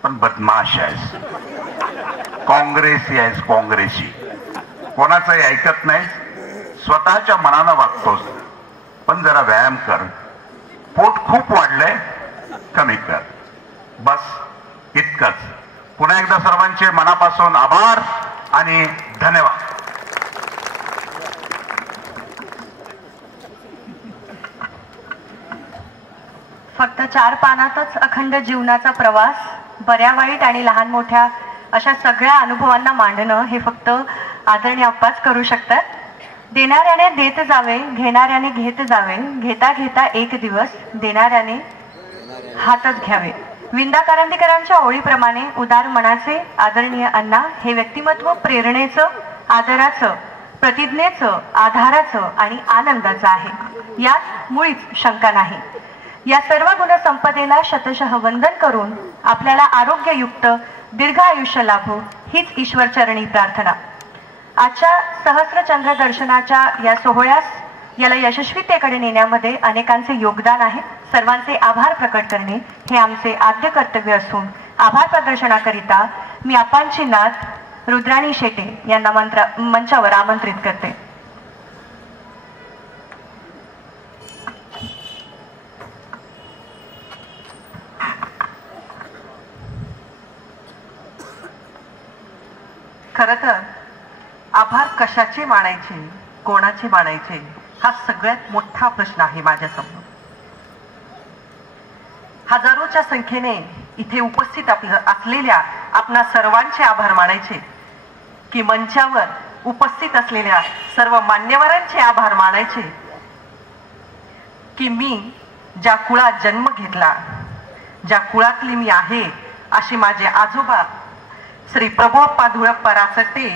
पण बदमाश आहेस, काँग्रेसी आहेस, काँग्रेसी. कोणाचंही ऐकत नाहीस, स्वतःच्या मनानं वागतोस. पण जरा व्यायाम कर. पोट खूप वाढलंय, कमी कर. बस इतकंच. पुन्हा एकदा सर्वांचे मनापासून आभार आणि धन्यवाद. फक्त 4 पानातच अखंड जीवनाचा प्रवास, बऱ्या वाईट आणि लहान मोठ्या अशा सगळ्या अनुभवांना मांडणं हे फक्त आदरणीय अप्पाच करू शकतात. देणाऱ्याने देत जावे, घेणाऱ्याने घेत जावे, घेता घेता एक दिवस देणाऱ्याने हातच घ्यावे. विंदा कारंदीकरांच्या ओळीप्रमाणे उदार मनाचे आदरणीय अण्णा हे व्यक्तिमत्व प्रेरणेचं, आदराचं, प्रतिज्ञेचं, आधाराचं आणि आनंदाचं आहे. यात मुळीच शंका नाही. या सर्व गुणसंपदेला शतशः वंदन करून आपल्याला आरोग्ययुक्त दीर्घ आयुष्य लाभो हीच ईश्वरचरणी प्रार्थना. आजच्या सहस्रचंद्र दर्शनाच्या या सोहळ्यास याला यशस्वीतेकडे नेण्यामध्ये अनेकांचे योगदान आहे. सर्वांचे आभार प्रकट करणे हे आमचे आद्य कर्तव्य असून आभार प्रदर्शनाकरिता मी आपांची नात रुद्राणी शेटे यांना मंचावर आमंत्रित करते. खरं तर आभार कशाचे मानायचे, कोणाचे मानायचे हा सगळ्यात मोठा प्रश्न आहे माझ्यासमोर. हजारोच्या संख्येने इथे उपस्थित असलेल्या आपणा सर्वांचे आभार मानायचे, की मंचावर उपस्थित असलेल्या सर्व मान्यवरांचे आभार मानायचे, की मी ज्या कुळात जन्म घेतला, ज्या कुळातली मी आहे असे माझे आजोबा श्री प्रभुअप्पा धुळप्पा राचट्टे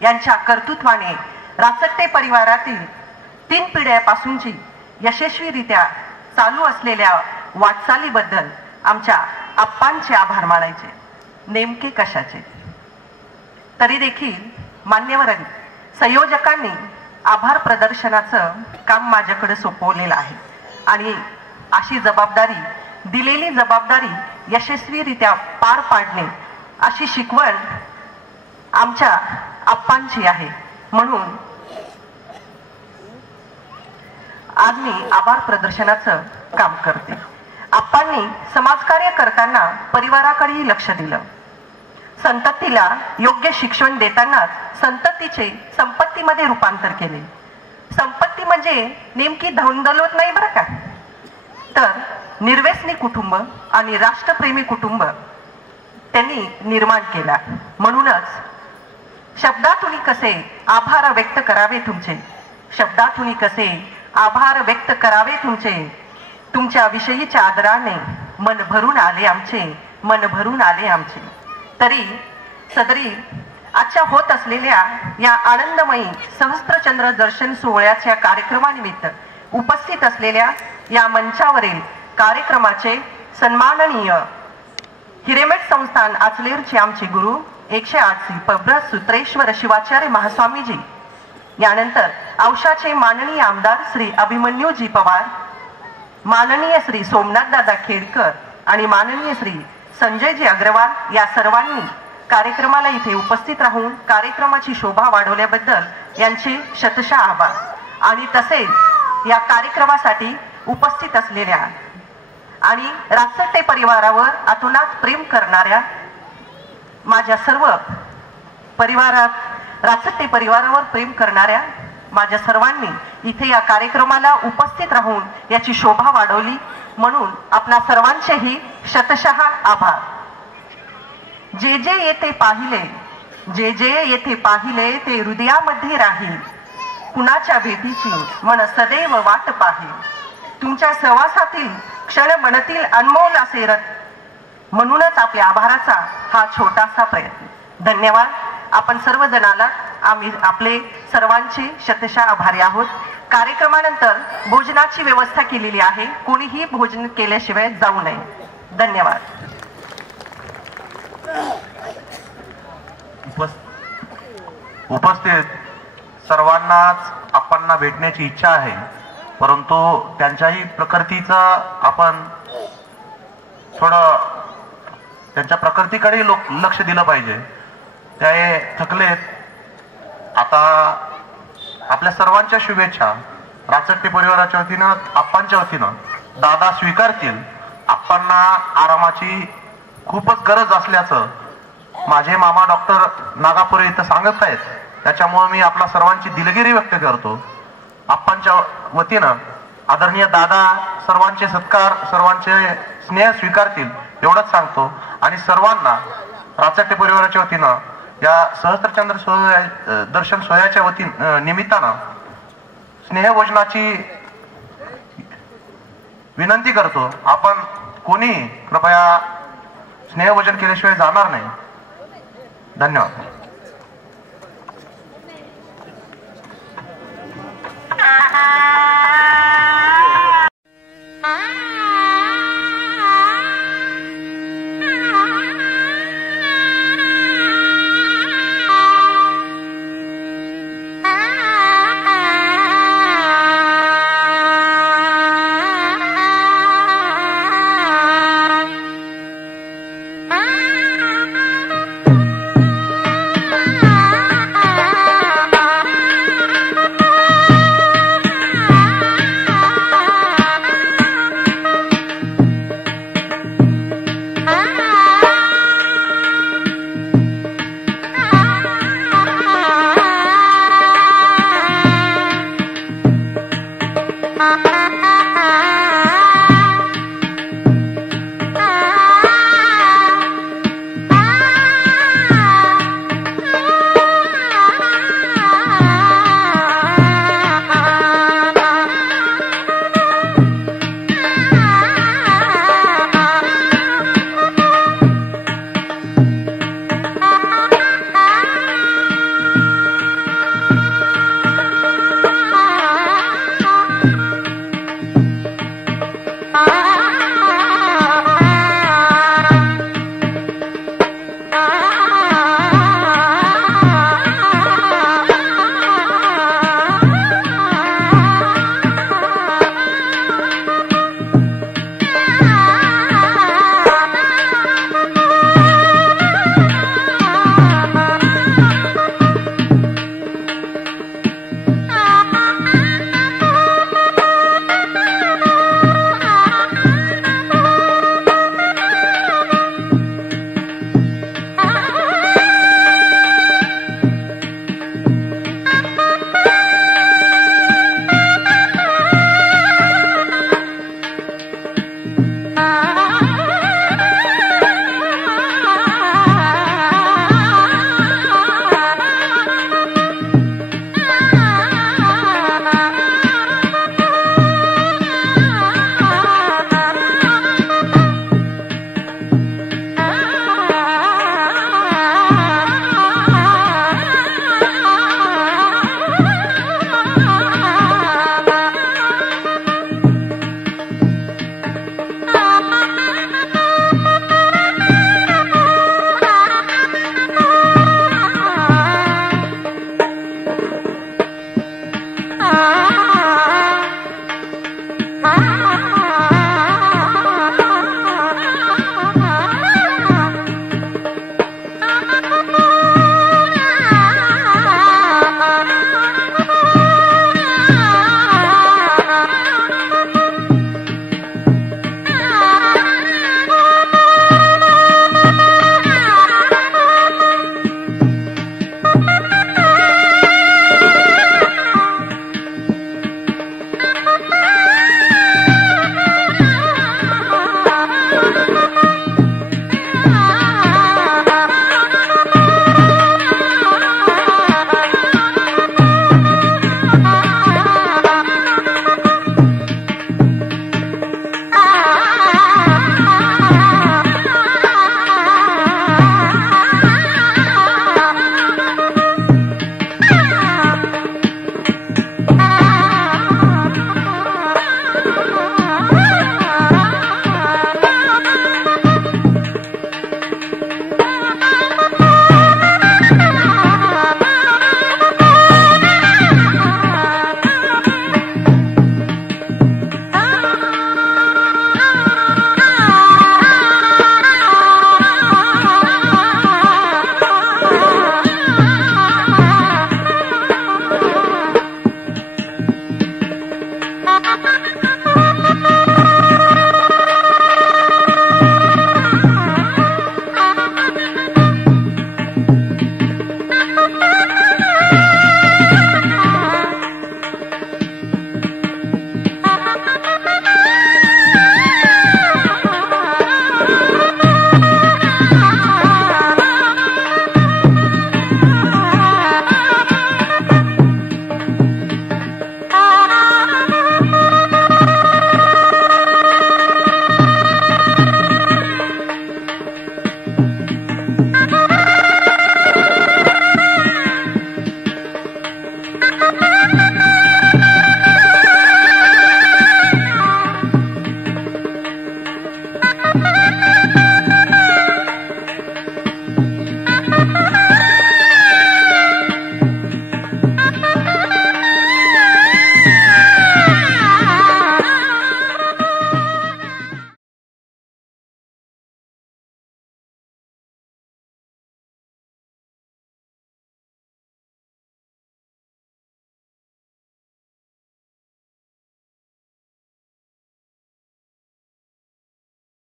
यांच्या कर्तृत्वाने राचट्टे परिवारातील 3 पिढ्यापासूनची यशस्वीरित्या चालू असलेल्या वाटचालीबद्दल आमच्या आप्पांचे आभार मानायचे. नेमके कशाचे? तरी देखील मान्यवरांनी, संयोजकांनी आभार प्रदर्शनाचं काम माझ्याकडे सोपवलेलं आहे आणि अशी जबाबदारी, दिलेली जबाबदारी यशस्वीरित्या पार पाडणे अशी शिकवण आमच्या आप्पांची आहे. म्हणून आज मी आभार प्रदर्शनाचं काम करते. आप्पांनी समाजकार्य करताना परिवाराकडेही लक्ष दिलं. संततीला योग्य शिक्षण देतानाच संततीचे संपत्तीमध्ये रूपांतर केले. संपत्ती म्हणजे नेमकी धनदौलत नाही बरं का, तर निर्व्यसनी कुटुंब आणि राष्ट्रप्रेमी कुटुंब त्यांनी निर्माण केला. म्हणूनच शब्दातून कसे आभार व्यक्त करावे तुमचे, शब्दातून कसे आभार व्यक्त करावे तुमचे, तुमच्या विषयीच्या आदराने मन भरून आले आमचे, मन भरून आले आमचे. तरी सदरी आजच्या होत असलेल्या या आनंदमयी सहस्त्रचंद्र दर्शन सोहळ्याच्या कार्यक्रमानिमित्त उपस्थित असलेल्या या मंचावरील कार्यक्रमाचे सन्माननीय हिरेमठ संस्थान आचलेरचे आमचे गुरु 108 श्री पब्रत सूत्रेश्वर शिवाचार्य महास्वामीजी, यानंतर औशाचे माननीय आमदार श्री अभिमन्यूजी पवार, माननीय श्री सोमनाथ दादा खेडकर आणि माननीय श्री संजयजी अग्रवाल या सर्वांनी कार्यक्रमाला इथे उपस्थित राहून कार्यक्रमाची शोभा वाढवल्याबद्दल यांचे शतशः आभार. आणि तसेच या कार्यक्रमासाठी उपस्थित असलेल्या आणि राचट्टे परिवारावर अतोनात प्रेम करणाऱ्या माझ्या सर्व राचट्टे परिवारावर प्रेम करणाऱ्या माझ्या सर्वांनी इथे या कार्यक्रमाला उपस्थित राहून याची शोभा वाढवली, म्हणून आपणा सर्वांचेही शतशः आभार. जे जे येथे पाहिले, जे जे येथे पाहिले ते हृदयामध्ये राहील, कुणाच्या भेटीची मन सदैव वाट पाहे, तुमच्या सहवासातील क्षण मनतील अनमोल असे म्हणूनच आपल्या आभाराचा हा छोटासा प्रयत्न. धन्यवाद. आपण सर्वजणाला आम्ही आपले सर्वांचे शतशः आभारी आहोत. कार्यक्रमानंतर भोजनाची व्यवस्था केलेली आहे. कोणीही भोजन केल्याशिवाय जाऊ नये. धन्यवाद. उपस्थित सर्वांनाच आपणना भेटण्याची इच्छा आहे, परंतु त्यांच्याही प्रकृतीचा आपण थोडं त्यांच्या प्रकृतीकडे लक्ष दिलं पाहिजे. ते थकलेत. आता आपल्या सर्वांच्या शुभेच्छा राचट्टे परिवाराच्या वतीनं, आप्पांच्या वतीनं दादा स्वीकारतील. आप्पांना आरामाची खूपच गरज असल्याचं माझे मामा डॉक्टर नागापुरे इथं सांगत आहेत. त्याच्यामुळे मी आपल्या सर्वांची दिलगिरी व्यक्त करतो. आप्पांच्या वतीनं आदरणीय दादा सर्वांचे सत्कार, सर्वांचे स्नेह स्वीकारतील एवढंच सांगतो. आणि सर्वांना राचट्टे परिवाराच्या वतीनं या सहस्त्रचंद्र दर्शन सोहळ्याच्या निमित्तानं स्नेहभोजनाची विनंती करतो. आपण कोणी कृपया स्नेहभोजन केल्याशिवाय जाणार नाही. धन्यवाद.